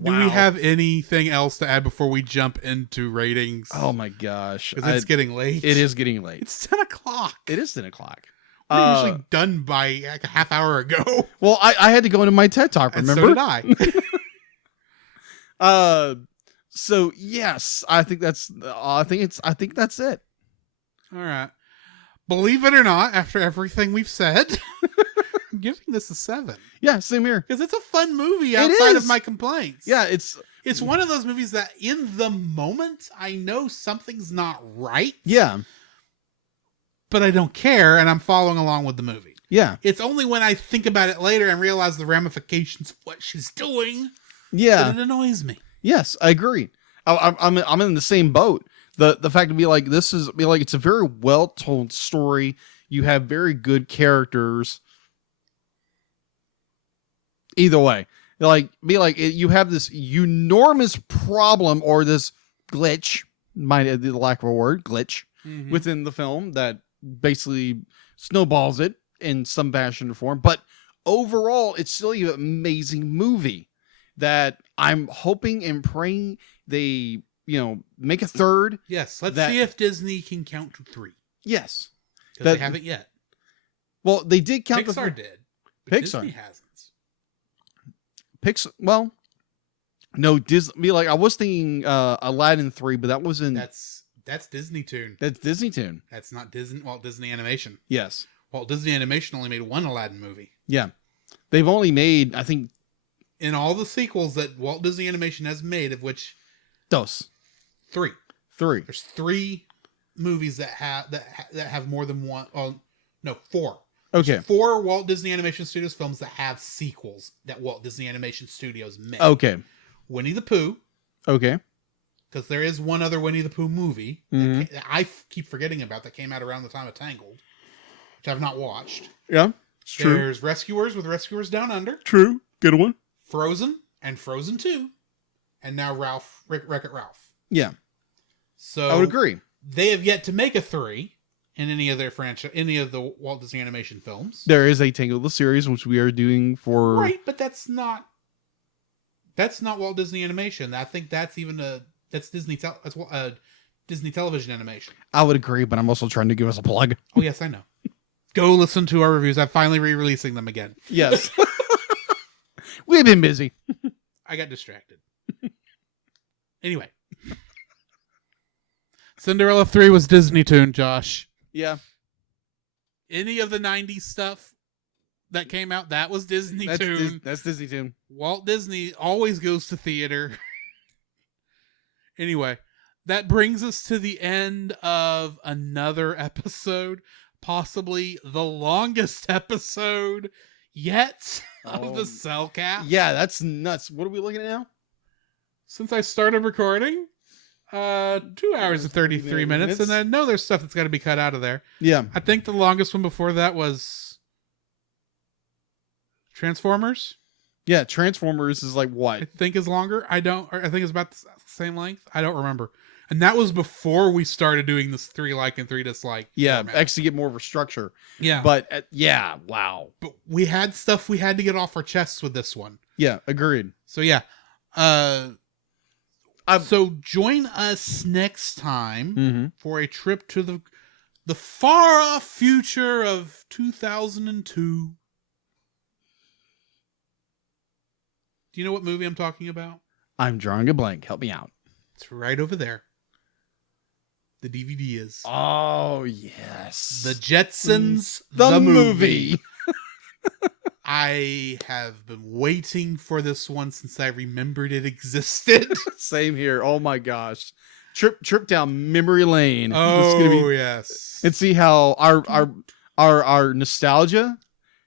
we have anything else to add before we jump into ratings? Oh my gosh. Because it's getting late. It is getting late. It's 10 o'clock. It is 10 o'clock. We're usually done by like a half hour ago. Well, I had to go into my TED Talk, remember? And so did I. So yes, I think that's it. All right. Believe it or not, after everything we've said, I'm giving this a 7. Yeah, same here. Because it's a fun movie outside of my complaints. Yeah, it's one of those movies that in the moment, I know something's not right. Yeah. But I don't care, and I'm following along with the movie. Yeah. It's only when I think about it later and realize the ramifications of what she's doing that it annoys me. Yes, I agree. I'm in the same boat. The fact to be like, it's a very well told story. You have very good characters. Either way, you have this enormous problem or this glitch, the lack of a word, glitch within the film that basically snowballs it in some fashion or form. But overall, it's still an amazing movie that I'm hoping and praying they, make a third. Yes, let's see if Disney can count to 3. Yes. Because they haven't yet. Well, they did count Pixar did. But Pixar. Disney hasn't. Well, no, Disney. I was thinking Aladdin 3, but that was in... That's Disney Toon. That's Disney Toon. That's not Walt Disney Animation. Yes. Walt Disney Animation only made 1 Aladdin movie. Yeah. They've only made, I think... In all the sequels that Walt Disney Animation has made, of which... 3. There's 3 movies that have more than one... Oh, no, 4. Okay. There's 4 Walt Disney Animation Studios films that have sequels that Walt Disney Animation Studios made. Okay. Winnie the Pooh. Okay. Because there is one other Winnie the Pooh movie that I keep forgetting about that came out around the time of Tangled, which I've not watched. Yeah, it's true. There's Rescuers with Rescuers Down Under. True. Good one. Frozen and Frozen 2. And now Wreck-It Ralph. Yeah. So I would agree. They have yet to make a 3 in any of their any of the Walt Disney Animation films. There is a Tangled the series, which we are doing for... Right, but that's not Walt Disney Animation. I think that's Disney Disney Television Animation. I would agree, but I'm also trying to give us a plug. Oh, yes, I know. Go listen to our reviews. I'm finally re-releasing them again. Yes. We've been busy. I got distracted. Anyway. Cinderella 3 was Disney Toon, Josh. Yeah. Any of the 90s stuff that came out, that was Disney Toon. That's Disney Toon. Walt Disney always goes to theater. Anyway, that brings us to the end of another episode, possibly the longest episode yet of the Cellcast. Yeah, that's nuts. What are we looking at now? Since I started recording, 2 hours and 33 minutes, and I know there's stuff that's got to be cut out of there. Yeah. I think the longest one before that was Transformers. Yeah, Transformers is like what? I think is longer. I think it's about the same length. I don't remember. And that was before we started doing this 3 like and 3 dislike. Yeah, format. actually get more of a structure. Yeah. But yeah, wow. But we had stuff we had to get off our chests with this one. Yeah, agreed. So yeah. So join us next time for a trip to the far off future of 2002. Do you know what movie I'm talking about? I'm drawing a blank. Help me out. It's right over there. The DVD is. Oh, yes. The Jetsons, the movie. I have been waiting for this one since I remembered it existed. Same here. Oh my gosh. Trip down memory lane. Oh, yes. And see how our nostalgia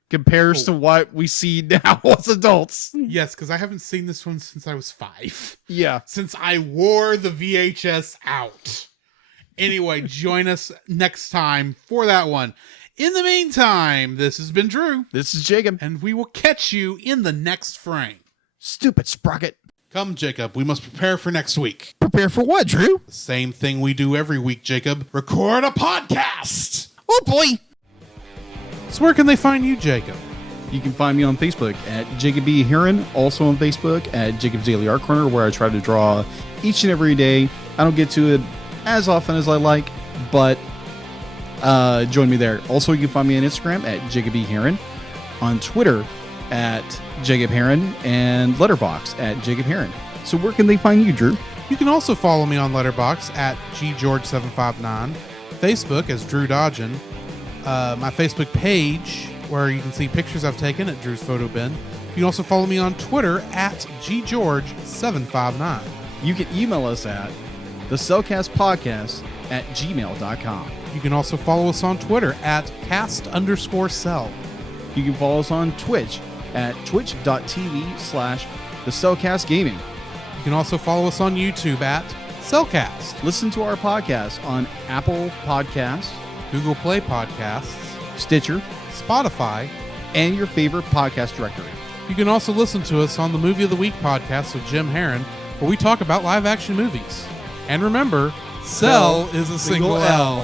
compares to what we see now as adults. Yes, because I haven't seen this one since I was 5. Yeah. Since I wore the VHS out. Anyway, join us next time for that one. In the meantime, this has been Drew, This is Jacob. and we will catch you in the next frame. Stupid sprocket. Come, Jacob, we must prepare for next week. Prepare for what, Drew? The same thing we do every week, Jacob. Record a podcast! Oh, boy. So where can they find you, Jacob? You can find me on Facebook at Jacob B. Heron, also on Facebook at Jacob's Daily Art Corner, where I try to draw each and every day. I don't get to it as often as I like, but join me there. Also, you can find me on Instagram at Jacob B. Heron, on Twitter at Jacob Heron, and Letterboxd at Jacob Heron. So where can they find you, Drew? You can also follow me on Letterboxd at ggeorge759, Facebook as Drew Dodgen, my Facebook page where you can see pictures I've taken at Drew's Photo Bin. You can also follow me on Twitter at ggeorge759. You can email us at thecellcastpodcast@gmail.com. You can also follow us on Twitter at cast_cell. You can follow us on Twitch at twitch.tv/thecellcastgaming. You can also follow us on YouTube at Cellcast, Listen to our podcast on Apple Podcasts, Google Play Podcasts, Stitcher, Spotify. and your favorite podcast directory. You can also listen to us on the Movie of the Week podcast with Jim Heron, where we talk about live action movies. And remember, Cell is a single L.